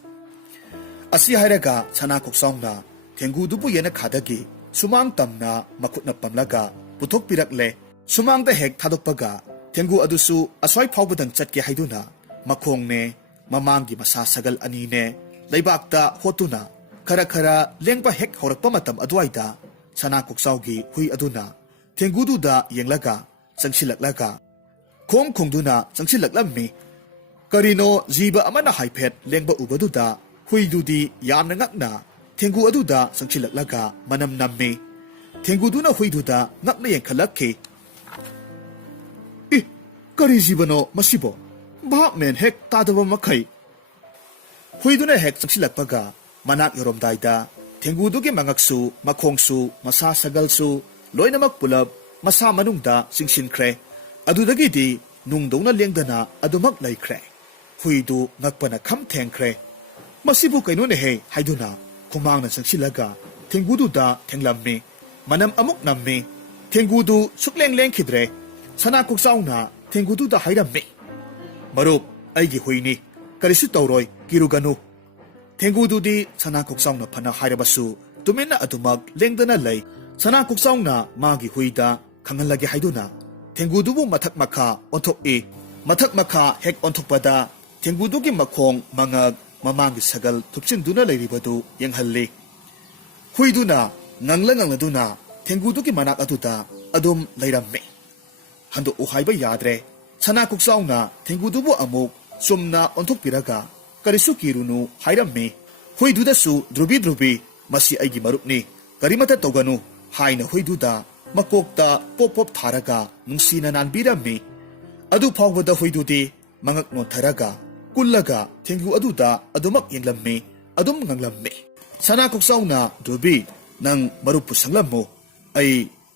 asi hairaga sana koksaw na thengu dubu yana khadagi sumang tamna makutna pamlaga puthok pirakle sumang da hek thadokpaga thengu adusu aswai phawbadang chatke haiduna makhong ne mamangi masa sagal ani ne leibakta hotuna khara lengpa hek horakpa matam adwaida sana koksaw gi hui aduna thengu du da yenglaga changsilaklaga khongduna changsilaklammi karino jiba amana haiphet lengba ubaduda hui du di yamna ngakna thengu aduda changsilaklaga manam namme thengu duna hui du da ngakna yengkhalakhe kari jibano masibo ba men hek tadaba makai huiduna hek changsilakpaga manak yoromdaida thengu dugi mangaksu makhongsu masa sagalsu loinamak pulap masa manungda singsinkhre adudagi di nungdongna lengdana adumak laikhre huidu ngakpana kham thengkhre masibu kaino ne he haiduna khumangna changsilaga thengu du da thenglammi manam amuk namme thengu du sukleng lengkhidre sana koksauna thengu du da hairamme marup aigi huini karisu tawroi kiruganu thengu du di sana koksauna phana hairabasu tumena adumak lengdana lei sana koksauna magi huida khangalage haiduna thengu du bu mathak makha onthok e mathak makha hek onthokpada thengu du gi makhong mangak mamangi sagal thupchin duna leiribadu yenghalli huiduna ngangla duna thengu du gi manak aduda adum leiramme hando uhaiba yadre sana koksauna thengu du bu amuk sumna onthok piraga karisu kirunu hairamme huidudasu drubi masi aigi marupni karimata toganu haina huiduda makokta pop tharaga nungsina nanbirami adu phawbada huidudi mangak no tharaga kullaga thengu aduda adumak yenglamme adum nganglamme sana koksauna drubi nang marupu sanglammo ai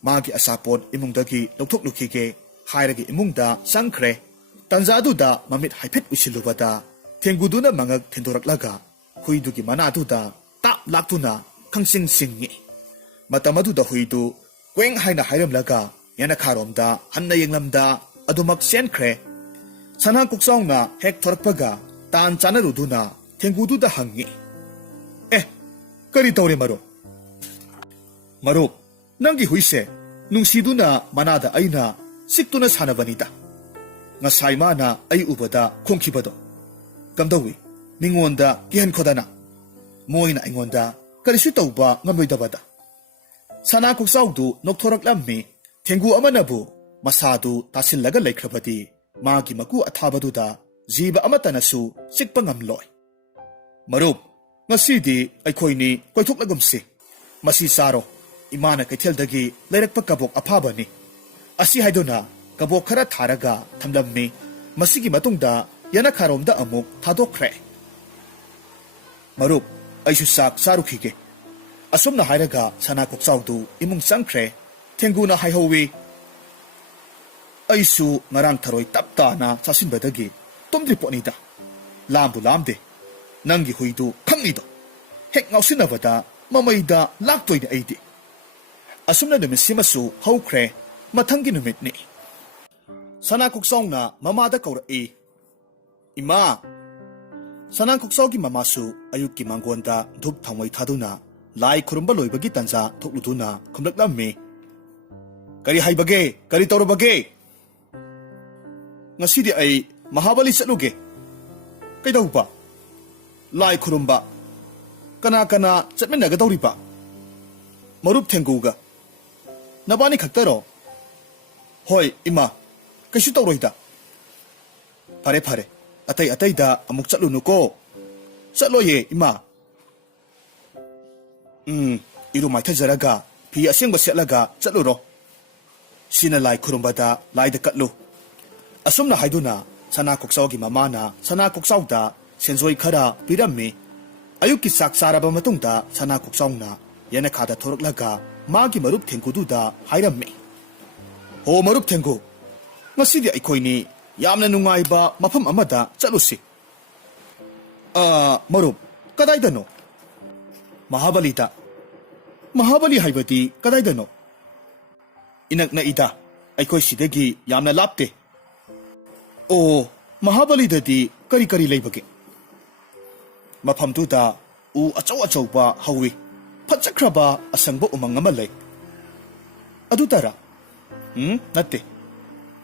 magi asapot imungdagi lokthok lukhige hairagi imungda sangkhre tanza aduda mamit haiphet usilubada thengguduna mangak thendoraklaga huidugi mana aduda tap laktuna khangsing singi matamaduda huidu kweng haina hairamlaga yana kharomda hanna yenglamda adumak senkhre sana koksauna hek thorakpaga tan chanaruduna thengududa hangi kari tawre marup nangi huise nungsiduna manada aina siktuna sanabanida ngasai mana ai ubada khongkhibado kamdawi ningonda kihan khodana moina ingonda karisu tawba ngamoidabada sana koksawdu nokthoraklammi thengu amanabu masadu tasillaga laikhrabadi magi maku athabaduda jiba amatanasu sikpa ngamloi marup ngasidi aikhoini koithoklagumsi masi saro imana kaitheldagi lairakpa kabok aphabani asi haidona kabok khara tharaga thamlammi masigi matungda yana kharomda amuk thadokkhre marup aisu sak sarukhige asumna hairaga sana koksawdu imung sangkhre thenguna haihowi aisu ngarang tharoi tapta na chasinbadagi tumdri ponida lambu lamde nangi huidu khangnido hek ngausinabada mamaida laktoide aidi asumna numit simasu haukhre mathangi numitni sana koksawna mamada kaura ima sana koksawgi mamasu ayukki mangonda dhup thangoi thaduna lai khurumba loibagi tanja thokluduna khumlaklammi kari haibage kari tawrabage ngasidi ai mahabali chatluge kaidauba lai khurumba kana chatmenaga tawriba marup thenguga nabani khaktaro hoi ima kaisu tawroida phare atai da amuk chatlunu ko chatloye ima iru mai thajaraga phi asengba setlaga chatluro sina lai khurumbada lai da katlu asumna haiduna sana koksawgi mamana sana koksawda ꯁꯦꯟꯖꯣꯏ ꯈꯔ ꯄꯤꯔꯝꯃꯤ꯫ ꯑꯌꯨꯛꯀꯤ ꯆꯥꯛ ꯆꯥꯔꯕ ꯃꯇꯨꯡꯗ ꯁꯅꯥ ꯀꯣꯛꯆꯥꯎꯅ ꯌꯦꯅꯈꯥꯗ ꯊꯣꯔꯛꯂꯒ ꯃꯥꯒꯤ ꯃꯔꯨꯞ ꯊꯦꯡꯒꯨꯗꯨꯗ ꯍꯥꯏꯔꯝꯃꯤ, "ꯍꯣ ꯃꯔꯨꯞ ꯊꯦꯡꯒꯨ, ꯉꯁꯤꯗꯤ ꯑꯩꯈꯣꯏꯅꯤ ꯌꯥꯝꯅ ꯅꯨꯡꯉꯥꯏꯕ ꯃꯐꯝ ꯑꯃꯗ ꯆꯠꯂꯨꯁꯤ." "ꯃꯔꯨꯞ, ꯀꯗꯥꯏꯗꯅꯣ?" "ꯃꯍꯥꯕꯂꯤꯗ." "ꯃꯍꯥꯕꯂꯤ ꯍꯥꯏꯕꯗꯤ ꯀꯗꯥꯏꯗꯅꯣ?" "ꯏꯅꯛ ꯅꯛꯏꯗ, ꯑꯩꯈꯣꯏ ꯁꯤꯗꯒꯤ ꯌꯥꯝꯅ ꯂꯥꯞꯇꯦ." "ꯑꯣ, ꯃꯍꯥꯕꯂꯤꯗꯗꯤ ꯀꯔꯤ ꯀꯔꯤ ꯂꯩꯕꯒꯦ?" "ꯃꯐꯝꯗꯨꯗ ꯎ ꯑꯆꯧ ꯑꯆꯧꯕ ꯍꯧꯋꯤ, ꯐꯖꯈ꯭ꯔꯕ ꯑꯁꯪꯕ ꯎꯃꯪ ꯑꯃ ꯂꯩ." "ꯑꯗꯨꯇꯔꯥ?" "ꯅꯠꯇꯦ,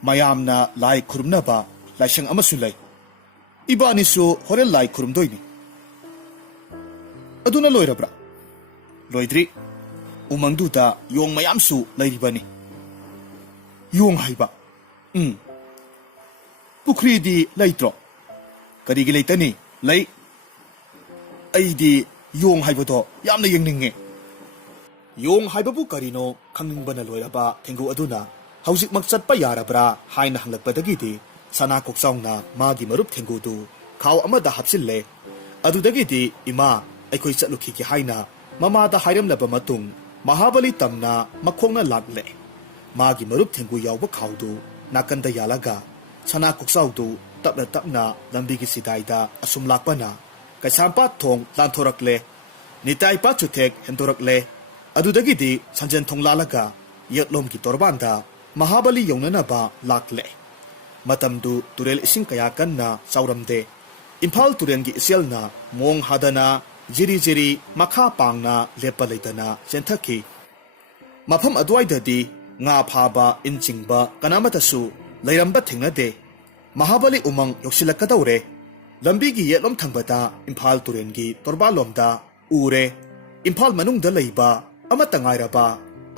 ꯃꯌꯥꯝꯅ ꯂꯥꯏ ꯈꯨꯔꯨꯝꯅꯕ ꯂꯥꯏꯁꯪ ꯑꯃꯁꯨ ꯂꯩ. ꯏꯕꯥꯅꯤꯁꯨ ꯍꯣꯔꯦꯟ ꯂꯥꯏ ꯈꯨꯔꯨꯝꯗꯣꯏꯅꯤ." "ꯑꯗꯨꯅ ꯂꯣꯏꯔꯕ꯭ꯔꯥ?" "ꯂꯣꯏꯗ꯭ꯔꯤ. ꯎꯃꯪꯗꯨꯗ ꯌꯣꯡ ꯃꯌꯥꯝꯁꯨ ꯂꯩꯔꯤꯕꯅꯤ." "ꯌꯣꯡ ꯍꯥꯏꯕ?" "ꯄꯨꯈ꯭ꯔꯤꯗꯤ ꯂꯩꯇ꯭ꯔꯣ?" "ꯀꯔꯤꯒꯤ ꯂꯩꯇꯅꯤ, ꯂꯩ." "ꯑꯩꯗꯤ ꯌꯣꯡ ꯍꯥꯏꯕꯗꯣ ꯌꯥꯝꯅ ꯌꯦꯡꯅꯤꯡꯉꯦ." ꯌꯣꯡ ꯍꯥꯏꯕꯕꯨ ꯀꯔꯤꯅꯣ ꯈꯪꯅꯤꯡꯕꯅ ꯂꯣꯏꯔꯕ ꯊꯦꯡꯒꯨ ꯑꯗꯨꯅ ꯍꯧꯖꯤꯛꯃꯛ ꯆꯠꯄ ꯌꯥꯔꯕ꯭ꯔꯥ ꯍꯥꯏꯅ ꯍꯪꯂꯛꯄꯗꯒꯤꯗꯤ ꯁꯅꯥ ꯀꯣꯛꯆꯥꯎꯅ ꯃꯥꯒꯤ ꯃꯔꯨꯞ ꯊꯦꯡꯒꯨꯗꯨ ꯈꯥꯎ ꯑꯃꯗ ꯍꯥꯞꯆꯤꯜꯂꯦ꯫ ꯑꯗꯨꯗꯒꯤꯗꯤ "ꯏꯃꯥ, ꯑꯩꯈꯣꯏ ꯆꯠꯂꯨꯈꯤꯒꯦ" ꯍꯥꯏꯅ ꯃꯃꯥꯗ ꯍꯥꯏꯔꯝꯂꯕ ꯃꯇꯨꯡ ꯃꯍꯥꯕꯂꯤ ꯇꯝꯅ ꯃꯈꯣꯡꯅ ꯂꯥꯛꯂꯦ꯫ ꯃꯥꯒꯤ ꯃꯔꯨꯞ ꯊꯦꯡꯒꯨ ꯌꯥꯎꯕ ꯈꯥꯎꯗꯨ ꯅꯥꯀꯟꯗ ꯌꯥꯜꯂꯒ ꯁꯅꯥ ꯀꯣꯛꯆꯥꯎꯗꯨ ꯇꯞꯅ ꯇꯞꯅ ꯂꯝꯕꯤꯒꯤ ꯆꯤꯗꯥꯏꯗ ꯑꯁꯨꯝ ꯂꯥꯛꯄꯅ ꯀꯩꯁꯥꯝꯄꯥꯠ ꯊꯣꯡ ꯂꯥꯟꯊꯣꯔꯛꯂꯦ, ꯅꯤꯇꯥꯏ ꯄꯥꯠꯆꯨꯊꯦꯛ ꯍꯦꯟꯗꯣꯔꯛꯂꯦ꯫ ꯑꯗꯨꯗꯒꯤꯗꯤ ꯁꯟꯖꯦꯟ ꯊꯣꯡ ꯂꯥꯜꯂꯒ ꯌꯦꯠꯂꯣꯝꯒꯤ ꯇꯣꯔꯕꯥꯟꯗ ꯃꯍꯥꯕꯂꯤ ꯌꯧꯅꯅꯕ ꯂꯥꯛꯂꯦ꯫ ꯃꯇꯝꯗꯨ ꯇꯨꯔꯦꯜ ꯏꯁꯤꯡ ꯀꯌꯥ ꯀꯟꯅ ꯆꯥꯎꯔꯝꯗꯦ꯫ ꯏꯝꯐꯥꯜ ꯇꯨꯔꯦꯜꯒꯤ ꯏꯆꯦꯜꯅ ꯃꯣꯡ ꯍꯥꯗꯅ ꯖꯤꯔꯤ ꯖꯤꯔꯤ ꯃꯈꯥ ꯄꯥꯡꯅ ꯂꯦꯞꯄ ꯂꯩꯇꯅ ꯆꯦꯟꯊꯈꯤ꯫ ꯃꯐꯝ ꯑꯗꯨꯋꯥꯏꯗꯗꯤ ꯉꯥ ꯐꯥꯕ, ꯏꯟ ꯆꯤꯡꯕ ꯀꯅꯥꯃꯇꯁꯨ ꯂꯩꯔꯝꯕ ꯊꯦꯡꯅꯗꯦ꯫ ꯃꯍꯥꯕꯂꯤ ꯎꯃꯪ ꯌꯧꯁꯤꯜꯂꯛꯀꯗꯧꯔꯦ꯫ ꯂꯝꯕꯤꯒꯤ ꯌꯦꯠꯂꯣꯝ ꯊꯪꯕꯗ ꯏꯝꯐꯥꯜ ꯇꯨꯔꯦꯜꯒꯤ ꯇꯣꯔꯕꯥꯟꯂꯣꯝꯗ ꯎꯔꯦ꯫ ꯏꯝꯐꯥꯜ ꯃꯅꯨꯡꯗ ꯂꯩꯕ ꯑꯃꯠꯇ ꯉꯥꯏꯔꯕ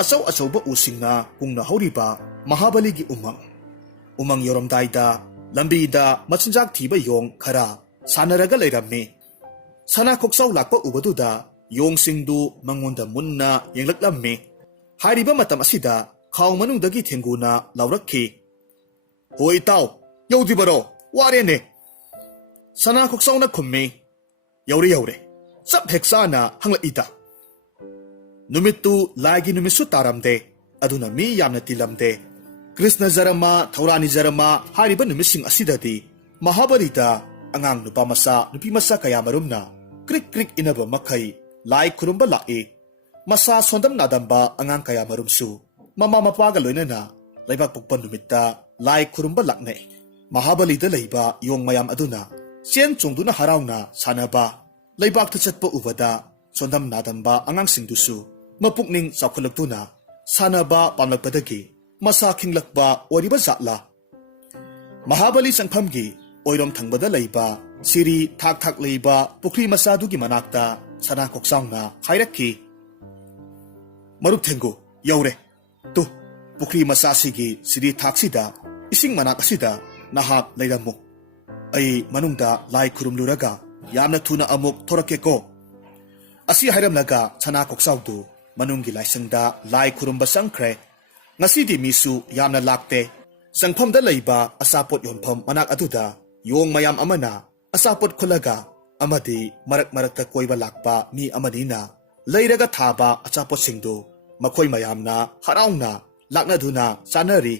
ꯑꯆꯧ ꯑꯆꯧꯕ ꯎꯁꯤꯡꯅ ꯀꯨꯡꯅ ꯍꯧꯔꯤꯕ ꯃꯍꯥꯕꯂꯤꯒꯤ ꯎꯃꯪ꯫ ꯎꯃꯪ ꯌꯧꯔꯝꯗꯥꯏꯗ ꯂꯝꯕꯤꯗ ꯃꯆꯤꯟꯖꯥꯛ ꯊꯤꯕ ꯌꯣꯡ ꯈꯔ ꯁꯥꯟꯅꯔꯒ ꯂꯩꯔꯝꯃꯤ꯫ ꯁꯅꯥ ꯀꯣꯛꯆꯥꯎ ꯂꯥꯛꯄ ꯎꯕꯗꯨꯗ ꯌꯣꯡꯁꯤꯡꯗꯨ ꯃꯉꯣꯟꯗ ꯃꯨꯟꯅ ꯌꯦꯡꯂꯛꯂꯝꯃꯤ꯫ ꯍꯥꯏꯔꯤꯕ ꯃꯇꯝ ꯑꯁꯤꯗ ꯈꯥꯎ ꯃꯅꯨꯡꯗꯒꯤ ꯊꯦꯡꯒꯨꯅ ꯂꯥꯎꯔꯛꯈꯤ, "ꯍꯣ ꯏꯇꯥꯎ, ꯌꯧꯗ꯭ꯔꯤꯕꯔꯣ? ꯋꯥꯔꯦꯅꯦ." ꯁꯅꯥ ꯀꯣꯛꯆꯥꯎꯅ ꯈꯨꯝꯃꯤ, "ꯌꯧꯔꯦ ꯌꯧꯔꯦ, ꯆꯞ ꯍꯦꯛ ꯆꯥꯅ ꯍꯪꯂꯛꯏꯗ." ꯅꯨꯃꯤꯠꯇꯨ ꯂꯥꯏꯒꯤ ꯅꯨꯃꯤꯠꯁꯨ ꯇꯥꯔꯝꯗꯦ, ꯑꯗꯨꯅ ꯃꯤ ꯌꯥꯝꯅ ꯇꯤꯜꯂꯝꯗꯦ꯫ ꯀ꯭ꯔꯤꯁꯅ ꯖꯔꯃ, ꯊꯧꯔꯥꯅꯤ ꯖꯔꯃ ꯍꯥꯏꯔꯤꯕ ꯅꯨꯃꯤꯠꯁꯤꯡ ꯑꯁꯤꯗꯗꯤ ꯃꯍꯥꯕꯂꯤꯗ ꯑꯉꯥꯡ ꯅꯨꯄꯥ ꯃꯆꯥ ꯅꯨꯄꯤ ꯃꯆꯥ ꯀꯌꯥ ꯃꯔꯨꯝꯅ ꯀ꯭ꯔꯤꯛ ꯀ꯭ꯔꯤꯛ ꯏꯅꯕ ꯃꯈꯩ ꯂꯥꯏ ꯈꯨꯔꯨꯝꯕ ꯂꯥꯛꯏ꯫ ꯃꯁꯥ ꯁꯣꯟꯗꯝ ꯅꯥꯗꯝꯕ ꯑꯉꯥꯡ ꯀꯌꯥ ꯃꯔꯨꯝꯁꯨ ꯃꯃꯥ ꯃꯄꯥꯒ ꯂꯣꯏꯅꯅ ꯂꯩꯕꯥꯛ ꯄꯣꯛꯄ ꯅꯨꯃꯤꯠꯇ ꯂꯥꯏ ꯈꯨꯔꯨꯝꯕ ꯂꯥꯛꯅꯩ꯫ ꯃꯍꯥꯕꯂꯤꯗ ꯂꯩꯕ ꯌꯣꯡ ꯃꯌꯥꯝ ꯑꯗꯨꯅ ꯆꯦꯟ ꯆꯣꯡꯗꯨꯅ ꯍꯔꯥꯎꯅ ꯁꯥꯟꯅꯕ, ꯂꯩꯕꯥꯛꯇ ꯆꯠꯄ ꯎꯕꯗ ꯁꯣꯟꯗꯝ ꯅꯥꯗꯝꯕ ꯑꯉꯥꯡꯁꯤꯡꯗꯨꯁꯨ ꯃꯄꯨꯛꯅꯤꯡ ꯆꯥꯎꯈꯠꯂꯛꯇꯨꯅ ꯁꯥꯟꯅꯕ ꯄꯥꯝꯂꯛꯄꯗꯒꯤ ꯃꯁꯥ ꯈꯤꯡꯂꯛꯄ ꯑꯣꯏꯔꯤꯕ ꯖꯥꯠꯂꯥ? ꯃꯍꯥꯕꯂꯤ ꯆꯪꯐꯝꯒꯤ ꯑꯣꯏꯔꯣꯝ ꯊꯪꯕꯗ ꯂꯩꯕ ꯁꯤꯔꯤ ꯊꯥꯛ ꯊꯥꯛ ꯂꯩꯕ ꯄꯨꯈ꯭ꯔꯤ ꯃꯆꯥꯗꯨꯒꯤ ꯃꯅꯥꯛꯇ ꯁꯅꯥ ꯀꯣꯛꯆꯥꯎꯅ ꯍꯥꯏꯔꯛꯈꯤ, "ꯃꯔꯨꯞ ꯊꯦꯡꯒꯨ, ꯌꯧꯔꯦ꯫ ꯇꯨ, ꯄꯨꯈ꯭ꯔꯤ ꯃꯆꯥꯁꯤꯒꯤ ꯁꯤꯔꯤ ꯊꯥꯛꯁꯤꯗ ꯏꯁꯤꯡ ꯃꯅꯥꯛ ꯑꯁꯤꯗ ꯅꯍꯥꯛ ꯂꯩꯔꯝꯃꯨ. ꯑꯩ ꯃꯅꯨꯡꯗ ꯂꯥꯏ ꯈꯨꯔꯨꯝꯂꯨꯔꯒ ꯌꯥꯝꯅ ꯊꯨꯅ ꯑꯃꯨꯛ ꯊꯣꯔꯛꯀꯦꯀꯣ." ꯑꯁꯤ ꯍꯥꯏꯔꯝꯂꯒ ꯁꯅꯥ ꯀꯣꯛꯆꯥꯎꯗꯨ ꯃꯅꯨꯡꯒꯤ ꯂꯥꯏꯁꯪꯗ ꯂꯥꯏ ꯈꯨꯔꯨꯝꯕ ꯆꯪꯈ꯭ꯔꯦ꯫ ꯉꯁꯤꯗꯤ ꯃꯤꯁꯨ ꯌꯥꯝꯅ ꯂꯥꯛꯇꯦ꯫ ꯆꯪꯐꯝꯗ ꯂꯩꯕ ꯑꯆꯥꯄꯣꯠ ꯌꯣꯟꯐꯝ ꯃꯅꯥꯛ ꯑꯗꯨꯗ ꯌꯣꯡ ꯃꯌꯥꯝ ꯑꯃꯅ ꯑꯆꯥꯄꯣꯠ ꯈꯨꯜꯂꯒ ꯑꯃꯗꯤ ꯃꯔꯛ ꯃꯔꯛꯇ ꯀꯣꯏꯕ ꯂꯥꯛꯄ ꯃꯤ ꯑꯃꯅꯤꯅ ꯂꯩꯔꯒ ꯊꯥꯕ ꯑꯆꯥꯄꯣꯠꯁꯤꯡꯗꯨ ꯃꯈꯣꯏ ꯃꯌꯥꯝꯅ ꯍꯔꯥꯎꯅ ꯂꯥꯛꯅꯗꯨꯅ ꯆꯥꯅꯔꯤ꯫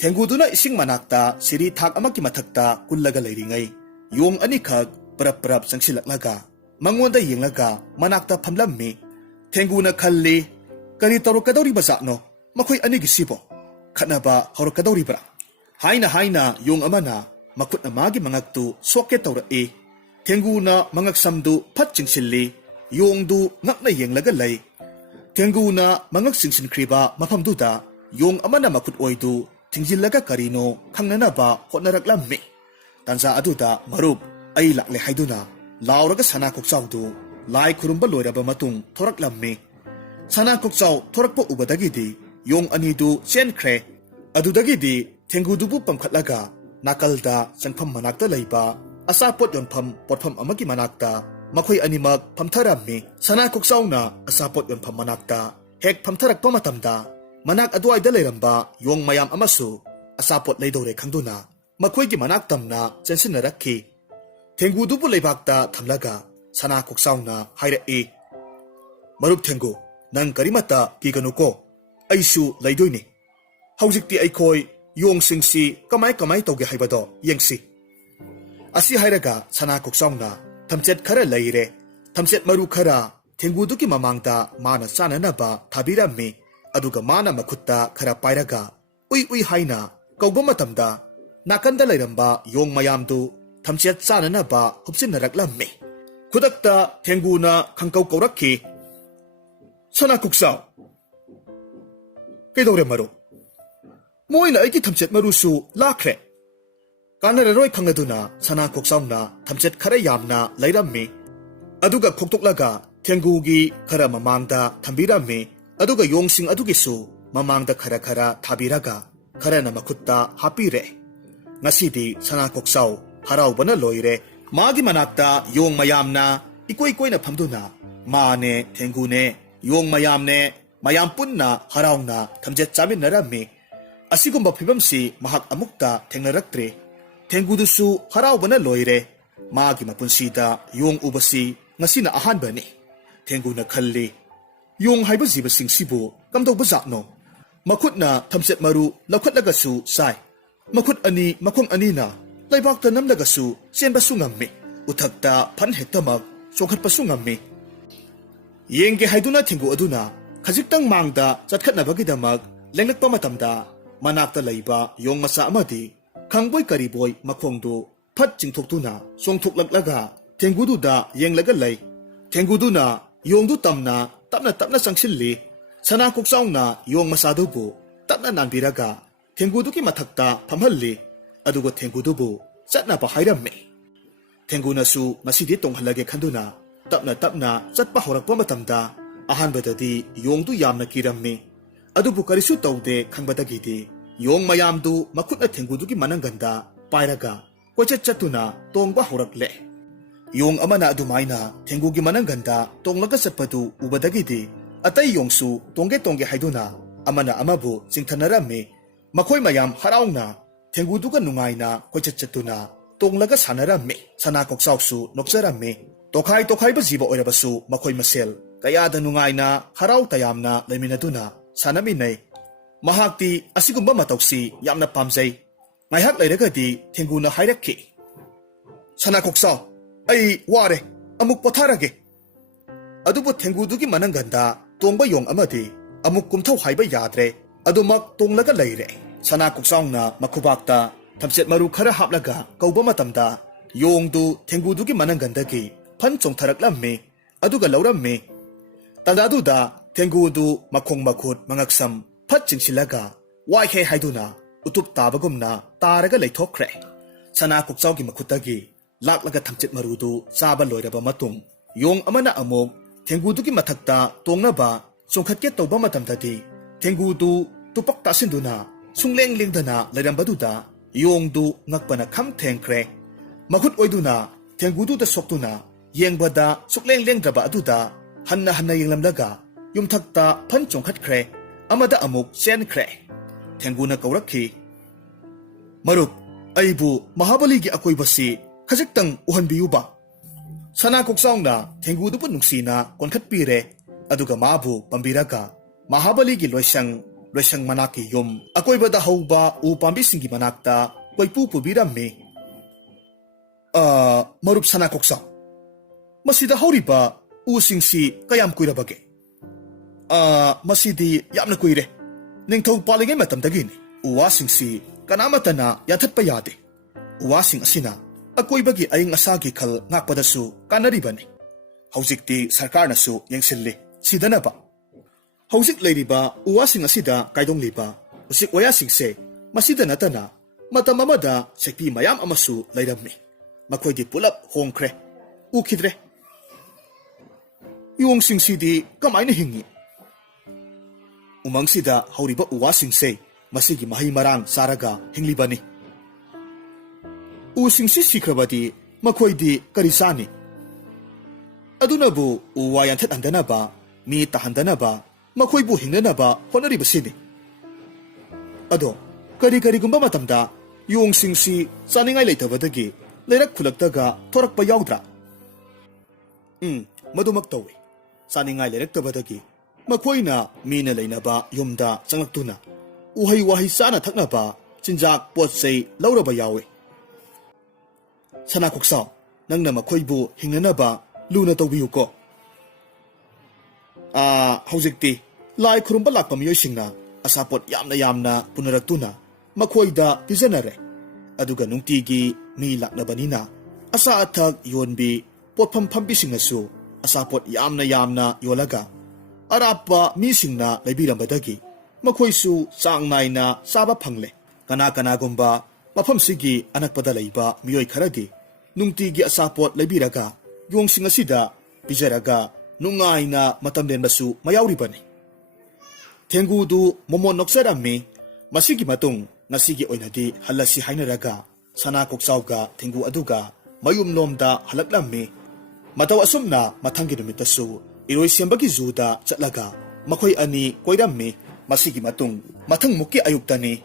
ꯊꯦꯡꯒꯨꯗꯨꯅ ꯏꯁꯤꯡ ꯃꯅꯥꯛꯇ ꯁꯤꯔꯤ ꯊꯥꯛ ꯑꯃꯒꯤ ꯃꯊꯛꯇ ꯀꯨꯜꯂꯒ ꯂꯩꯔꯤꯉꯩ ꯌꯣꯡ ꯑꯅꯤꯈꯛ ꯄꯔꯞ ꯄꯔꯞ ꯆꯪꯁꯤꯜꯂꯛꯂꯒ ꯃꯉꯣꯟꯗ ꯌꯦꯡꯂꯒ ꯃꯅꯥꯛꯇ ꯐꯝꯂꯝꯃꯤ꯫ ꯊꯦꯡꯒꯨꯅ ꯈꯜꯂꯤ, ꯀꯔꯤ ꯇꯧꯔꯛꯀꯗꯧꯔꯤꯕ ꯖꯥꯠꯅꯣ ꯃꯈꯣꯏ ꯑꯅꯤꯒꯤꯁꯤꯕꯣ? ꯈꯠꯅꯕ ꯍꯧꯔꯛꯀꯗꯧꯔꯤꯕ꯭ꯔꯥ? ꯍꯥꯏꯅ ꯌꯣꯡ ꯑꯃꯅ ꯃꯈꯨꯠꯅ ꯃꯥꯒꯤ ꯃꯉꯛꯇꯨ ꯁꯣꯛꯀꯦ ꯇꯧꯔꯛꯏ꯫ ꯊꯦꯡꯒꯨꯅ ꯃꯉꯛ ꯁꯝꯗꯨ ꯐꯠ ꯆꯤꯡꯁꯤꯜꯂꯤ꯫ ꯌꯣꯡꯗꯨ ꯉꯛꯅ ꯌꯦꯡꯂꯒ ꯂꯩ꯫ ꯊꯦꯡꯒꯨꯅ ꯃꯉꯛ ꯆꯤꯡꯁꯤꯟꯈ꯭ꯔꯤꯕ ꯃꯐꯝꯗꯨꯗ ꯌꯣꯡ ꯑꯃꯅ ꯃꯈꯨꯠ ꯑꯣꯏꯗꯨ ꯊꯤꯡꯖꯤꯜꯂꯒ ꯀꯔꯤꯅꯣ ꯈꯪꯅꯅꯕ ꯍꯣꯠꯅꯔꯛꯂꯝꯃꯤ꯫ ꯇꯥꯟꯖꯥ ꯑꯗꯨꯗ "ꯃꯔꯨꯞ, ꯑꯩ ꯂꯥꯛꯂꯦ" ꯍꯥꯏꯗꯨꯅ ꯂꯥꯎꯔꯒ ꯁꯅꯥ ꯀꯣꯛꯆꯥꯎꯗꯨ ꯂꯥꯏ ꯈꯨꯔꯨꯝꯕ ꯂꯣꯏꯔꯕ ꯃꯇꯨꯡ ꯊꯣꯔꯛꯂꯝꯃꯤ꯫ ꯁꯅꯥ ꯀꯣꯛꯆꯥꯎ ꯊꯣꯔꯛꯄ ꯎꯕꯗꯒꯤꯗꯤ ꯌꯣꯡ ꯑꯅꯤꯗꯨ ꯆꯦꯟꯈ꯭ꯔꯦ꯫ ꯑꯗꯨꯗꯒꯤꯗꯤ ꯊꯦꯡꯒꯨꯗꯨꯕꯨ ꯄꯝꯈꯠꯂꯒ ꯅꯥꯀꯜꯗ ꯆꯪꯐꯝ ꯃꯅꯥꯛꯇ ꯂꯩꯕ ꯑꯆꯥꯄꯣꯠ ꯌꯣꯟꯐꯝ ꯄꯣꯠꯐꯝ ꯑꯃꯒꯤ ꯃꯅꯥꯛꯇ ꯃꯈꯣꯏ ꯑꯅꯤꯃꯛ ꯐꯝꯊꯔꯝꯃꯤ꯫ ꯁꯅꯥ ꯀꯣꯛꯆꯥꯎꯅ ꯑꯆꯥꯄꯣꯠ ꯌꯣꯟꯐꯝ ꯃꯅꯥꯛꯇ ꯍꯦꯛ ꯐꯝꯊꯔꯛꯄ ꯃꯇꯝꯗ ꯃꯅꯥꯛ ꯑꯗꯨꯋꯥꯏꯗ ꯂꯩꯔꯝꯕ ꯌꯣꯡ ꯃꯌꯥꯝ ꯑꯃꯁꯨ ꯑꯆꯥꯄꯣꯠ ꯂꯩꯗꯧꯔꯦ ꯈꯪꯗꯨꯅ ꯃꯈꯣꯏꯒꯤ ꯃꯅꯥꯛ ꯇꯝꯅ ꯆꯦꯟꯁꯤꯟꯅꯔꯛꯈꯤ꯫ ꯊꯦꯡꯒꯨꯗꯨꯕꯨ ꯂꯩꯕꯥꯛꯇ ꯊꯝꯂꯒ ꯁꯅꯥ ꯀꯣꯛꯆꯥꯎꯅ ꯍꯥꯏꯔꯛꯏ, ꯃꯔꯨꯞ ꯊꯦꯡꯒꯨ, ꯅꯪ ꯀꯔꯤꯃꯠꯇ ꯀꯤꯒꯅꯨꯀꯣ, ꯑꯩꯁꯨ ꯂꯩꯗꯣꯏꯅꯤ꯫ ꯍꯧꯖꯤꯛꯇꯤ ꯑꯩꯈꯣꯏ ꯌꯣꯡꯁꯤꯡꯁꯤ ꯀꯃꯥꯏ ꯇꯧꯒꯦ ꯍꯥꯏꯕꯗꯣ ꯌꯦꯡꯁꯤ꯫ ꯑꯁꯤ ꯍꯥꯏꯔꯒ ꯁꯅꯥ ꯀꯣꯛꯆꯥꯎꯅ ꯊꯝꯆꯦꯠ ꯈꯔ ꯂꯩꯔꯦ, ꯊꯝꯆꯦꯠ ꯃꯔꯨ ꯈꯔ ꯊꯦꯡꯒꯨꯗꯨꯒꯤ ꯃꯃꯥꯡꯗ ꯃꯥꯅ ꯆꯥꯅꯅꯕ ꯊꯥꯕꯤꯔꯝꯃꯤ꯫ ꯑꯗꯨꯒ ꯃꯥꯅ ꯃꯈꯨꯠꯇ ꯈꯔ ꯄꯥꯏꯔꯒ ꯎꯏ ꯎꯏ ꯍꯥꯏꯅ ꯀꯧꯕ ꯃꯇꯝꯗ ꯅꯥꯀꯟꯗ ꯂꯩꯔꯝꯕ ꯌꯣꯡ ꯃꯌꯥꯝꯗꯨ ꯊꯝꯆꯦꯠ ꯆꯥꯅꯅꯕ ꯍꯨꯞꯆꯤꯟꯅꯔꯛꯂꯝꯃꯤ꯫ ꯈꯨꯗꯛꯇ ꯊꯦꯡꯒꯨꯅ ꯈꯪꯀꯧ ꯀꯧꯔꯛꯈꯤ, ꯁꯅꯥ ꯀꯣꯛꯆꯥꯎ, ꯀꯩꯗꯧꯔꯦ ꯃꯔꯨꯞ? ꯃꯣꯏꯅ ꯑꯩꯒꯤ ꯊꯝꯆꯦꯠ ꯃꯔꯨꯁꯨ ꯂꯥꯛꯈ꯭ꯔꯦ꯫ ꯀꯥꯟꯅꯔꯔꯣꯏ ꯈꯪꯂꯗꯨꯅ ꯁꯅꯥ ꯀꯣꯛꯆꯥꯎꯅ ꯊꯝꯆꯦꯠ ꯈꯔ ꯌꯥꯝꯅ ꯂꯩꯔꯝꯃꯤ꯫ ꯑꯗꯨꯒ ꯈꯣꯛꯇꯣꯛꯂꯒ ꯊꯦꯡꯒꯨꯒꯤ ꯈꯔ ꯃꯃꯥꯡꯗ ꯊꯝꯕꯤꯔꯝꯃꯤ꯫ ꯑꯗꯨꯒ ꯌꯣꯡꯁꯤꯡ ꯑꯗꯨꯒꯤꯁꯨ ꯃꯃꯥꯡꯗ ꯈꯔ ꯊꯥꯕꯤꯔꯒ ꯈꯔꯅ ꯃꯈꯨꯠꯇ ꯍꯥꯞꯄꯤꯔꯦ꯫ ꯉꯁꯤꯗꯤ ꯁꯅꯥ ꯀꯣꯛꯆꯥꯎ ꯍꯔꯥꯎꯕꯅ ꯂꯣꯏꯔꯦ꯫ ꯃꯥꯒꯤ ꯃꯅꯥꯛꯇ ꯌꯣꯡ ꯃꯌꯥꯝꯅ ꯏꯀꯣꯏ ꯀꯣꯏꯅ ꯐꯝꯗꯨꯅ ꯃꯥꯅꯦ, ꯊꯦꯡꯒꯨꯅꯦ, ꯌꯣꯡ ꯃꯌꯥꯝꯅꯦ, ꯃꯌꯥꯝ ꯄꯨꯟꯅ ꯍꯔꯥꯎꯅ ꯊꯝꯆꯦꯠ ꯆꯥꯃꯤꯟꯅꯔꯝꯃꯤ꯫ ꯑꯁꯤꯒꯨꯝꯕ ꯐꯤꯕꯝꯁꯤ ꯃꯍꯥꯛ ꯑꯃꯨꯛꯇ ꯊꯦꯡꯅꯔꯛꯇ꯭ꯔꯤ꯫ ꯊꯦꯡꯒꯨꯗꯨꯁꯨ ꯍꯔꯥꯎꯕꯅ ꯂꯣꯏꯔꯦ꯫ ꯃꯥꯒꯤ ꯃꯄꯨꯟꯁꯤꯗ ꯌꯣꯡ ꯎꯕꯁꯤ ꯉꯁꯤꯅ ꯑꯍꯥꯟꯕꯅꯤ꯫ ꯊꯦꯡꯒꯨꯅ ꯈꯜꯂꯤ, ꯌꯣꯡ ꯍꯥꯏꯕ ꯖꯤꯕꯁꯤꯡꯁꯤꯕꯨ ꯀꯝꯗꯧꯕ ꯖꯥꯠꯅꯣ? ꯃꯈꯨꯠꯅ ꯊꯝꯆꯦꯠ ꯃꯔꯨ ꯂꯧꯈꯠꯂꯒꯁꯨ ꯆꯥꯏ, ꯃꯈꯨꯠ ꯑꯅꯤ ꯃꯈꯣꯡ ꯑꯅꯤꯅ ꯂꯩꯕꯥꯛꯇ ꯅꯝꯂꯒꯁꯨ ꯆꯦꯟꯕꯁꯨ ꯉꯝꯃꯤ, ꯎꯊꯛꯇ ꯐꯟ ꯍꯦꯛꯇꯃꯛ ꯆꯣꯡꯈꯠꯄꯁꯨ ꯉꯝꯃꯤ꯫ ꯌꯦꯡꯒꯦ ꯍꯥꯏꯗꯨꯅ ꯊꯦꯡꯒꯨ ꯑꯗꯨꯅ ꯈꯖꯤꯛꯇꯪ ꯃꯥꯡꯗ ꯆꯠꯈꯠꯅꯕꯒꯤꯗꯃꯛ ꯂꯦꯡꯂꯛꯄ ꯃꯇꯝꯗ ꯃꯅꯥꯛꯇ ꯂꯩꯕ ꯌꯣꯡ ꯃꯆꯥ ꯑꯃꯗꯤ ꯈꯪꯕꯣꯏ ꯀꯔꯤꯕꯣꯏ ꯃꯈꯣꯡꯗꯨ ꯐꯠ ꯆꯤꯡꯊꯣꯛꯇꯨꯅ ꯆꯣꯡꯊꯣꯛꯂꯛꯂꯒ ꯊꯦꯡꯒꯨꯗꯨꯗ ꯌꯦꯡꯂꯒ ꯂꯩ꯫ ꯊꯦꯡꯒꯨꯗꯨꯅ ꯌꯣꯡꯗꯨ ꯇꯞꯅ ꯆꯪꯁꯤꯜꯂꯤ꯫ ꯁꯅꯥ ꯀꯣꯛꯆꯥꯎꯅ ꯌꯣꯡ ꯃꯆꯥꯗꯨꯕꯨ ꯇꯞꯅ ꯅꯥꯟꯕꯤꯔꯒ ꯊꯦꯡꯒꯨꯗꯨꯒꯤ ꯃꯊꯛꯇ ꯐꯝꯍꯜꯂꯤ꯫ ꯑꯗꯨꯒ ꯊꯦꯡꯒꯨꯗꯨꯕꯨ ꯆꯠꯅꯕ ꯍꯥꯏꯔꯝꯃꯤ꯫ ꯊꯦꯡꯒꯨꯅꯁꯨ ꯉꯁꯤꯗꯤ ꯇꯣꯡꯍꯜꯂꯒꯦ ꯈꯟꯗꯨꯅ ꯇꯞꯅ ꯆꯠꯄ ꯍꯧꯔꯛꯄ ꯃꯇꯝꯗ ꯑꯍꯥꯟꯕꯗꯗꯤ ꯌꯣꯡꯗꯨ ꯌꯥꯝꯅ ꯀꯤꯔꯝꯃꯤ꯫ ꯑꯗꯨꯕꯨ ꯀꯔꯤꯁꯨ ꯇꯧꯗꯦ ꯈꯪꯕꯗꯒꯤꯗꯤ ꯌꯣꯡ ꯃꯌꯥꯝꯗꯨ ꯃꯈꯨꯠꯅ ꯊꯦꯡꯒꯨꯗꯨꯒꯤ ꯃꯅꯪꯒꯟꯗ ꯄꯥꯏꯔꯒ ꯀꯣꯏꯆꯠ ꯆꯠꯇꯨꯅ ꯇꯣꯡꯕ ꯍꯧꯔꯛꯂꯦ꯫ ꯌꯣꯡ ꯑꯃꯅ ꯑꯗꯨꯃꯥꯏꯅ ꯊꯦꯡꯒꯨꯒꯤ ꯃꯅꯪꯒꯟꯗ ꯇꯣꯡꯂꯒ ꯆꯠꯄꯗꯨ ꯎꯕꯗꯒꯤꯗꯤ ꯑꯇꯩ ꯌꯣꯡꯁꯨ ꯇꯣꯡꯒꯦ ꯍꯥꯏꯗꯨꯅ ꯑꯃꯅ ꯑꯃꯕꯨ ꯆꯤꯡꯊꯅꯔꯝꯃꯤ꯫ ꯃꯈꯣꯏ ꯃꯌꯥꯝ ꯍꯔꯥꯎꯅ ꯊꯦꯡꯒꯨꯗꯨꯒ ꯅꯨꯡꯉꯥꯏꯅ ꯀꯣꯏꯆꯠ ꯆꯠꯇꯨꯅ ꯇꯣꯡꯂꯒ ꯁꯥꯟꯅꯔꯝꯃꯤ꯫ ꯁꯅꯥ ꯀꯣꯛꯆꯥꯎꯁꯨ ꯅꯣꯛꯆꯔꯝꯃꯤ꯫ ꯇꯣꯈꯥꯏꯕ ꯖꯤꯕ ꯑꯣꯏꯔꯕꯁꯨ ꯃꯈꯣꯏ ꯃꯁꯦꯜ ꯀꯌꯥꯗ ꯅꯨꯡꯉꯥꯏꯅ ꯍꯔꯥꯎ ꯇꯌꯥꯝꯅ ꯂꯩꯃꯤꯟꯅꯗꯨꯅ ꯁꯥꯟꯅꯃꯤꯟꯅꯩ꯫ ꯃꯍꯥꯛꯇꯤ ꯑꯁꯤꯒꯨꯝꯕ ꯃꯇꯧꯁꯤ ꯌꯥꯝꯅ ꯄꯥꯝꯖꯩ꯫ ꯉꯥꯏꯍꯥꯛ ꯂꯩꯔꯒꯗꯤ ꯊꯦꯡꯒꯨꯅ ꯍꯥꯏꯔꯛꯈꯤ, ꯁꯅꯥ ꯀꯣꯛꯆꯥꯎ, ꯑꯩ ꯋꯥꯔꯦ, ꯑꯃꯨꯛ ꯄꯣꯊꯥꯔꯒꯦ꯫ ꯑꯗꯨꯕꯨ ꯊꯦꯡꯒꯨꯗꯨꯒꯤ ꯃꯅꯪꯒꯟꯗ ꯇꯣꯡꯕ ꯌꯣꯡ ꯑꯃꯗꯤ ꯑꯃꯨꯛ ꯀꯨꯝꯊꯧ ꯍꯥꯏꯕ ꯌꯥꯗ꯭ꯔꯦ, ꯑꯗꯨꯃꯛ ꯇꯣꯡꯂꯒ ꯂꯩꯔꯦ꯫ ꯁꯅꯥ ꯀꯣꯛꯆꯥꯎꯅ ꯃꯈꯨꯕꯥꯛꯇ ꯊꯝꯆꯦꯠ ꯃꯔꯨ ꯈꯔ ꯍꯥꯞꯂꯒ ꯀꯧꯕ ꯃꯇꯝꯗ ꯌꯣꯡꯗꯨ ꯊꯦꯡꯒꯨꯗꯨꯒꯤ ꯃꯅꯪꯒꯟꯗꯒꯤ ꯐꯟ ꯆꯣꯡꯊꯔꯛꯂꯝꯃꯤ꯫ ꯑꯗꯨꯒ ꯂꯧꯔꯝꯃꯤ꯫ ꯇꯥꯟꯖꯥꯗꯨꯗ ꯊꯦꯡꯒꯨꯗꯨ ꯃꯈꯣꯡ ꯃꯈꯨꯠ ꯃꯉꯛꯁꯝ ꯐꯠ ꯆꯤꯡꯁꯤꯜꯂꯒ ꯋꯥꯏꯍꯦ ꯍꯥꯏꯗꯨꯅ ꯎꯇꯨꯞ ꯇꯥꯕꯒꯨꯝꯅ ꯇꯥꯔꯒ ꯂꯩꯊꯣꯛꯈ꯭ꯔꯦ꯫ ꯁꯅꯥ ꯀꯣꯛꯆꯥꯎꯒꯤ ꯃꯈꯨꯠꯇꯒꯤ ꯂꯥꯛꯂꯒ ꯊꯝꯆꯦꯠ ꯃꯔꯨꯗꯨ ꯆꯥꯕ ꯂꯣꯏꯔꯕ ꯃꯇꯨꯡ ꯌꯣꯡ ꯑꯃꯅ ꯑꯃꯨꯛ ꯊꯦꯡꯒꯨꯗꯨꯒꯤ ꯃꯊꯛꯇ ꯇꯣꯡꯅꯕ ꯆꯣꯡꯈꯠꯀꯦ ꯇꯧꯕ ꯃꯇꯝꯗꯗꯤ ꯊꯦꯡꯒꯨꯗꯨ ꯇꯨꯄꯛ ꯇꯥꯁꯤꯟꯗꯨꯅ ꯁꯨꯡꯂꯦꯡ ꯂꯦꯡꯗꯅ ꯂꯩꯔꯝꯕꯗꯨꯗ ꯌꯣꯡꯗꯨ ꯉꯛꯄꯅ ꯈꯝ ꯊꯦꯡꯈ꯭ꯔꯦ꯫ ꯃꯈꯨꯠ ꯑꯣꯏꯗꯨꯅ ꯊꯦꯡꯒꯨꯗꯨꯗ ꯁꯣꯛꯇꯨꯅ ꯌꯦꯡꯕꯗ ꯁꯨꯛꯂꯦꯡ ꯂꯦꯡꯗ꯭ꯔꯕ ꯑꯗꯨꯗ ꯍꯟꯅ ꯌꯦꯡꯂꯝꯂꯒ ꯌꯨꯝꯊꯛꯇ ꯐꯟ ꯆꯣꯡꯈꯠꯈ꯭ꯔꯦ꯫ ꯑꯃꯗ ꯑꯃꯨꯛ ꯆꯦꯟꯈ꯭ꯔꯦ꯫ ꯊꯦꯡꯒꯨꯅ ꯀꯧꯔꯛꯈꯤ, ꯃꯔꯨꯞ, ꯑꯩꯕꯨ ꯃꯍꯥꯕꯂꯤꯒꯤ ꯑꯀꯣꯏꯕꯁꯤ ꯈꯖꯤꯛꯇꯪ ꯎꯍꯟꯕꯤꯌꯨꯕ꯫ ꯁꯅꯥ ꯀꯣꯛꯆꯥꯎꯅ ꯊꯦꯡꯒꯨꯗꯨꯕꯨ ꯅꯨꯡꯁꯤꯅ ꯀꯣꯟꯈꯠꯄꯤꯔꯦ꯫ ꯑꯗꯨꯒ ꯃꯥꯕꯨ ꯄꯝꯕꯤꯔꯒ ꯃꯍꯥꯕꯂꯤꯒꯤ ꯂꯣꯏꯁꯪ ꯃꯅꯥꯛꯀꯤ ꯌꯨꯝ ꯑꯀꯣꯏꯕꯗ ꯍꯧꯕ ꯎ ꯄꯥꯝꯕꯤꯁꯤꯡꯒꯤ ꯃꯅꯥꯛꯇ ꯀꯣꯏꯄꯨ ꯄꯨꯕꯤꯔꯝꯃꯤ꯫ ꯃꯔꯨꯞ ꯁꯅꯥ ꯀꯣꯛꯆꯥꯎ, ꯃꯁꯤꯗ ꯍꯧꯔꯤꯕ ꯎꯁꯤꯡꯁꯤ ꯀꯌꯥꯝ ꯀꯨꯏꯔꯕꯒꯦ? ꯃꯁꯤꯗꯤ ꯌꯥꯝꯅ ꯀꯨꯏꯔꯦ, ꯅꯤꯡꯊꯧ ꯄꯥꯜꯂꯤꯉꯩ ꯃꯇꯝꯗꯒꯤꯅꯤ꯫ ꯎ ꯋꯥꯁꯤꯡꯁꯤ ꯀꯅꯥꯃꯠꯇꯅ ꯌꯥꯟꯊꯠꯄ ꯌꯥꯗꯦ꯫ ꯎ ꯋꯥꯁꯤꯡ ꯑꯁꯤꯅ ꯑꯀꯣꯏꯕꯒꯤ ꯑꯏꯪ ꯑꯁꯥꯒꯤ ꯈꯜ ꯉꯥꯛꯄꯗꯁꯨ ꯀꯥꯟꯅꯔꯤꯕꯅꯤ꯫ ꯍꯧꯖꯤꯛꯇꯤ ꯁꯔꯀꯥꯔꯅꯁꯨ ꯌꯦꯡꯁꯤꯜꯂꯤ ꯁꯤꯗꯅꯕ꯫ ꯍꯧꯖꯤꯛ ꯂꯩꯔꯤꯕ ꯎ ꯋꯥꯁꯤꯡ ꯑꯁꯤꯗ ꯀꯥꯏꯗꯣꯡꯂꯤꯕ ꯎꯆꯦꯛ ꯋꯥꯌꯥꯁꯤꯡꯁꯦ ꯃꯁꯤꯗ ꯅꯠꯇꯅ ꯃꯇꯝ ꯑꯃꯗ ꯁꯦꯛꯄꯤ ꯃꯌꯥꯝ ꯑꯃꯁꯨ ꯂꯩꯔꯝꯃꯤ꯫ ꯃꯈꯣꯏꯗꯤ ꯄꯨꯂꯞ ꯍꯣꯡꯈ꯭ꯔꯦ, ꯎꯈꯤꯗ꯭ꯔꯦ꯫ ꯌꯣꯡꯁꯤꯡꯁꯤꯗꯤ ꯀꯃꯥꯏꯅ ꯍꯤꯡꯉꯤ? ꯎꯃꯪꯁꯤꯗ ꯍꯧꯔꯤꯕ ꯎ ꯋꯥꯁꯤꯡꯁꯦ ꯃꯁꯤꯒꯤ ꯃꯍꯩ ꯃꯔꯥꯡ ꯆꯥꯔꯒ ꯍꯤꯡꯂꯤꯕꯅꯤ꯫ ꯎꯁꯤꯡꯁꯤ ꯁꯤꯈ꯭ꯔꯕꯗꯤ ꯃꯈꯣꯏꯗꯤ ꯀꯔꯤ ꯆꯥꯅꯤ? ꯑꯗꯨꯅꯕꯨ ꯎ ꯋꯥ ꯌꯥꯟꯊꯠꯍꯟꯗꯅꯕ, ꯃꯤ ꯇꯥꯍꯟꯗꯅꯕ, ꯃꯈꯣꯏꯕꯨ ꯍꯤꯡꯅꯅꯕ ꯍꯣꯠꯅꯔꯤꯕꯁꯤꯅꯤ꯫ ꯑꯗꯣ ꯀꯔꯤꯒꯨꯝꯕ ꯃꯇꯝꯗ ꯌꯣꯡꯁꯤꯡꯁꯤ ꯆꯥꯅꯤꯡꯉꯥꯏ ꯂꯩꯇꯕꯗꯒꯤ ꯂꯩꯔꯛ ꯈꯨꯜꯂꯛꯇꯒ ꯊꯣꯔꯛꯄ ꯌꯥꯎꯗ꯭ꯔꯥ? ꯃꯗꯨꯃꯛ ꯇꯧꯏ꯫ ꯆꯥꯅꯤꯡꯉꯥꯏ ꯂꯩꯔꯛꯇꯕꯗꯒꯤ ꯃꯈꯣꯏꯅ ꯃꯤꯅ ꯂꯩꯅꯕ ꯌꯨꯝꯗ ꯆꯪꯂꯛꯇꯨꯅ ꯎꯍꯩ ꯋꯥꯍꯩ ꯆꯥꯅ ꯊꯛꯅꯕ ꯆꯤꯟꯖꯥꯛ ꯄꯣꯠ ꯆꯩ ꯂꯧꯔꯕ ꯌꯥꯎꯏ꯫ ꯁꯅꯥꯀꯣꯛꯁꯥꯎ, ꯅꯪꯅ ꯃꯈꯣꯏꯕꯨ ꯍꯤꯡꯅꯅꯕ ꯂꯨꯅ ꯇꯧꯕꯤꯌꯨꯀꯣ꯫ ꯍꯧꯖꯤꯛꯇꯤ ꯂꯥꯏ ꯈꯨꯔꯨꯝꯕ ꯂꯥꯛꯄ ꯃꯤꯑꯣꯏꯁꯤꯡꯅ ꯑꯆꯥꯄꯣꯠ ꯌꯥꯝꯅ ꯄꯨꯅꯔꯛꯇꯨꯅ ꯃꯈꯣꯏꯗ ꯄꯤꯖꯅꯔꯦ꯫ ꯑꯗꯨꯒ ꯅꯨꯡꯇꯤꯒꯤ ꯃꯤ ꯂꯥꯛꯅꯕꯅꯤꯅ ꯑꯆꯥ ꯑꯊꯛ ꯌꯣꯟꯕꯤ ꯄꯣꯠꯐꯝ ꯐꯝꯕꯤꯁꯤꯡꯅꯁꯨ ꯑꯆꯥꯄꯣꯠ ꯌꯥꯝꯅ ꯌꯣꯜꯂꯒ ꯑꯔꯥꯞꯄ ꯃꯤꯁꯤꯡꯅ ꯂꯩꯕꯤꯔꯝꯕꯗꯒꯤ ꯃꯈꯣꯏꯁꯨ ꯆꯥꯡ ナꯏꯅ ꯆꯥꯕ ꯐꯪꯂꯦ꯫ ꯀꯅꯥꯒꯨꯝꯕ ꯃꯐꯝꯁꯤꯒꯤ ꯑꯅꯛꯄꯗ ꯂꯩꯕ ꯃꯤꯑꯣꯏ ꯈꯔꯗꯤ ꯅꯨꯡꯇꯤꯒꯤ ꯑꯆꯥꯄꯣꯠ ꯂꯩꯕꯤꯔꯒ ꯌꯣꯡꯁꯤꯡ ꯑꯁꯤꯗ ꯄꯤꯖꯔꯒ ꯅꯨꯡꯉꯥꯏꯅ ꯃꯇꯝ ꯂꯦꯟꯕꯁꯨ ꯃꯌꯥꯎꯔꯤꯕꯅꯤ꯫ ꯊꯦꯡꯒꯨꯗꯨ ꯃꯣꯃꯣꯟ ꯅꯣꯛꯆꯔꯝꯃꯤ꯫ ꯃꯁꯤꯒꯤ ꯃꯇꯨꯡ ꯉꯁꯤꯒꯤ ꯑꯣꯏꯅꯗꯤ ꯍꯜꯂꯁꯤ ꯍꯥꯏꯅꯔꯒ ꯁꯅꯥꯀꯣꯛꯆꯥꯎꯒ ꯊꯦꯡꯒꯨ ꯑꯗꯨꯒ ꯃꯌꯨꯝꯂꯣꯝꯗ ꯍꯜꯂꯛꯂꯝꯃꯤ꯫ ꯃꯇꯧ ꯑꯁꯨꯝꯅ ꯃꯊꯪꯒꯤ ꯅꯨꯃꯤꯠꯇꯁꯨ ꯏꯔꯣꯏꯁꯦꯝꯕꯒꯤ ꯖꯨꯗ ꯆꯠꯂꯒ ꯃꯈꯣꯏ ꯑꯅꯤ ꯀꯣꯏꯔꯝꯃꯤ꯫ ꯃꯁꯤꯒꯤ ꯃꯇꯨꯡ ꯃꯊꯪꯃꯨꯛꯀꯤ ꯑꯌꯨꯛꯇꯅꯤ꯫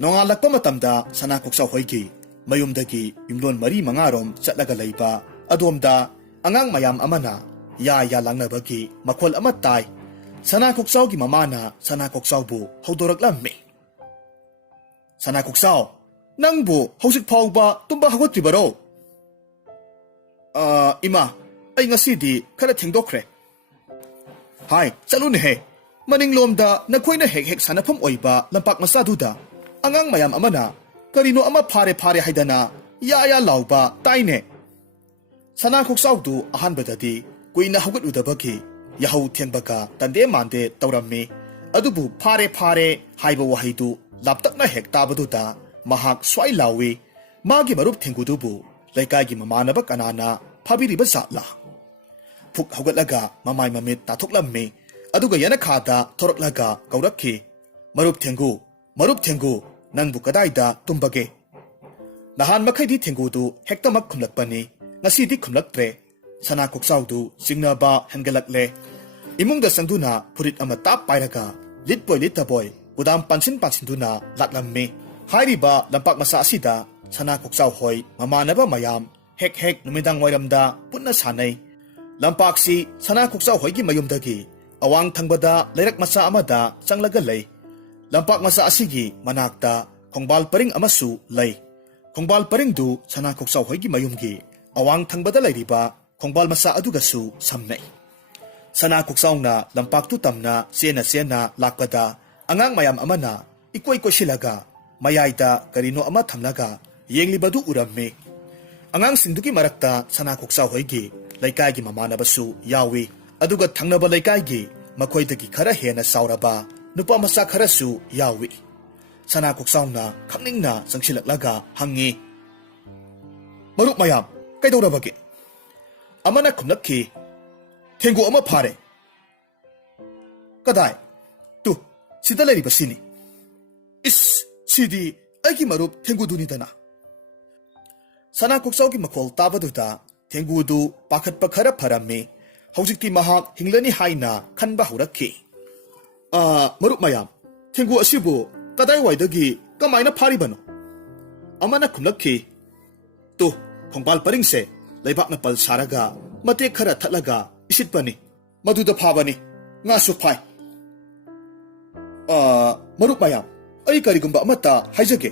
ꯅꯣꯡꯉꯥꯜꯂꯛꯄ ꯃꯇꯝꯗ ꯁꯅꯥꯀꯣꯛꯆꯥꯎ ꯍꯣꯏꯒꯤ ꯃꯌꯨꯝꯗꯒꯤ ꯌꯨꯝꯂꯣꯟ 4-5ꯔꯣꯝ ꯆꯠꯂꯒ ꯂꯩꯕ ꯑꯗꯣꯝꯗ ꯑꯉꯥꯡ ꯃꯌꯥꯝ ꯑꯃꯅ ꯌꯥ ꯂꯥꯡꯅꯕꯒꯤ ꯃꯈꯣꯜ ꯑꯃ ꯇꯥꯏ꯫ ꯁꯅꯥꯀꯣꯛꯆꯥꯎꯒꯤ ꯃꯃꯥꯅ ꯁꯅꯥꯀꯣꯛꯆꯥꯎꯕꯨ ꯍꯧꯗꯣꯔꯛꯂꯝꯃꯤ꯫ ꯁꯅꯥꯀꯣꯛꯆꯥꯎ, ꯅꯪꯕꯨ ꯍꯧꯖꯤꯛ ꯐꯥꯎꯕ ꯇꯨꯝꯕ ꯍꯧꯒꯠꯇ꯭ꯔꯤꯕꯔꯣ? ꯏꯃꯥ, ꯑꯩ ꯉꯁꯤꯗꯤ ꯈꯔ ꯊꯦꯡꯗꯣꯛꯈ꯭ꯔꯦ꯫ ꯍꯥꯏ, ꯆꯠꯂꯨꯅꯦꯍꯦ꯫ ꯃꯅꯤꯡꯂꯣꯝꯗ ꯅꯈꯣꯏꯅ ꯍꯦꯛ ꯁꯥꯟꯅꯐꯝ ꯑꯣꯏꯕ ꯂꯝꯄꯥꯛ ꯃꯆꯥꯗꯨꯗ ꯑꯉꯥꯡ ꯃꯌꯥꯝ ꯑꯃꯅ ꯀꯔꯤꯅꯣ ꯑꯃ ꯐꯥꯔꯦ ꯍꯥꯏꯗꯅ ꯌꯥ ꯂꯥꯎꯕ ꯇꯥꯏꯅꯦ꯫ ꯁꯅꯥꯀꯣꯛꯆꯥꯎꯗꯨ ꯑꯍꯥꯟꯕꯗꯗꯤ ꯀꯨꯏꯅ ꯍꯧꯒꯠꯂꯨꯗꯕꯒꯤ ꯌꯥꯍꯧ ꯊꯦꯡꯕꯒ ꯇꯟꯗꯦ ꯃꯥꯟꯗꯦ ꯇꯧꯔꯝꯃꯤ꯫ ꯑꯗꯨꯕꯨ ꯐꯥꯔꯦ ꯍꯥꯏꯕ ꯋꯥꯍꯩꯗꯨ ꯂꯥꯞꯇꯛꯅ ꯍꯦꯛ ꯇꯥꯕꯗꯨꯗ ꯃꯍꯥꯛ ꯁ꯭ꯋꯥꯏ ꯂꯥꯎꯏ꯫ ꯃꯥꯒꯤ ꯃꯔꯨꯞ ꯊꯦꯡꯒꯨꯗꯨꯕꯨ ꯂꯩꯀꯥꯏꯒꯤ ꯃꯃꯥꯟꯅꯕ ꯀꯅꯥꯅ ꯐꯥꯕꯤꯔꯤꯕ ꯖꯥꯠꯂꯥ? ꯐꯨꯛ ꯍꯧꯒꯠꯂꯒ ꯃꯃꯥꯏ ꯃꯃꯤꯠ ꯇꯥꯊꯣꯛꯂꯝꯃꯤ꯫ ꯑꯗꯨꯒ ꯌꯦꯅꯈꯥꯗ ꯊꯣꯔꯛꯂꯒ ꯀꯧꯔꯛꯈꯤ꯫ ꯃꯔꯨꯞ ꯊꯦꯡꯒꯨ, ꯅꯪꯕꯨ ꯀꯗꯥꯏꯗ ꯇꯨꯝꯕꯒꯦ? ꯅꯍꯥꯟ ꯃꯈꯩꯗꯤ ꯊꯦꯡꯒꯨꯗꯨ ꯍꯦꯛꯇꯃꯛ ꯈꯨꯝꯂꯛꯄꯅꯤ꯫ ꯉꯁꯤꯗꯤ ꯈꯨꯝꯂꯛꯇ꯭ꯔꯦ꯫ ꯁꯅꯥꯀꯣꯛꯆꯥꯎꯗꯨ ꯆꯤꯡꯅꯕ ꯍꯦꯟꯒꯠꯂꯛꯂꯦ꯫ ꯏꯃꯨꯡꯗ ꯆꯪꯗꯨꯅ ꯐꯨꯔꯤꯠ ꯑꯃ ꯇꯥꯞ ꯄꯥꯏꯔꯒ ꯂꯤꯠꯄꯣꯏ ꯂꯤꯠꯇꯕꯣꯏ ꯀꯨꯗꯥꯝ ꯄꯥꯟꯁꯤꯟꯗꯨꯅ ꯂꯥꯛꯂꯝꯃꯤ꯫ ꯍꯥꯏꯔꯤꯕ ꯂꯝꯄꯥꯛ ꯃꯆꯥ ꯑꯁꯤꯗ ꯁꯅꯥꯀꯣꯛꯆꯥꯎ ꯍꯣꯏ ꯃꯃꯥꯟꯅꯕ ꯃꯌꯥꯝ ꯍꯦꯛ ꯅꯨꯃꯤꯗꯥꯡ ꯋꯥꯏꯔꯝꯗ ꯄꯨꯟꯅ ꯁꯥꯟꯅꯩ꯫ ꯂꯝꯄꯥꯛꯁꯤ ꯁꯅꯥꯀꯣꯛꯆꯥꯎ ꯍꯣꯏꯒꯤ ꯃꯌꯨꯝꯗꯒꯤ ꯑꯋꯥꯡ ꯊꯪꯕꯗ ꯂꯩꯔꯛ ꯃꯆꯥ ꯑꯃꯗ ꯆꯪꯂꯒ ꯂꯩ꯫ ꯂꯝꯄꯥꯛ ꯃꯆꯥ ꯑꯁꯤꯒꯤ ꯃꯅꯥꯛꯇ ꯈꯣꯡꯕꯥꯜ ꯄꯔꯤꯡ ꯑꯃꯁꯨ ꯂꯩ꯫ ꯈꯣꯡꯕꯥꯜ ꯄꯔꯤꯡꯗꯨ ꯁꯅꯥꯀꯣꯛꯆꯥꯎ ꯍꯣꯏꯒꯤ ꯃꯌꯨꯝꯒꯤ ꯑꯋꯥꯡ ꯊꯪꯕꯗ ꯂꯩꯔꯤꯕ ꯈꯣꯡꯕꯥꯜ ꯃꯆꯥ ꯑꯗꯨꯒꯁꯨ ꯁꯝꯅꯩ꯫ ꯁꯅꯥꯀꯣꯛꯆꯥꯎꯅ ꯂꯝꯄꯥꯛꯇꯨ ꯇꯝꯅ ꯆꯦꯟꯅ ꯂꯥꯛꯄꯗ ꯑꯉꯥꯡ ꯃꯌꯥꯝ ꯑꯃꯅ ꯏꯀꯣꯏ ꯀꯣꯏꯁꯤꯜꯂꯒ ꯃꯌꯥꯏꯗ ꯀꯔꯤꯅꯣ ꯑꯃ ꯊꯝꯂꯒ ꯌꯦꯡꯂꯤꯕꯗꯨ ꯎꯔꯝꯃꯤ꯫ ꯑꯉꯥꯡꯁꯤꯡꯗꯨꯒꯤ ꯃꯔꯛꯇ ꯁꯅꯥꯀꯣꯛꯆꯥꯎ ꯍꯣꯏꯒꯤ ꯂꯩꯀꯥꯏꯒꯤ ꯃꯃꯥꯟꯅꯕꯁꯨ ꯌꯥꯎꯏ꯫ ꯑꯗꯨꯒ ꯊꯪꯅꯕ ꯂꯩꯀꯥꯏꯒꯤ ꯃꯈꯣꯏꯗꯒꯤ ꯈꯔ ꯍꯦꯟꯅ ꯆꯥꯎꯔꯕ ꯅꯨꯄꯥ ꯃꯆꯥ ꯈꯔꯁꯨ ꯌꯥꯎꯏ꯫ ꯁꯅꯥꯀꯣꯛꯆꯥꯎꯅ ꯈꯪꯅꯤꯡꯅ ꯆꯪꯁꯤꯜꯂꯛꯂꯒ ꯍꯪꯉꯤ, ꯃꯔꯨꯞ ꯃꯌꯥꯝ, ꯀꯩꯗꯧꯔꯕꯒꯦ? ꯑꯃꯅ ꯈꯨꯝꯂꯛꯈꯤ, ꯊꯦꯡꯒꯨ ꯑꯃ ꯐꯥꯔꯦ꯫ ꯀꯗꯥꯏ? ꯁꯤꯗ ꯂꯩꯔꯤꯕꯁꯤꯅꯤ꯫ ꯁꯤꯗꯤ ꯑꯩꯒꯤ ꯃꯔꯨꯞ ꯊꯦꯡꯒꯨꯗꯨꯅꯤꯗꯅ꯫ ꯁꯅꯥꯀꯣꯛꯆꯥꯎꯒꯤ ꯃꯈꯣꯜ ꯇꯥꯕꯗꯨꯗ ꯊꯦꯡꯒꯨꯗꯨ ꯄꯥꯈꯠꯄ ꯈꯔ ꯐꯔꯝꯃꯤ꯫ ꯍꯧꯖꯤꯛꯇꯤ ꯃꯍꯥꯛ ꯍꯤꯡꯂꯅꯤ ꯍꯥꯏꯅ ꯈꯟꯕ ꯍꯧꯔꯛꯈꯤ꯫ ꯃꯔꯨꯞ ꯃꯌꯥꯝ, ꯊꯦꯡꯒꯨ ꯑꯁꯤꯕꯨ ꯀꯗꯥꯏꯋꯥꯏꯗꯒꯤ ꯀꯃꯥꯏꯅ ꯐꯥꯔꯤꯕꯅꯣ? ꯑꯃꯅ ꯈꯨꯝꯂꯛꯈꯤ, ꯈꯣꯡꯕꯥꯜ ꯄꯔꯤꯡꯁꯦ ꯂꯩꯕꯥꯛꯅ ꯄꯜ ꯁꯥꯔꯒ ꯃꯇꯦꯛ ꯈꯔ ꯊꯠꯂꯒ ꯏꯁꯤꯠꯄꯅꯤ꯫ ꯃꯗꯨꯗ ꯐꯥꯕꯅꯤ꯫ ꯉꯥꯁꯨ ꯐꯥꯏ꯫ ꯃꯔꯨꯞ ꯃꯌꯥꯝ, ꯑꯩ ꯀꯔꯤꯒꯨꯝꯕ ꯑꯃꯠꯇ ꯍꯥꯏꯖꯒꯦ꯫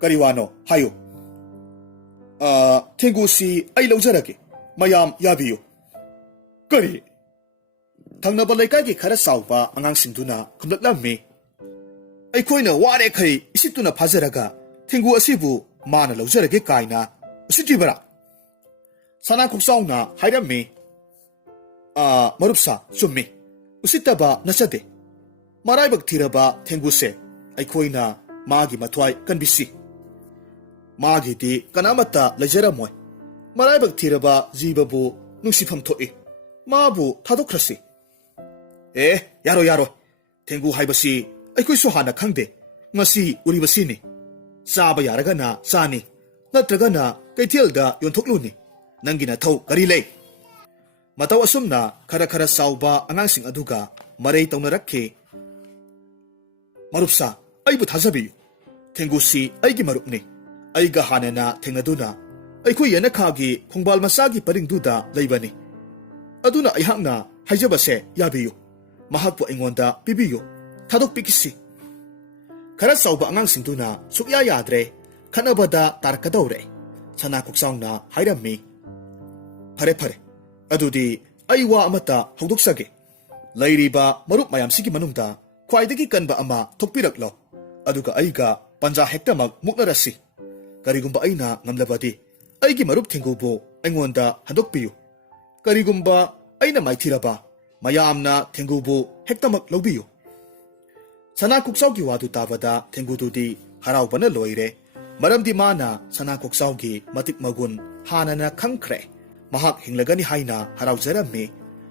ꯀꯔꯤ ꯋꯥꯅꯣ? ꯍꯥꯏꯌꯨ꯫ ꯊꯦꯡꯒꯨꯁꯤ ꯑꯩ ꯂꯧꯖꯔꯒꯦ꯫ ꯃꯌꯥꯝ ꯌꯥꯕꯤꯌꯨ꯫ ꯀꯔꯤ? ꯊꯪꯅꯕ ꯂꯩꯀꯥꯏꯒꯤ ꯈꯔ ꯆꯥꯎꯕ ꯑꯉꯥꯡꯁꯤꯡꯗꯨꯅ ꯈꯨꯝꯂꯛꯂꯝꯃꯤ꯫ ꯑꯩꯈꯣꯏꯅ ꯋꯥꯔꯦꯈꯩ ꯏꯁꯤꯠꯇꯨꯅ ꯐꯥꯖꯔꯒ ꯊꯦꯡꯒꯨ ꯑꯁꯤꯕꯨ ꯃꯥꯅ ꯂꯧꯖꯔꯒꯦ ꯀꯥꯏꯅ ꯎꯁꯤꯠꯇ꯭ꯔꯤꯕꯔꯥ? ꯁꯅꯥꯀꯣꯛꯆꯥꯎꯅ ꯍꯥꯏꯔꯝꯃꯤ꯫ ꯃꯔꯨꯞꯁꯥ, ꯆꯨꯝꯃꯤ꯫ ꯎꯁꯤꯠꯇꯕ ꯅꯠꯆꯗꯦ꯫ ꯃꯔꯥꯏꯕꯛ ꯊꯤꯔꯕ ꯊꯦꯡꯒꯨꯁꯦ ꯑꯩꯈꯣꯏꯅ ꯃꯥꯒꯤ ꯃꯊ꯭ꯋꯥꯏ ꯀꯟꯕꯤꯁꯤ꯫ ꯃꯥꯒꯤꯗꯤ ꯀꯅꯥꯃꯠꯇ ꯂꯩꯖꯔꯝꯃꯣꯏ꯫ ꯃꯔꯥꯏꯕꯛ ꯊꯤꯔꯕ ꯖꯤꯕꯕꯨ ꯅꯨꯡꯁꯤꯐꯝ ꯊꯣꯛꯏ꯫ ꯃꯥꯕꯨ ꯊꯥꯗꯣꯛꯈ꯭ꯔꯁꯤ꯫ ꯌꯥꯔꯣꯏ꯫ ꯊꯦꯡꯒꯨ ꯍꯥꯏꯕꯁꯤ ꯑꯩꯈꯣꯏꯁꯨ ꯍꯥꯟꯅ ꯈꯪꯗꯦ꯫ ꯉꯁꯤ ꯎꯔꯤꯕꯁꯤꯅꯤ꯫ ꯆꯥꯕ ꯌꯥꯔꯒꯅ ꯆꯥꯅꯤ, ꯅꯠꯇ꯭ꯔꯒꯅ ꯀꯩꯊꯦꯜꯗ ꯌꯣꯟꯊꯣꯛꯂꯨꯅꯤ꯫ ꯅꯪꯒꯤ ꯅꯊꯧ ꯀꯔꯤ ꯂꯩ? ꯃꯇꯧ ꯑꯁꯨꯝꯅ ꯈꯔ ꯆꯥꯎꯕ ꯑꯉꯥꯡꯁꯤꯡ ꯑꯗꯨꯒ ꯃꯔꯩ ꯇꯧꯅꯔꯛꯈꯤ꯫ ꯃꯔꯨꯞꯁꯥ, ꯑꯩꯕꯨ ꯊꯥꯖꯕꯤꯌꯨ꯫ ꯊꯦꯡꯒꯨꯁꯤ ꯑꯩꯒꯤ ꯃꯔꯨꯞꯅꯤ꯫ ꯑꯩꯒ ꯍꯥꯟꯅꯅ ꯊꯦꯡꯅꯗꯨꯅ ꯑꯩꯈꯣꯏ ꯌꯦꯅꯈꯥꯒꯤ ꯈꯣꯡꯕꯥꯜ ꯃꯆꯥꯒꯤ ꯄꯔꯤꯡꯗꯨꯗ ꯂꯩꯕꯅꯤ꯫ ꯑꯗꯨꯅ ꯑꯩꯍꯥꯛꯅ ꯍꯥꯏꯖꯕꯁꯦ ꯌꯥꯕꯤꯌꯨ, ꯃꯍꯥꯛꯄꯨ ꯑꯩꯉꯣꯟꯗ ꯄꯤꯕꯤꯌꯨ, ꯊꯥꯗꯣꯛꯄꯤꯈꯤꯁꯤ꯫ ꯈꯔ ꯆꯥꯎꯕ ꯑꯉꯥꯡꯁꯤꯡꯗꯨꯅ ꯁꯨꯛꯌꯥ ꯌꯥꯗ꯭ꯔꯦ, ꯈꯠꯅꯕꯗ ꯇꯥꯔꯛꯀꯗꯧꯔꯦ꯫ ꯁꯅꯥ ꯀꯣꯛꯆꯥꯎꯅ ꯍꯥꯏꯔꯝꯃꯤ꯫ ꯐꯔꯦ ꯐꯔꯦ, ꯑꯗꯨꯗꯤ ꯑꯩ ꯋꯥ ꯑꯃꯠꯇ ꯍꯧꯗꯣꯛꯆꯒꯦ꯫ ꯂꯩꯔꯤꯕ ꯃꯔꯨꯞ ꯃꯌꯥꯝꯁꯤꯒꯤ ꯃꯅꯨꯡꯗ ꯈ꯭ꯋꯥꯏꯗꯒꯤ ꯀꯟꯕ ꯑꯃ ꯊꯣꯛꯄꯤꯔꯛꯂꯣ, ꯑꯗꯨꯒ ꯑꯩꯒ ꯄꯟꯖꯥ ꯍꯦꯛꯇꯃꯛ ꯃꯨꯛꯅꯔꯁꯤ꯫ ꯀꯔꯤꯒꯨꯝꯕ ꯑꯩꯅ ꯉꯝꯂꯕꯗꯤ ꯑꯩꯒꯤ ꯃꯔꯨꯞ ꯊꯦꯡꯒꯨꯕꯨ ꯑꯩꯉꯣꯟꯗ ꯍꯟꯗꯣꯛꯄꯤꯌꯨ꯫ ꯀꯔꯤꯒꯨꯝꯕ ꯑꯩꯅ ꯃꯥꯏꯊꯤꯔꯕ ꯃꯌꯥꯝꯅ ꯊꯦꯡꯒꯨꯕꯨ ꯍꯦꯛꯇꯃꯛ ꯂꯧꯕꯤꯌꯨ꯫ ꯁꯅꯥ ꯀꯣꯛꯆꯥꯎꯒꯤ ꯋꯥꯗꯨ ꯇꯥꯕꯗ ꯊꯦꯡꯒꯨꯗꯨꯗꯤ ꯍꯔꯥꯎꯕꯅ ꯂꯣꯏꯔꯦ, ꯃꯔꯝꯗꯤ ꯃꯥꯅ ꯁꯅꯥ ꯀꯣꯛꯆꯥꯎꯒꯤ ꯃꯇꯤꯛ ꯃꯒꯨꯟ ꯍꯥꯟꯅꯅ ꯈꯪꯈ꯭ꯔꯦ꯫ ꯃꯍꯥꯛ ꯍꯤꯡꯂꯒꯅꯤ ꯍꯥꯏꯅ ꯍꯔꯥꯎꯖꯔꯝꯃꯤ꯫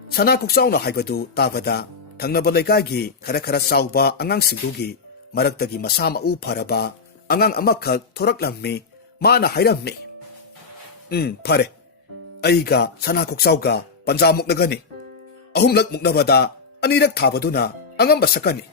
ꯁꯅꯥ ꯀꯣꯛꯆꯥꯎꯅ ꯍꯥꯏꯕꯗꯨ ꯇꯥꯕꯗ ꯊꯪꯅꯕ ꯂꯩꯀꯥꯏꯒꯤ ꯈꯔ ꯆꯥꯎꯕ ꯑꯉꯥꯡꯁꯤꯡꯗꯨꯒꯤ ꯃꯔꯛꯇꯒꯤ ꯃꯁꯥ ꯃꯎ ꯐꯔꯕ ꯑꯉꯥꯡ ꯑꯃꯈꯛ ꯊꯣꯔꯛꯂꯝꯃꯤ꯫ ꯃꯥꯅ ꯍꯥꯏꯔꯝꯃꯤ, ꯐꯔꯦ, ꯑꯩꯒ ꯁꯅꯥ ꯀꯣꯛꯆꯥꯎꯒ ꯄꯟꯖꯥ ꯃꯨꯛꯅꯒꯅꯤ꯫ 3ꯂꯛ ꯃꯨꯛꯅꯕꯗ 2ꯔꯛ ꯊꯥꯕꯗꯨꯅ ꯑꯉꯝꯕ ꯁꯛꯀꯅꯤ꯫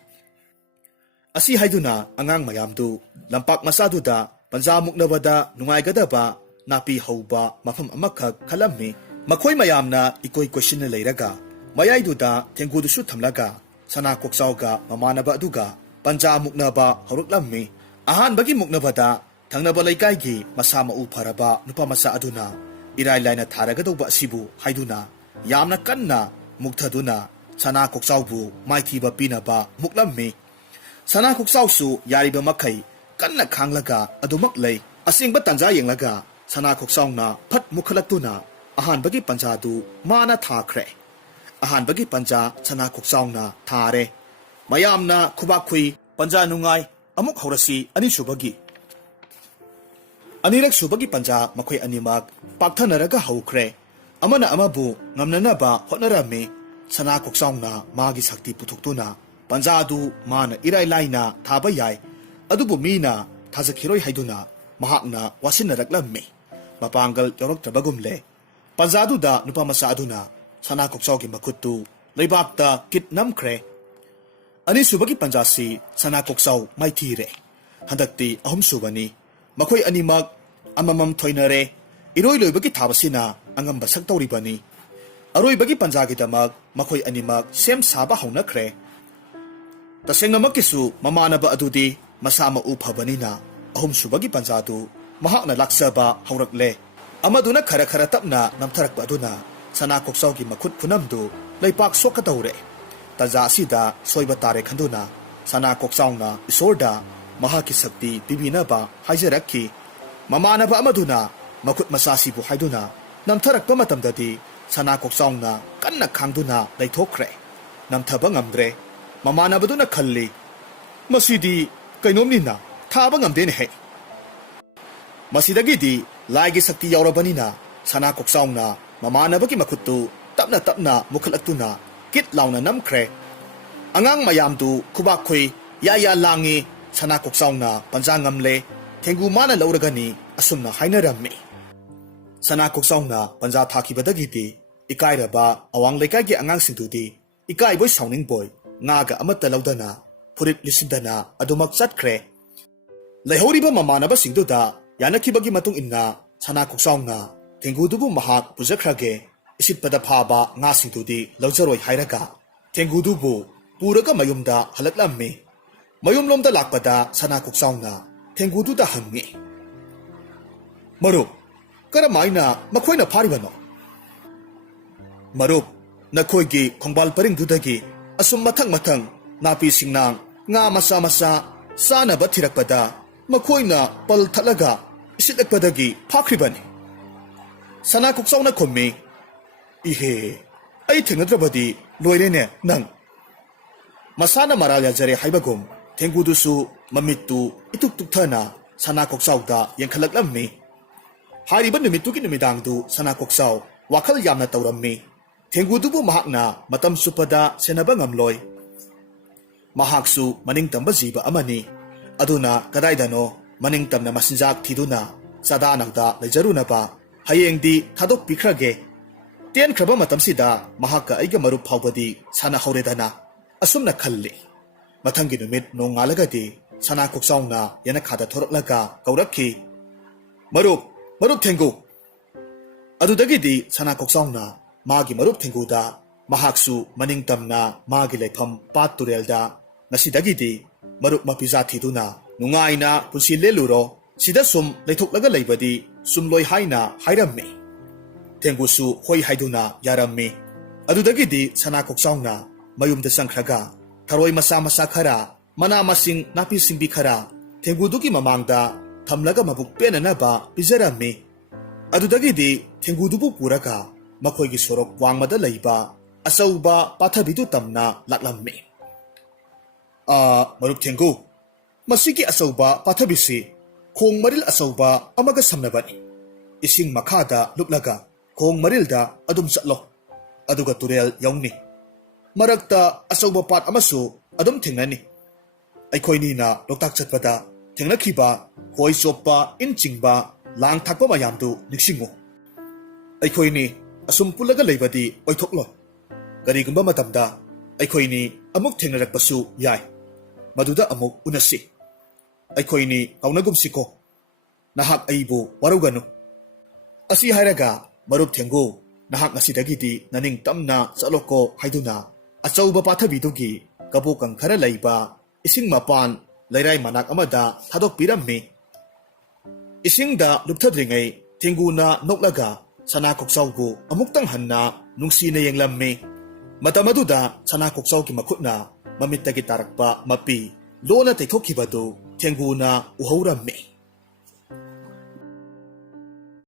ꯑꯁꯤ ꯍꯥꯏꯗꯨꯅ ꯑꯉꯥꯡ ꯃꯌꯥꯝꯗꯨ ꯂꯝꯄꯥꯛ ꯃꯆꯥꯗꯨꯗ ꯄꯟꯖꯥ ꯃꯨꯛꯅꯕꯗ ꯅꯨꯡꯉꯥꯏꯒꯗꯕ ꯅꯥꯄꯤ ꯍꯧꯕ ꯃꯐꯝ ꯑꯃꯈꯛ ꯈꯜꯂꯝꯃꯤ꯫ ꯃꯈꯣꯏ ꯃꯌꯥꯝꯅ ꯏꯀꯣꯏ ꯀꯣꯏꯁꯤꯟꯅ ꯂꯩꯔꯒ ꯃꯌꯥꯏꯗꯨꯗ ꯊꯦꯡꯒꯨꯗꯨꯁꯨ ꯊꯝꯂꯒ ꯁꯅꯥ ꯀꯣꯛꯆꯥꯎꯒ ꯃꯃꯥꯟꯅꯕ ꯑꯗꯨꯒ ꯄꯟꯖꯥ ꯃꯨꯛꯅꯕ ꯍꯧꯔꯛꯂꯝꯃꯤ꯫ ꯑꯍꯥꯟꯕꯒꯤ ꯃꯨꯛꯅꯕꯗ ꯊꯪꯅꯕ ꯂꯩꯀꯥꯏꯒꯤ ꯃꯁꯥ ꯃꯎ ꯐꯔꯕ ꯅꯨꯄꯥ ꯃꯆꯥ ꯑꯗꯨꯅ ꯏꯔꯥꯏ ꯂꯥꯏꯅ ꯊꯥꯔꯒꯗꯧꯕ ꯑꯁꯤꯕꯨ ꯍꯥꯏꯗꯨꯅ ꯌꯥꯝꯅ ꯀꯟꯅ ꯃꯨꯛꯊꯗꯨꯅ ꯁꯅꯥ ꯀꯣꯛꯆꯥꯎꯕꯨ ꯃꯥꯏꯊꯤꯕ ꯄꯤꯅꯕ ꯃꯨꯛꯂꯝꯃꯤ꯫ ꯁꯅꯥ ꯀꯣꯛꯆꯥꯎꯁꯨ ꯌꯥꯔꯤꯕ ꯃꯈꯩ ꯀꯟꯅ ꯈꯥꯡꯂꯒ ꯑꯗꯨꯃꯛ ꯂꯩ꯫ ꯑꯁꯦꯡꯕ ꯇꯥꯟꯖꯥ ꯌꯦꯡꯂꯒ ꯁꯅꯥ ꯀꯣꯛꯆꯥꯎꯅ ꯐꯠ ꯃꯨꯛꯈꯠꯂꯛꯇꯨꯅ ꯑꯍꯥꯟꯕꯒꯤ ꯄꯟꯖꯥꯗꯨ ꯃꯥꯅ ꯊꯥꯈ꯭ꯔꯦ꯫ ꯑꯍꯥꯟꯕꯒꯤ ꯄꯟꯖꯥ ꯁꯅꯥ ꯀꯣꯛꯆꯥꯎꯅ ꯊꯥꯔꯦ꯫ ꯃꯌꯥꯝꯅ ꯈꯨꯕꯥꯛ ꯈꯨꯏ, ꯄꯟꯖꯥ ꯅꯨꯡꯉꯥꯏ, ꯑꯃꯨꯛ ꯍꯧꯔꯁꯤ ꯑꯅꯤꯁꯨꯕꯒꯤ꯫ 2ꯔꯛ ꯁꯨꯕꯒꯤ ꯄꯟꯖꯥ ꯃꯈꯣꯏ ꯑꯅꯤꯃꯛ ꯄꯥꯛꯊꯅꯔꯒ ꯍꯧꯈ꯭ꯔꯦ꯫ ꯑꯃꯅ ꯑꯃꯕꯨ ꯉꯝꯅꯅꯕ ꯍꯣꯠꯅꯔꯝꯃꯤ꯫ ꯁꯅꯥ ꯀꯣꯛꯆꯥꯎꯅ ꯃꯥꯒꯤ ꯁꯛꯇꯤ ꯄꯨꯊꯣꯛꯇꯨꯅ ꯄꯟꯖꯥꯗꯨ ꯃꯥꯅ ꯏꯔꯥꯏ ꯂꯥꯏꯅ ꯊꯥꯕ ꯌꯥꯏ, ꯑꯗꯨꯕꯨ ꯃꯤꯅ ꯊꯥꯖꯈꯤꯔꯣꯏ ꯍꯥꯏꯗꯨꯅ ꯃꯍꯥꯛꯅ ꯋꯥꯁꯤꯟꯅꯔꯛꯂꯝꯃꯤ꯫ ꯃꯄꯥꯡꯒꯜ ꯌꯥꯎꯔꯛꯇ꯭ꯔꯕꯒꯨꯝꯂꯦ꯫ ꯄꯟꯖꯥꯗꯨꯗ ꯅꯨꯄꯥ ꯃꯆꯥ ꯑꯗꯨꯅ ꯁꯅꯥ ꯀꯣꯛꯆꯥꯎꯒꯤ ꯃꯈꯨꯠꯇꯨ ꯂꯩꯕꯥꯛꯇ ꯀꯤꯠ ꯅꯝꯈ꯭ꯔꯦ꯫ ꯑꯅꯤꯁꯨꯕꯒꯤ ꯄꯟꯖꯥꯁꯤ ꯁꯅꯥ ꯀꯣꯛꯆꯥꯎ ꯃꯥꯏꯊꯤꯔꯦ꯫ ꯍꯟꯗꯛꯇꯤ 3ꯁꯨꯕꯅꯤ꯫ ꯃꯈꯣꯏ ꯑꯅꯤꯃꯛ ꯑꯃꯃꯝ ꯊꯣꯏꯅꯔꯦ꯫ ꯏꯔꯣꯏ ꯂꯣꯏꯕꯒꯤ ꯊꯥꯕꯁꯤꯅ ꯑꯉꯝꯕ ꯁꯛ ꯇꯧꯔꯤꯕꯅꯤ꯫ ꯑꯔꯣꯏꯕꯒꯤ ꯄꯟꯖꯥꯒꯤꯗꯃꯛ ꯃꯈꯣꯏ ꯑꯅꯤꯃꯛ ꯁꯦꯝ ꯁꯥꯕ ꯍꯧꯅꯈ꯭ꯔꯦ꯫ ꯇꯁꯦꯡꯅꯃꯛꯀꯤꯁꯨ ꯃꯃꯥꯟꯅꯕ ꯑꯗꯨꯗꯤ ꯃꯁꯥ ꯃꯎ ꯐꯕꯅꯤꯅ 3ꯁꯨꯕꯒꯤ ꯄꯟꯖꯥꯗꯨ ꯃꯍꯥꯛꯅ ꯂꯥꯛꯆꯕ ꯍꯧꯔꯛꯂꯦ꯫ ꯑꯃꯗꯨꯅ ꯈꯔ ꯇꯞꯅ ꯅꯝꯊꯔꯛꯄ ꯑꯗꯨꯅ ꯁꯅꯥ ꯀꯣꯛꯆꯥꯎꯒꯤ ꯃꯈꯨꯠ ꯈꯨꯅꯝꯗꯨ ꯂꯩꯄꯥꯛ ꯁꯣꯛꯀꯗꯧꯔꯦ꯫ ꯇꯟꯖꯥ ꯑꯁꯤꯗ ꯁꯣꯏꯕ ꯇꯥꯔꯦ ꯈꯟꯗꯨꯅ ꯁꯅꯥ ꯀꯣꯛꯆꯥꯎꯅ ꯏꯁꯣꯔꯗ ꯃꯍꯥꯛꯀꯤ ꯁꯛꯇꯤ ꯄꯤꯕꯤꯅꯕ ꯍꯥꯏꯖꯔꯛꯈꯤ꯫ ꯃꯃꯥꯟꯅꯕ ꯑꯃꯗꯨꯅ ꯃꯈꯨꯠ ꯃꯆꯥꯁꯤꯕꯨ ꯍꯥꯏꯗꯨꯅ ꯅꯝꯊꯔꯛꯄ ꯃꯇꯝꯗꯗꯤ ꯁꯅꯥ ꯀꯣꯛꯆꯥꯎꯅ ꯀꯟꯅ ꯈꯥꯡꯗꯨꯅ ꯂꯩꯊꯣꯛꯈ꯭ꯔꯦ꯫ ꯅꯝꯊꯕ ꯉꯝꯗ꯭ꯔꯦ꯫ ꯃꯃꯥꯟꯅꯕꯗꯨꯅ ꯈꯜꯂꯤ, ꯃꯁꯤꯗꯤ ꯀꯩꯅꯣꯝꯅꯤꯅ ꯊꯥꯕ ꯉꯝꯗꯦꯅꯦꯍꯦ꯫ ꯃꯁꯤꯗꯒꯤꯗꯤ ꯂꯥꯏꯒꯤ ꯁꯛꯇꯤ ꯌꯥꯎꯔꯕꯅꯤꯅ ꯁꯅꯥ ꯀꯣꯛꯆꯥꯎꯅ ꯃꯃꯥꯟꯅꯕꯒꯤ ꯃꯈꯨꯠꯇꯨ ꯇꯞꯅ ꯇꯞꯅ ꯃꯨꯛꯈꯠꯂꯛꯇꯨꯅ ꯀꯤꯠ ꯂꯥꯎꯅ ꯅꯝꯈ꯭ꯔꯦ꯫ ꯑꯉꯥꯡ ꯃꯌꯥꯝꯗꯨ ꯈꯨꯕꯥꯛ ꯈꯨꯏ, ꯌꯥ ꯂꯥꯡꯉꯤ꯫ ꯁꯅꯥ ꯀꯣꯛꯆꯥꯎꯅ ꯄꯟꯖꯥ ꯉꯝꯂꯦ, ꯊꯦꯡꯒꯨ ꯃꯥꯅ ꯂꯧꯔꯒꯅꯤ, ꯑꯁꯨꯝꯅ ꯍꯥꯏꯅꯔꯝꯃꯤ꯫ ꯁꯅꯥ ꯀꯣꯛꯆꯥꯎꯅ ꯄꯟꯖꯥ ꯊꯥꯈꯤꯕꯗꯒꯤꯗꯤ ꯏꯀꯥꯏꯔꯕ ꯑꯋꯥꯡ ꯂꯩꯀꯥꯏꯒꯤ ꯑꯉꯥꯡꯁꯤꯡꯗꯨꯗꯤ ꯏꯀꯥꯏꯕꯣꯏ ꯁꯥꯎꯅꯤꯡꯕꯣꯏ ꯉꯥꯒ ꯑꯃꯠꯇ ꯂꯧꯗꯅ ꯐꯨꯔꯤꯠ ꯂꯤꯠꯁꯤꯟꯗꯅ ꯑꯗꯨꯃꯛ ꯆꯠꯈ꯭ꯔꯦ꯫ ꯂꯩꯍꯧꯔꯤꯕ ꯃꯃꯥꯟꯅꯕꯁꯤꯡꯗꯨꯗ ꯌꯥꯅꯈꯤꯕꯒꯤ ꯃꯇꯨꯡ ꯏꯟꯅ ꯁꯅꯥ ꯀꯣꯛꯆꯥꯎꯅ ꯊꯦꯡꯒꯨꯗꯨꯕꯨ ꯃꯍꯥꯛ ꯄꯨꯖꯈ꯭ꯔꯒꯦ, ꯏꯁꯤꯠꯄꯗ ꯐꯥꯕ ꯉꯥꯁꯤꯡꯗꯨꯗꯤ ꯂꯧꯖꯔꯣꯏ ꯍꯥꯏꯔꯒ ꯊꯦꯡꯒꯨꯗꯨꯕꯨ ꯄꯨꯔꯒ ꯃꯌꯨꯝꯗ ꯍꯜꯂꯛꯂꯝꯃꯤ꯫ ꯃꯌꯨꯝꯂꯣꯝꯗ ꯂꯥꯛꯄꯗ ꯁꯅꯥ ꯀꯣꯛꯆꯥꯎꯅ ꯊꯦꯡꯒꯨꯗꯨꯗ ꯍꯪꯉꯤ, ꯃꯔꯨꯞ, ꯀꯔꯝꯍꯥꯏꯅ ꯃꯈꯣꯏꯅ ꯐꯥꯔꯤꯕꯅꯣ? ꯃꯔꯨꯞ, ꯅꯈꯣꯏꯒꯤ ꯈꯣꯡꯕꯥꯜ ꯄꯔꯤꯡꯗꯨꯗꯒꯤ ꯑꯁꯨꯝ ꯃꯊꯪ ꯅꯥꯄꯤ ꯁꯤꯡꯅꯥꯡ, ꯉꯥ ꯃꯆꯥ ꯆꯥꯅꯕ ꯊꯤꯔꯛꯄꯗ ꯃꯈꯣꯏꯅ ꯄꯜ ꯊꯠꯂꯒ ꯏꯁꯤꯠꯂꯛꯄꯗꯒꯤ ꯐꯥꯈ꯭ꯔꯤꯕꯅꯤ꯫ ꯁꯅꯥ ꯀꯣꯛꯆꯥꯎꯅ ꯈꯨꯝꯃꯤ, ꯏꯍꯦ, ꯑꯩ ꯊꯦꯡꯅꯗ꯭ꯔꯕꯗꯤ ꯂꯣꯏꯔꯦꯅꯦ ꯅꯪ꯫ ꯃꯁꯥꯅ ꯃꯔꯥꯜ ꯌꯥꯖꯔꯦ ꯍꯥꯏꯕꯒꯨꯝ ꯊꯦꯡꯒꯨꯗꯨꯁꯨ ꯃꯃꯤꯠꯇꯨ ꯏꯇꯨꯛ ꯇꯨꯛꯊꯅ ꯁꯅꯥ ꯀꯣꯛꯆꯥꯎꯗ ꯌꯦꯡꯈꯠꯂꯛꯂꯝꯃꯤ꯫ ꯍꯥꯏꯔꯤꯕ ꯅꯨꯃꯤꯠꯇꯨꯒꯤ ꯅꯨꯃꯤꯗꯥꯡꯗꯨ ꯁꯅꯥ ꯀꯣꯛꯆꯥꯎ ꯋꯥꯈꯜ ꯌꯥꯝꯅ ꯇꯧꯔꯝꯃꯤ꯫ ꯊꯦꯡꯒꯨꯗꯨꯕꯨ ꯃꯍꯥꯛꯅ ꯃꯇꯝ ꯆꯨꯞꯄꯗ ꯁꯦꯟꯅꯕ ꯉꯝꯂꯣꯏ꯫ ꯃꯍꯥꯛꯁꯨ ꯃꯅꯤꯡꯇꯝꯕ ꯖꯤꯕ ꯑꯃꯅꯤ꯫ ꯑꯗꯨꯅ ꯀꯗꯥꯏꯗꯅꯣ ꯃꯅꯤꯡꯇꯝꯅ ꯃꯆꯤꯟꯖꯥꯛ ꯊꯤꯗꯨꯅ ꯆꯥꯗꯥꯅꯧꯗ ꯂꯩꯖꯔꯨꯅꯕ ꯍꯌꯦꯡꯗꯤ ꯊꯥꯗꯣꯛꯄꯤꯈ꯭ꯔꯒꯦ꯫ ꯇꯦꯟꯈ꯭ꯔꯕ ꯃꯇꯝꯁꯤꯗ ꯃꯍꯥꯛꯀ ꯑꯩꯒ ꯃꯔꯨꯞ ꯐꯥꯎꯕꯗꯤ ꯁꯥꯟꯅꯍꯧꯔꯦꯗꯅ, ꯑꯁꯨꯝꯅ ꯈꯜꯂꯤ꯫ ꯃꯊꯪꯒꯤ ꯅꯨꯃꯤꯠ ꯅꯣꯡꯉꯥꯜꯂꯒꯗꯤ ꯁꯅꯥ ꯀꯣꯛꯆꯥꯎꯅ ꯌꯦꯅꯈꯥꯗ ꯊꯣꯔꯛꯂꯒ ꯀꯧꯔꯛꯈꯤ, ꯃꯔꯨꯞ ꯊꯦꯡꯒꯨ ꯑꯗꯨꯗꯒꯤꯗꯤ ꯁꯅꯥꯀꯣꯛꯆꯥꯎꯅ ꯃꯥꯒꯤ ꯃꯔꯨꯞ ꯊꯦꯡꯒꯨꯗ ꯃꯍꯥꯛꯁꯨ ꯃꯅꯤꯡꯇꯝꯅ ꯃꯥꯒꯤ ꯂꯩꯐꯝ ꯄꯥꯠ ꯇꯨꯔꯦꯜꯗ ꯉꯁꯤꯗꯒꯤꯗꯤ ꯃꯔꯨꯞ ꯃꯄꯤꯖꯥ ꯊꯤꯗꯨꯅ ꯅꯨꯡꯉꯥꯏꯅ ꯄꯨꯟꯁꯤ ꯂꯦꯜꯂꯨꯔꯣ, ꯁꯤꯗ ꯁꯨꯝ ꯂꯩꯊꯣꯛꯂꯒ ꯂꯩꯕꯗꯤ ꯆꯨꯝꯂꯣꯏ ꯍꯥꯏꯅ ꯍꯥꯏꯔꯝꯃꯤ꯫ ꯊꯦꯡꯒꯨꯁꯨ ꯍꯣꯏ ꯍꯥꯏꯗꯨꯅ ꯌꯥꯔꯝꯃꯤ꯫ ꯑꯗꯨꯗꯒꯤꯗꯤ ꯁꯅꯥꯀꯣꯛꯆꯥꯎꯅ ꯃꯌꯨꯝꯗ ꯆꯪꯈ꯭ꯔꯒ ꯊꯔꯣꯏ ꯃꯆꯥ ꯃꯆꯥ ꯈꯔ, ꯃꯅꯥ ꯃꯁꯤꯡ ꯅꯥꯄꯤ ꯁꯤꯡꯕꯤ ꯈꯔ ꯊꯦꯡꯒꯨꯗꯨꯒꯤ ꯃꯃꯥꯡꯗ ꯊꯝꯂꯒ ꯃꯕꯨꯛ ꯄꯦꯟꯅꯅꯕ ꯄꯤꯖꯔꯝꯃꯤ꯫ ꯑꯗꯨꯗꯒꯤꯗꯤ ꯊꯦꯡꯒꯨꯗꯨꯕꯨ ꯄꯨꯔꯒ ꯃꯈꯣꯏꯒꯤ ꯁꯣꯔꯣꯛ ꯋꯥꯡꯃꯗ ꯂꯩꯕ ꯑꯆꯧꯕ ꯄꯥꯊꯕꯤꯗꯨ ꯇꯝꯅ ꯂꯥꯛꯂꯝꯃꯤ꯫ ꯃꯔꯨꯞ ꯊꯦꯡꯒꯨ, ꯃꯁꯤꯒꯤ ꯑꯆꯧꯕ ꯄꯥꯊꯕꯤꯁꯤ ꯈꯣꯡ ꯃꯔꯤꯜ ꯑꯆꯧꯕ ꯑꯃꯒ ꯁꯝꯅꯕꯅꯤ꯫ ꯏꯁꯤꯡ ꯃꯈꯥꯗ ꯂꯨꯞꯂꯒ ꯈꯣꯡ ꯃꯔꯤꯜꯗ ꯑꯗꯨꯝ ꯆꯠꯂꯣ, ꯑꯗꯨꯒ ꯇꯨꯔꯦꯜ ꯌꯧꯅꯤ꯫ ꯃꯔꯛꯇ ꯑꯆꯧꯕ ꯄꯥꯠ ꯑꯃꯁꯨ ꯑꯗꯨꯝ ꯊꯦꯡꯅꯅꯤ꯫ ꯑꯩꯈꯣꯏꯅꯤꯅ ꯂꯣꯛꯇꯥꯛ ꯆꯠꯄꯗ ꯊꯦꯡꯅꯈꯤꯕ ꯈꯣꯏ ꯆꯣꯞꯄ, ꯏꯟ ꯆꯤꯡꯕ, ꯂꯥꯡ ꯊꯥꯛꯄ ꯃꯌꯥꯝꯗꯨ ꯅꯤꯡꯁꯤꯡꯉꯨ꯫ ꯑꯩꯈꯣꯏꯅꯤ ꯑꯁꯨꯝ ꯄꯨꯜꯂꯒ ꯂꯩꯕꯗꯤ ꯑꯣꯏꯊꯣꯛꯂꯣꯏ꯫ ꯀꯔꯤꯒꯨꯝꯕ ꯃꯇꯝꯗ ꯑꯩꯈꯣꯏꯅꯤ ꯑꯃꯨꯛ ꯊꯦꯡꯅꯔꯛꯄꯁꯨ ꯌꯥꯏ, ꯃꯗꯨꯗ ꯑꯃꯨꯛ ꯎꯅꯁꯤ꯫ ꯑꯩꯈꯣꯏꯅꯤ ꯀꯥꯎꯅꯒꯨꯝꯁꯤꯀꯣ, ꯅꯍꯥꯛ ꯑꯩꯕꯨ ꯋꯥꯔꯧꯒꯅꯨ꯫ ꯑꯁꯤ ꯍꯥꯏꯔꯒ ꯃꯔꯨꯞ ꯊꯦꯡꯒꯨ, ꯅꯍꯥꯛ ꯉꯁꯤꯗꯒꯤꯗꯤ ꯅꯅꯤꯡ ꯇꯝꯅ ꯆꯠꯂꯣꯀꯣ ꯍꯥꯏꯗꯨꯅ ꯑꯆꯧꯕ ꯄꯥꯊꯕꯤꯗꯨꯒꯤ ꯀꯕꯣꯀꯪ ꯈꯔ ꯂꯩꯕ ꯏꯁꯤꯡ ꯃꯄꯥꯟ ꯂꯩꯔꯥꯏ ꯃꯅꯥꯛ ꯑꯃꯗ ꯊꯥꯗꯣꯛꯄꯤꯔꯝꯃꯤ꯫ ꯏꯁꯤꯡꯗ ꯂꯨꯞꯊꯗ꯭ꯔꯤꯉꯩ ꯊꯦꯡꯒꯨꯅ ꯅꯣꯛꯂꯒ ꯁꯅꯥꯀꯣꯛꯆꯥꯎꯕꯨ ꯑꯃꯨꯛꯇꯪ ꯍꯟꯅ ꯅꯨꯡꯁꯤꯅ ꯌꯦꯡꯂꯝꯃꯤ꯫ ꯃꯇꯝ ꯑꯗꯨꯗ ꯁꯅꯥꯀꯣꯛꯆꯥꯎꯒꯤ ꯃꯈꯨꯠꯅ ꯃꯃꯤꯠꯇꯒꯤ ꯇꯥꯔꯛꯄ ꯃꯄꯤ ꯂꯣꯟꯅ ꯇꯩꯊꯣꯛꯈꯤꯕꯗꯨ ꯊꯦꯡꯒꯨꯅ ꯎꯍꯧꯔꯝꯃꯤ꯫